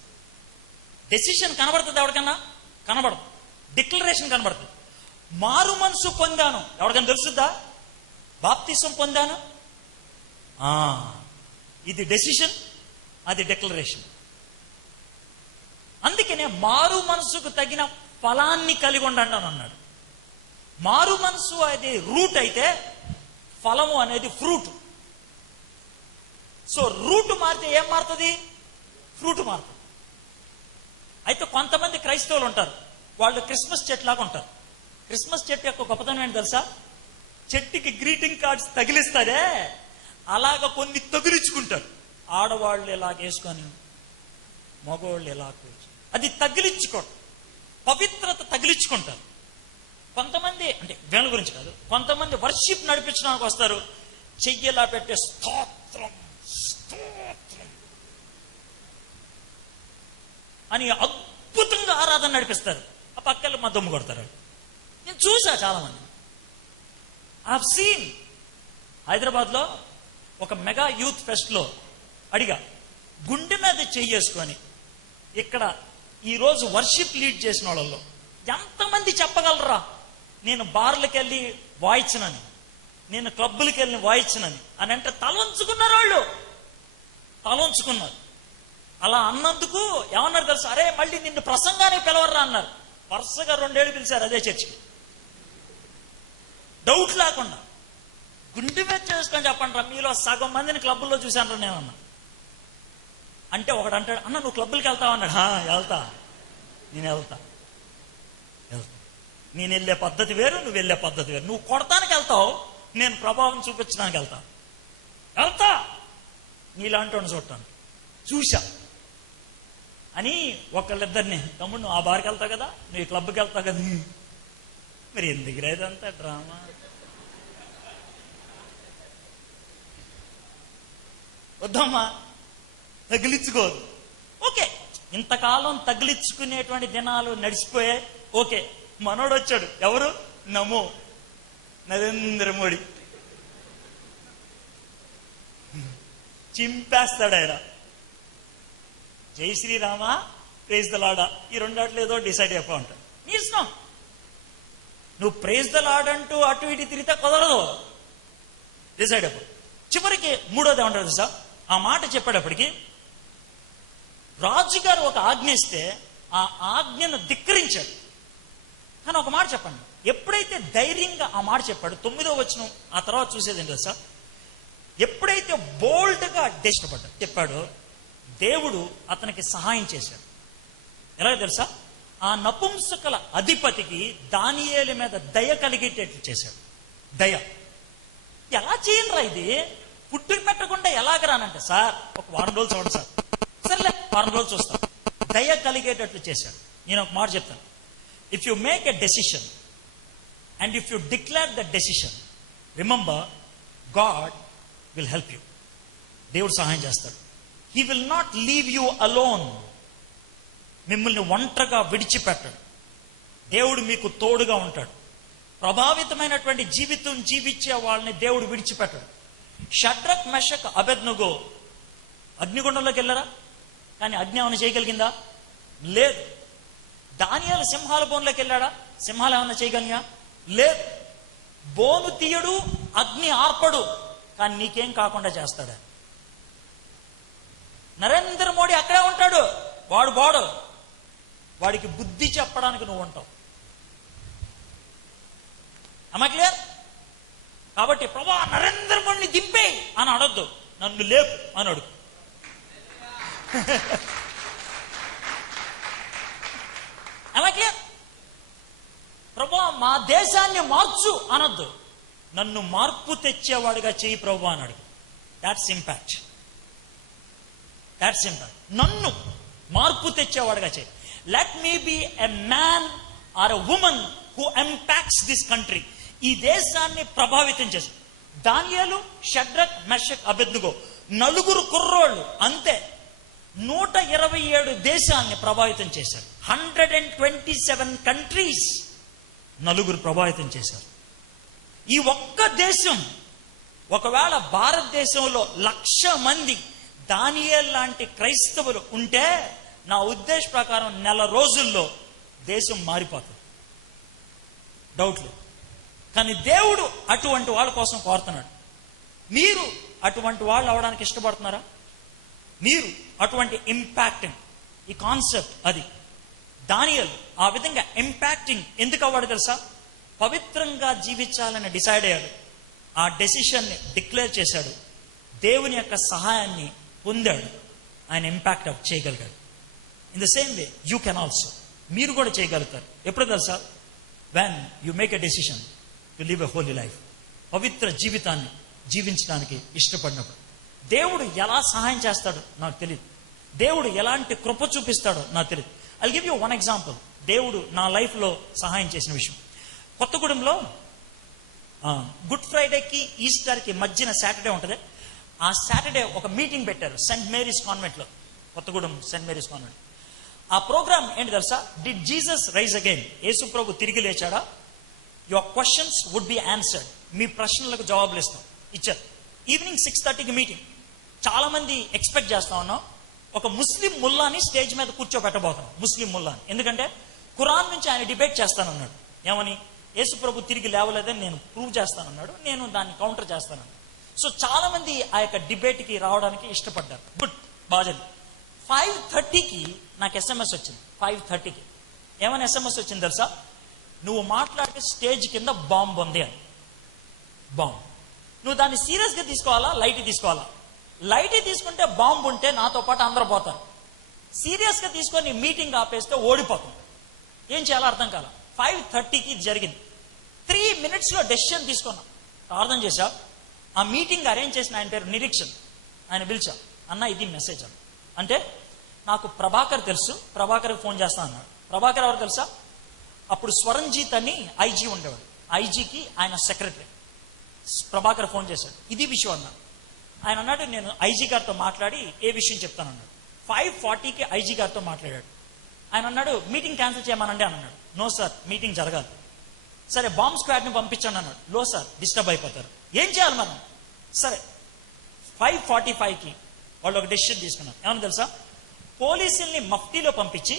డెసిషన్ కనబడుతుంది ఎవరికన్నా? కనబడదు. డిక్లరేషన్ కనబడుతుంది. మారు మనసు పొందాను ఎవరికైనా తెలుసుద్దా? బాప్తిసం పొందాను, ఇది డెసిషన్, అది డిక్లరేషన్. అందుకనే మారు మనసుకు తగిన ఫలాన్ని కలిగి ఉండండి అని అన్నాడు. మారు మనసు అది రూట్ అయితే ఫలము అనేది ఫ్రూట్. సో రూట్ మారితే ఏం మారుతుంది? ఫ్రూట్ మారుతుంది. అయితే కొంతమంది క్రైస్తవులు ఉంటారు, వాళ్ళు క్రిస్మస్ చెట్టు లాగా ఉంటారు. క్రిస్మస్ చెట్టు యొక్క గొప్పతనం ఏంటి తెలుసా? చెట్టుకి గ్రీటింగ్ కార్డ్స్ తగిలిస్తారే, అలాగ కొన్ని తగిలించుకుంటారు. ఆడవాళ్ళు ఇలాగ వేసుకొని, మగవాళ్ళు ఇలా అది తగిలించుకోరు, పవిత్రత తగిలించుకుంటారు. కొంతమంది, అంటే వీళ్ళ గురించి కాదు, కొంతమంది వర్షిప్ నడిపించడానికి వస్తారు, చెయ్యలా పెట్టే స్తోత్రం స్తోత్రం అని అద్భుతంగా ఆరాధన నడిపిస్తారు. ఆ పక్కన మా దమ్ము కొడతారు. నేను చూసా చాలా మంది. I have seen. హైదరాబాద్లో ఒక మెగా యూత్ ఫెస్ట్లో అడిగా, గుండె మీద చెయ్యేసుకొని ఇక్కడ ఈరోజు వర్షిప్ లీడ్ చేసిన వాళ్ళలో ఎంతమంది చెప్పగలరా నేను బార్లకు వెళ్ళి వాయించనని, నేను క్లబ్బులకి వెళ్ళి వాయించనని అని అంటే తలంచుకున్నారు. వాళ్ళు తలంచుకున్నారు. అలా అన్నందుకు ఏమన్నారు తెలుసు? అరే మళ్ళీ నిన్ను ప్రసంగానికి పిలవర్రా అన్నారు. వరుసగా 2 ఏళ్ళు పిలిచారు అదే చర్చికి. డౌట్ లేకుండా గుండె మీద చేసుకొని చెప్పండి రా, మీలో సగం మందిని క్లబ్బుల్లో చూశాను నేనన్నా అంటే ఒకడు అంటాడు, అన్న నువ్వు క్లబ్బులకి వెళ్తావు అన్నాడు. వెళ్తా, నేను వెళ్తా. నేను వెళ్ళే పద్ధతి వేరు, నువ్వు వెళ్ళే పద్ధతి వేరు. నువ్వు కొడతానికి వెళ్తావు, నేను ప్రభావం చూపించడానికి వెళ్తా. నీలాంటి వాడిని చూడటాను చూశా అని ఒకళ్ళిద్దరిని, తమ్ముడు నువ్వు ఆ బార్కి వెళ్తావు కదా, నువ్వు ఈ క్లబ్కి వెళ్తావు కదా, మరి ఎందుకు రేదంతా డ్రామా? వద్దమ్మా, తగిలించుకోదు. ఓకే, ఇంతకాలం తగిలించుకునేటువంటి దినాలు నడిచిపోయాయి. ఓకే, మనోడు వచ్చాడు. ఎవరు? నమో నరేంద్ర మోడీ. చింపేస్తాడు ఆయన. జై శ్రీరామ, ప్రైజ్ ద లార్డ్, ఈ 2 ఆటలు ఏదో డిసైడ్ అయిపో ఉంటాడు. నీ ఇష్టం. నువ్వు ప్రైజ్ ద లార్డ్ అంటూ అటు ఇటు తిరిగితే కుదరదు. డిసైడ్ అయిపో. చివరికి 3వది ఏమంటారు సార్? ఆ మాట చెప్పేటప్పటికి రాజుగారు ఒక ఆజ్ఞ ఇస్తే ఆ ఆజ్ఞను ధిక్కరించాడు. కానీ ఒక మాట చెప్పండి, ఎప్పుడైతే ధైర్యంగా ఆ మాట చెప్పాడు, 9వ వచనం ఆ తర్వాత చూసేది ఏంటో సార్, ఎప్పుడైతే బోల్డ్గా ఇష్టపడ్డాడు చెప్పాడో దేవుడు అతనికి సహాయం చేశాడు. ఎలా తెలుసా? ఆ నపుంసకుల అధిపతికి దానియేలు మీద దయ కలిగేటట్లు చేశాడు. దయ ఎలా చేయనురా ఇది? పుట్టుకు పెట్టకుండా ఎలాగరానంటే, సార్ ఒక 1 వారం రోజులు చూడండి సార్, సర్లే 1 వారం రోజులు చూస్తాం. దయ కలిగేటట్లు చేశాడు. నేను ఒక మాట చెప్తాను. If you make a decision and if you declare the decision, remember God will help you. దేవుడు సహాయం చేస్తాడు. He will not leave you alone. మిమ్మల్ని ఒంటరిగా విడిచిపెట్టడు. దేవుడు మీకు తోడుగా ఉంటాడు. ప్రభావితమైనటువంటి జీవితం జీవించే వాళ్ళని దేవుడు విడిచిపెట్టడు. షడ్రక్, మెషక్, అబెద్నెగో అగ్నిగుండంలోకి వెళ్ళారా? కానీ అగ్ని ఏమైనా చేయగలిగిందా? లేదు. దానియేలు సింహాల బోన్లోకి వెళ్ళాడా? సింహాలు ఏమన్నా చేయగలిగా? లేదు. బోను తీయడు, అగ్ని ఆర్పడు, కానీ నీకేం కాకుండా చేస్తాడా? నరేంద్ర మోడీ అక్కడే ఉంటాడు. వాడు వాడికి బుద్ధి చెప్పడానికి నువ్వు ఉంటావు. అమ్మా క్లియర్? కాబట్టి ప్రభా నరేంద్ర మోడీని దింపే అని అడొద్దు, నన్ను లేపు అని అడుగు. అమ్మా క్లియర్? ప్రభా మా దేశాన్ని మార్చు అనొద్దు, నన్ను మార్పు తెచ్చేవాడిగా చెయ్యి ప్రభు అని అడుగు. That's impact. నన్ను మార్పు తెచ్చేవాడుగా చేయి. Let me be a man or a woman who impacts this country. ఈ దేశాన్ని ప్రభావితం చేసి దానియేలు, షడ్రక్, మెషక్, అబెద్నెగో 4 కుర్రోళ్ళు అంతే 127 దేశాన్ని ప్రభావితం చేశారు. 127 కంట్రీస్ 4 ప్రభావితం చేశారు. ఈ ఒక్క దేశం, ఒకవేళ భారతదేశంలో 1,00,000 మంది దానియేలు లాంటి క్రైస్తవులు ఉంటే నా ఉద్దేశ ప్రకారం 1 రోజుల్లో దేశం మారిపోతుంది. డౌట్ లేదు. కానీ దేవుడు అటువంటి వాళ్ళ కోసం కోరుతున్నాడు. మీరు అటువంటి వాళ్ళు అవడానికి ఇష్టపడుతున్నారా? మీరు అటువంటి ఇంపాక్టింగ్, ఈ కాన్సెప్ట్ అది. దానియేలు ఆ విధంగా ఇంపాక్టింగ్ ఎందుకు అవ్వడు తెలుసా? పవిత్రంగా జీవించాలని డిసైడ్ అయ్యాడు. ఆ డెసిషన్ని డిక్లేర్ చేశాడు. దేవుని యొక్క సహాయాన్ని పొందాడు. ఆయన ఇంపాక్ట్ చేయగలిగాడు. In the same way you can also. మీరు కూడా చేయగలుగుతారు. ఎప్పుడు తెలుసా? When you make a decision to live a holy life. పవిత్ర జీవితాన్ని జీవించడానికి ఇష్టపడినప్పుడు దేవుడు ఎలా సహాయం చేస్తాడో నాకు తెలియదు. దేవుడు ఎలాంటి కృప చూపిస్తాడో నాకు తెలియదు. I give you 1 example. దేవుడు నా లైఫ్లో సహాయం చేసిన విషయం. కొత్తగూడెంలో గుడ్ ఫ్రైడేకి ఈస్టర్కి మధ్యన సాటర్డే ఉంటుంది. ఆ సాటర్డే ఒక మీటింగ్ పెట్టారు సెయింట్ మేరీస్ కాన్వెంట్లో, కొత్తగూడెం సెయింట్ మేరీస్ కాన్వెంట్. ఆ ప్రోగ్రామ్ ఏంటి తెలుసా? Did Jesus rise again? యేసు ప్రభు తిరిగి లేచాడా? Your questions would be answered. మీ ప్రశ్నలకు జవాబులు ఇస్తాం. ఇచ్చారు. ఈవినింగ్ 6:30కి మీటింగ్. చాలా మంది ఎక్స్పెక్ట్ చేస్తా ఉన్నాం ఒక ముస్లిం ముల్లాని స్టేజ్ మీద కూర్చోబెట్టబోతాం. ముస్లిం ముల్లాని, ఎందుకంటే ఖురాన్ నుంచి ఆయన డిబేట్ చేస్తానన్నాడు. ఏమని? యేసు ప్రభు తిరిగి లేవలేదని నేను ప్రూవ్ చేస్తానన్నాడు, నేను దాన్ని కౌంటర్ చేస్తానన్నాడు. సో చాలా మంది ఆ యొక్క డిబేట్కి రావడానికి ఇష్టపడ్డారు. గుడ్, బాగా. 5:30కి నాకు ఎస్ఎంఎస్ వచ్చింది. 5:30కి ఏమని ఎస్ఎంఎస్ వచ్చింది తెలుసా? నువ్వు మాట్లాడితే స్టేజ్ కింద బాంబు ఉంది అని. బాంబు. నువ్వు దాన్ని సీరియస్గా తీసుకోవాలా, లైట్ తీసుకోవాలా? లైట్ తీసుకుంటే బాంబు ఉంటే నాతో పాటు అందరూ పోతారు. సీరియస్గా తీసుకొని నీ మీటింగ్ ఆపేస్తే ఓడిపోతాం. ఏం చేయాలో అర్థం కాల. 5:30కి జరిగింది. 3 minutesలో డెసిషన్ తీసుకున్నాం. ప్రార్థన చేశా. ఆ మీటింగ్ అరేంజ్ చేసిన ఆయన పేరు నిరీక్షణ్. ఆయన పిలిచా, అన్న ఇది మెసేజ్ అన్న. అంటే నాకు ప్రభాకర్ తెలుసు, ప్రభాకర్కి ఫోన్ చేస్తా అన్నాడు. ప్రభాకర్ ఎవరు తెలుసా? అప్పుడు స్వరంజీత్ అని ఐజీ ఉండేవాడు. ఐజీకి ఆయన సెక్రటరీ. ప్రభాకర్ ఫోన్ చేశాడు, ఇది విషయం అన్నాడు. ఆయన అన్నాడు, నేను ఐజీ గారితో మాట్లాడి ఏ విషయం చెప్తానన్నాడు. 5:40కి ఐజీ గారితో మాట్లాడాడు. ఆయన అన్నాడు, మీటింగ్ క్యాన్సిల్ చేయమనండి అని అన్నాడు. నో సార్, మీటింగ్ జరగాలి. సరే బాంబ్ స్క్వాడ్ని పంపించండి అన్నాడు. లో సార్, డిస్టర్బ్ అయిపోతారు. ఏం చేయాలి మనం? సరే 5:45కి వాళ్ళు ఒక డెసిషన్ తీసుకున్నారు. ఏమన్నా తెలుసా? పోలీసుల్ని మఫ్టీలో పంపించి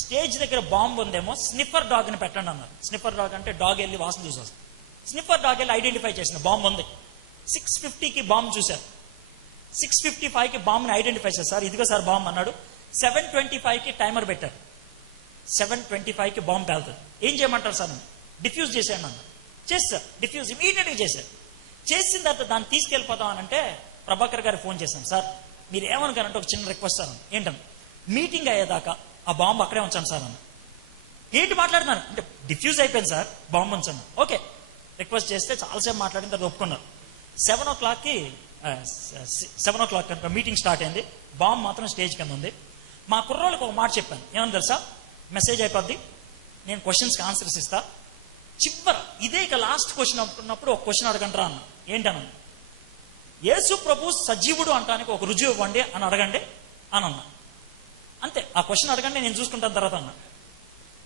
స్టేజ్ దగ్గర బాంబు ఉందేమో స్నిఫర్ డాగ్ని పెట్టండి అన్నారు. స్నిఫర్ డాగ్ అంటే డాగ్ వెళ్ళి వాసన చూసి వస్తుంది. స్నిఫర్ డాగ్ వెళ్ళి ఐడెంటిఫై చేసిన బాంబు ఉంది. 6:50కి బాంబు చూశారు. 6:55కి బాంబుని ఐడెంటిఫై చేశారు. ఇదిగో సార్ బాంబు అన్నాడు. 7:25కి టైమర్ పెట్టారు. 7:25కి బాంబు పేలుతుంది. ఏం చేయమంటారు సార్? డిఫ్యూజ్ చేసేయండి అన్నారు. చేస్తారు. డిఫ్యూజ్ ఇమీడియట్గా చేశారు. చేసిన తర్వాత దాన్ని తీసుకెళ్ళిపోతాం అని అంటే ప్రభాకర్ గారికి ఫోన్ చేశాను. సార్ మీరు ఏమనుకోనంటే ఒక చిన్న రిక్వెస్ట్ సార్ ఏంటన్నా, మీటింగ్ అయ్యేదాకా ఆ బాంబు అక్కడే ఉంచాను సార్ అన్న. ఏంటి మాట్లాడుతున్నారు అంటే డిఫ్యూజ్ అయిపోయింది సార్, బాంబు ఉంచాను. ఓకే, రిక్వెస్ట్ చేస్తే చాలాసేపు మాట్లాడిన తర్వాత ఒప్పుకున్నారు. 7 o'clock కనుక మీటింగ్ స్టార్ట్ అయింది. బాంబు మాత్రం స్టేజ్ కింద ఉంది. మా కుర్రోళ్ళకి ఒక మాట చెప్పాను. ఏమని తెలుసా? మెసేజ్ అయిపోద్ది, నేను క్వశ్చన్స్కి ఆన్సర్స్ ఇస్తా. చివర ఇదే ఇక లాస్ట్ క్వశ్చన్ అనుకున్నప్పుడు ఒక క్వశ్చన్ అడగంటారా అన్న. ఏంటన్నా? యేసు ప్రభు సజీవుడు అంటానికి ఒక రుజువు ఇవ్వండి అని అడగండి అని అన్నా. అంతే, ఆ క్వశ్చన్ అడగండి, నేను చూసుకుంటాను తర్వాత అన్నా.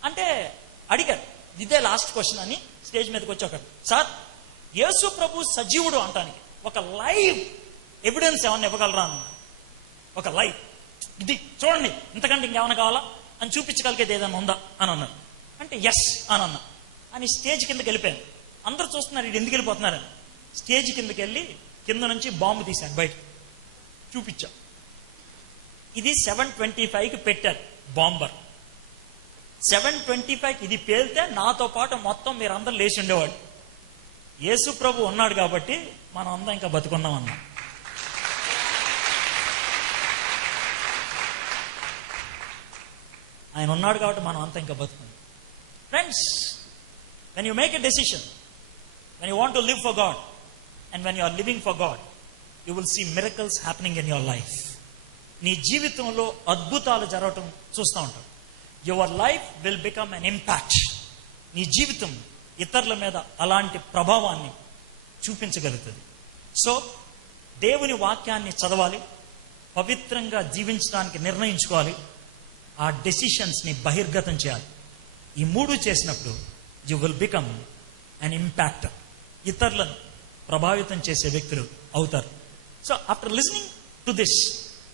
అంటే అడిగారు, ఇదే లాస్ట్ క్వశ్చన్ అని స్టేజ్ మీదకి వచ్చి ఒకటి, సార్ యేసు ప్రభు సజీవుడు అంటానికి ఒక లైవ్ ఎవిడెన్స్ ఏమన్నా ఇవ్వగలరా అన్న. ఒక లైవ్, ఇది చూడండి, ఇంతకంటే ఇంకేమైనా కావాలా అని చూపించగలిగేది ఏదైనా ఉందా అని అన్నారు. అంటే ఎస్ అని అన్నా. అని స్టేజ్ కిందకి వెళ్ళిపోయాను. అందరూ చూస్తున్నారు ఇది ఎందుకు వెళ్ళిపోతున్నారని. స్టేజ్ కిందకి వెళ్ళి కింద నుంచి బాంబు తీశాను, బయట చూపించా. ఇది 7:25కి పెట్టారు బాంబర్. 7:25కి ఇది పేలితే నాతో పాటు మొత్తం మీరందరూ లేచి ఉండేవాడు. యేసు ప్రభు ఉన్నాడు కాబట్టి మనం అందరం ఇంకా బతుకున్నాం అన్నా. ఆయన ఉన్నాడు కాబట్టి మనం అంతా ఇంకా బతుకున్నాం. Friends, when you make a decision, when you want to live for God and when you are living for God, you will see miracles happening in your life. నీ జీవితంలో అద్భుతాలు జరగటం చూస్తూ ఉంటాం. Your life will become an impact. నీ జీవితం ఇతరుల మీద అలాంటి ప్రభావాన్ని చూపించగలుగుతుంది. సో దేవుని వాక్యాన్ని చదవాలి, పవిత్రంగా జీవించడానికి నిర్ణయించుకోవాలి, ఆ డెసిషన్స్ని బహిర్గతం చేయాలి. ఈ 3 చేసినప్పుడు you will become an impactor. ఇతరులను ప్రభావితం చేసే వ్యక్తులు అవుతారు. So after listening to this,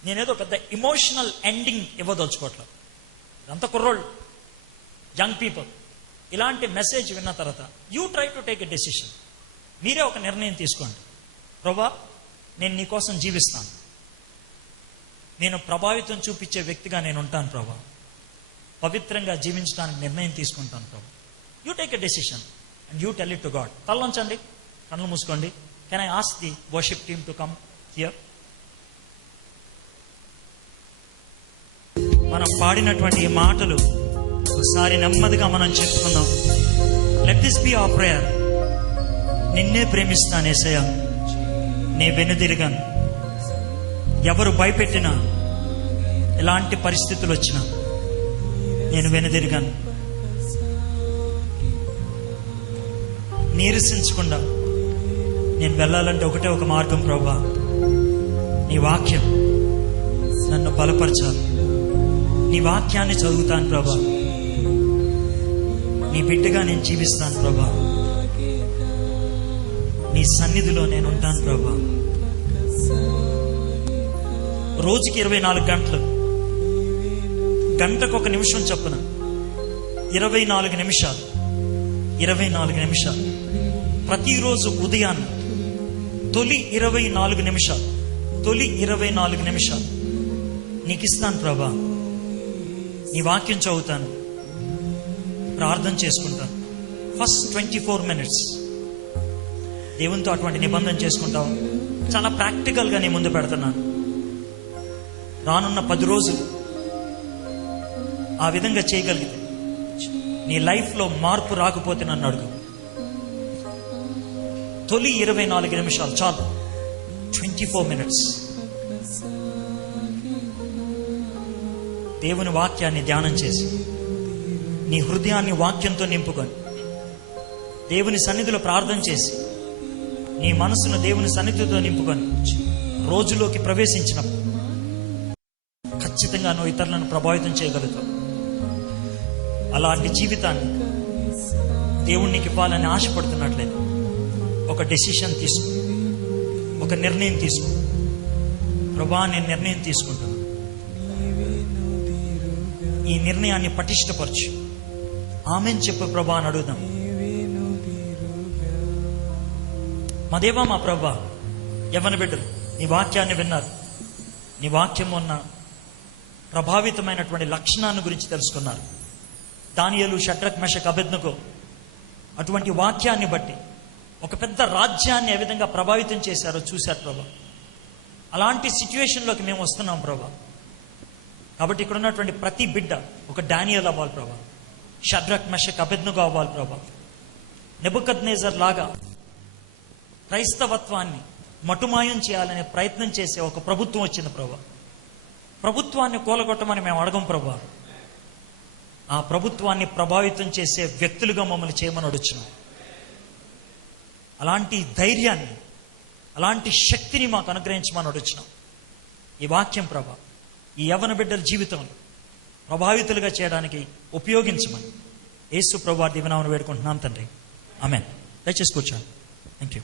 నేనేదో పెద్ద ఇమోషనల్ ఎండింగ్ ఇవ్వదలుచుకోవట్లేదు. ఇదంతా కుర్రోళ్ళు, యంగ్ పీపుల్. ఇలాంటి మెసేజ్ విన్న తర్వాత you try to take a decision. మీరే ఒక నిర్ణయం తీసుకోండి. ప్రభా, నేను నీ కోసం జీవిస్తాను, నేను ప్రభావితం చూపించే వ్యక్తిగా నేను ఉంటాను ప్రభా, పవిత్రంగా జీవించడానికి నిర్ణయం తీసుకుంటాను ప్రభా. You take a decision and you tell it to God. తలొంచండి, కళ్ళు మూసుకోండి. Can I ask the worship team to come here? మనం పాడినటువంటి ఈ మాటలు ఒకసారి నెమ్మదిగా మనం చెప్పుకుందాం. Let this be our prayer. నిన్నే ప్రేమిస్తాను యేసయ్యా, నే వెనుదిరిగాను. ఎవరు భయపెట్టినా, ఎలాంటి పరిస్థితులు వచ్చినా నేను వెనుదిరిగాను. నీరసించకుండా నేను వెళ్ళాలంటే ఒకటే ఒక మార్గం ప్రభా, నీ వాక్యం నన్ను బలపరచాలి. నీ వాక్యాన్ని చదువుతాను ప్రభా, నీ బిడ్డగా నేను జీవిస్తాను ప్రభా, నీ సన్నిధిలో నేను ఉంటాను ప్రభా. రోజుకి 24 గంటలు, గంటకు 1 నిమిషం చొప్పున 24 నిమిషాలు, 24 నిమిషాలు ప్రతిరోజు ఉదయాన్ని తొలి 24 నిమిషాలు, తొలి 24 నిమిషాలు నీకు ఇస్తాను ప్రభా. నీ వాక్యం చదువుతాను, ప్రార్థన చేసుకుంటాను. ఫస్ట్ 24 minutes దేవునితో అటువంటి నిబంధన చేసుకుంటావు. చాలా ప్రాక్టికల్గా నీ ముందు పెడుతున్నాను. రానున్న 10 రోజులు ఆ విధంగా చేయగలిగితే, నీ లైఫ్లో మార్పు రాకపోతే నన్ను అడుగు. తొలి 24 నిమిషాలు చాలు, 24 minutes దేవుని వాక్యాన్ని ధ్యానం చేసి నీ హృదయాన్ని వాక్యంతో నింపుకొని దేవుని సన్నిధిలో ప్రార్థన చేసి నీ మనసును దేవుని సన్నిధితో నింపుకొని రోజులోకి ప్రవేశించినప్పుడు ఖచ్చితంగా నువ్వు ఇతరులను ప్రభావితం చేయగలుగుతావు. అలాంటి జీవితాన్ని దేవునికి ఇవ్వాలని ఆశపడుతున్నట్లయితే ఒక డెసిషన్ తీసుకో, ఒక నిర్ణయం తీసుకో. ప్రభా, నేను నిర్ణయం తీసుకుంటాను. ఈ నిర్ణయాన్ని పటిష్టపరచు. ఆమెన్ చెప్పు ప్రభా అని అడుగుదాం. మా దేవా, మా ప్రభా, యవ్వన బిడ్డలు నీ వాక్యాన్ని విన్నారు. నీ వాక్యం ఉన్న ప్రభావితమైనటువంటి లక్షణాన్ని గురించి తెలుసుకున్నారు. దానియేలు, షడ్రక్, మెషక్, అబేద్నెగో అటువంటి వాక్యాన్ని బట్టి ఒక పెద్ద రాజ్యాన్ని ఏ విధంగా ప్రభావితం చేశారో చూశారు ప్రభా. అలాంటి సిచ్యువేషన్లోకి మేము వస్తున్నాం ప్రభా. కాబట్టి ఇక్కడ ఉన్నటువంటి ప్రతి బిడ్డ ఒక డానియేల్ అవ్వాలి ప్రభా, షడ్రక్, మెషక్, అబేద్నెగో అవ్వాలి ప్రభా. నెబుకద్నెజర్ లాగా క్రైస్తవత్వాన్ని మటుమాయం చేయాలనే ప్రయత్నం చేసే ఒక ప్రభుత్వం వచ్చింది ప్రభా. ప్రభుత్వాన్ని కూలగొట్టమని మేము అడగం ప్రభా. ఆ ప్రభుత్వాన్ని ప్రభావితం చేసే వ్యక్తులుగా మమ్మల్ని చేయమని అడుగుతున్నాం. అలాంటి ధైర్యాన్ని, అలాంటి శక్తిని మాకు అనుగ్రహించమని అడుగుతున్నాం. ఈ వాక్యం ప్రభా ఈ యవ్వన బిడ్డల జీవితంలో ప్రభావితులుగా చేయడానికి ఉపయోగించమని యేసు ప్రభువు దీవెనామమున వేడుకుంటున్నాం తండ్రి. ఆమేన్. దయచేసి కూర్చోండి. Thank you.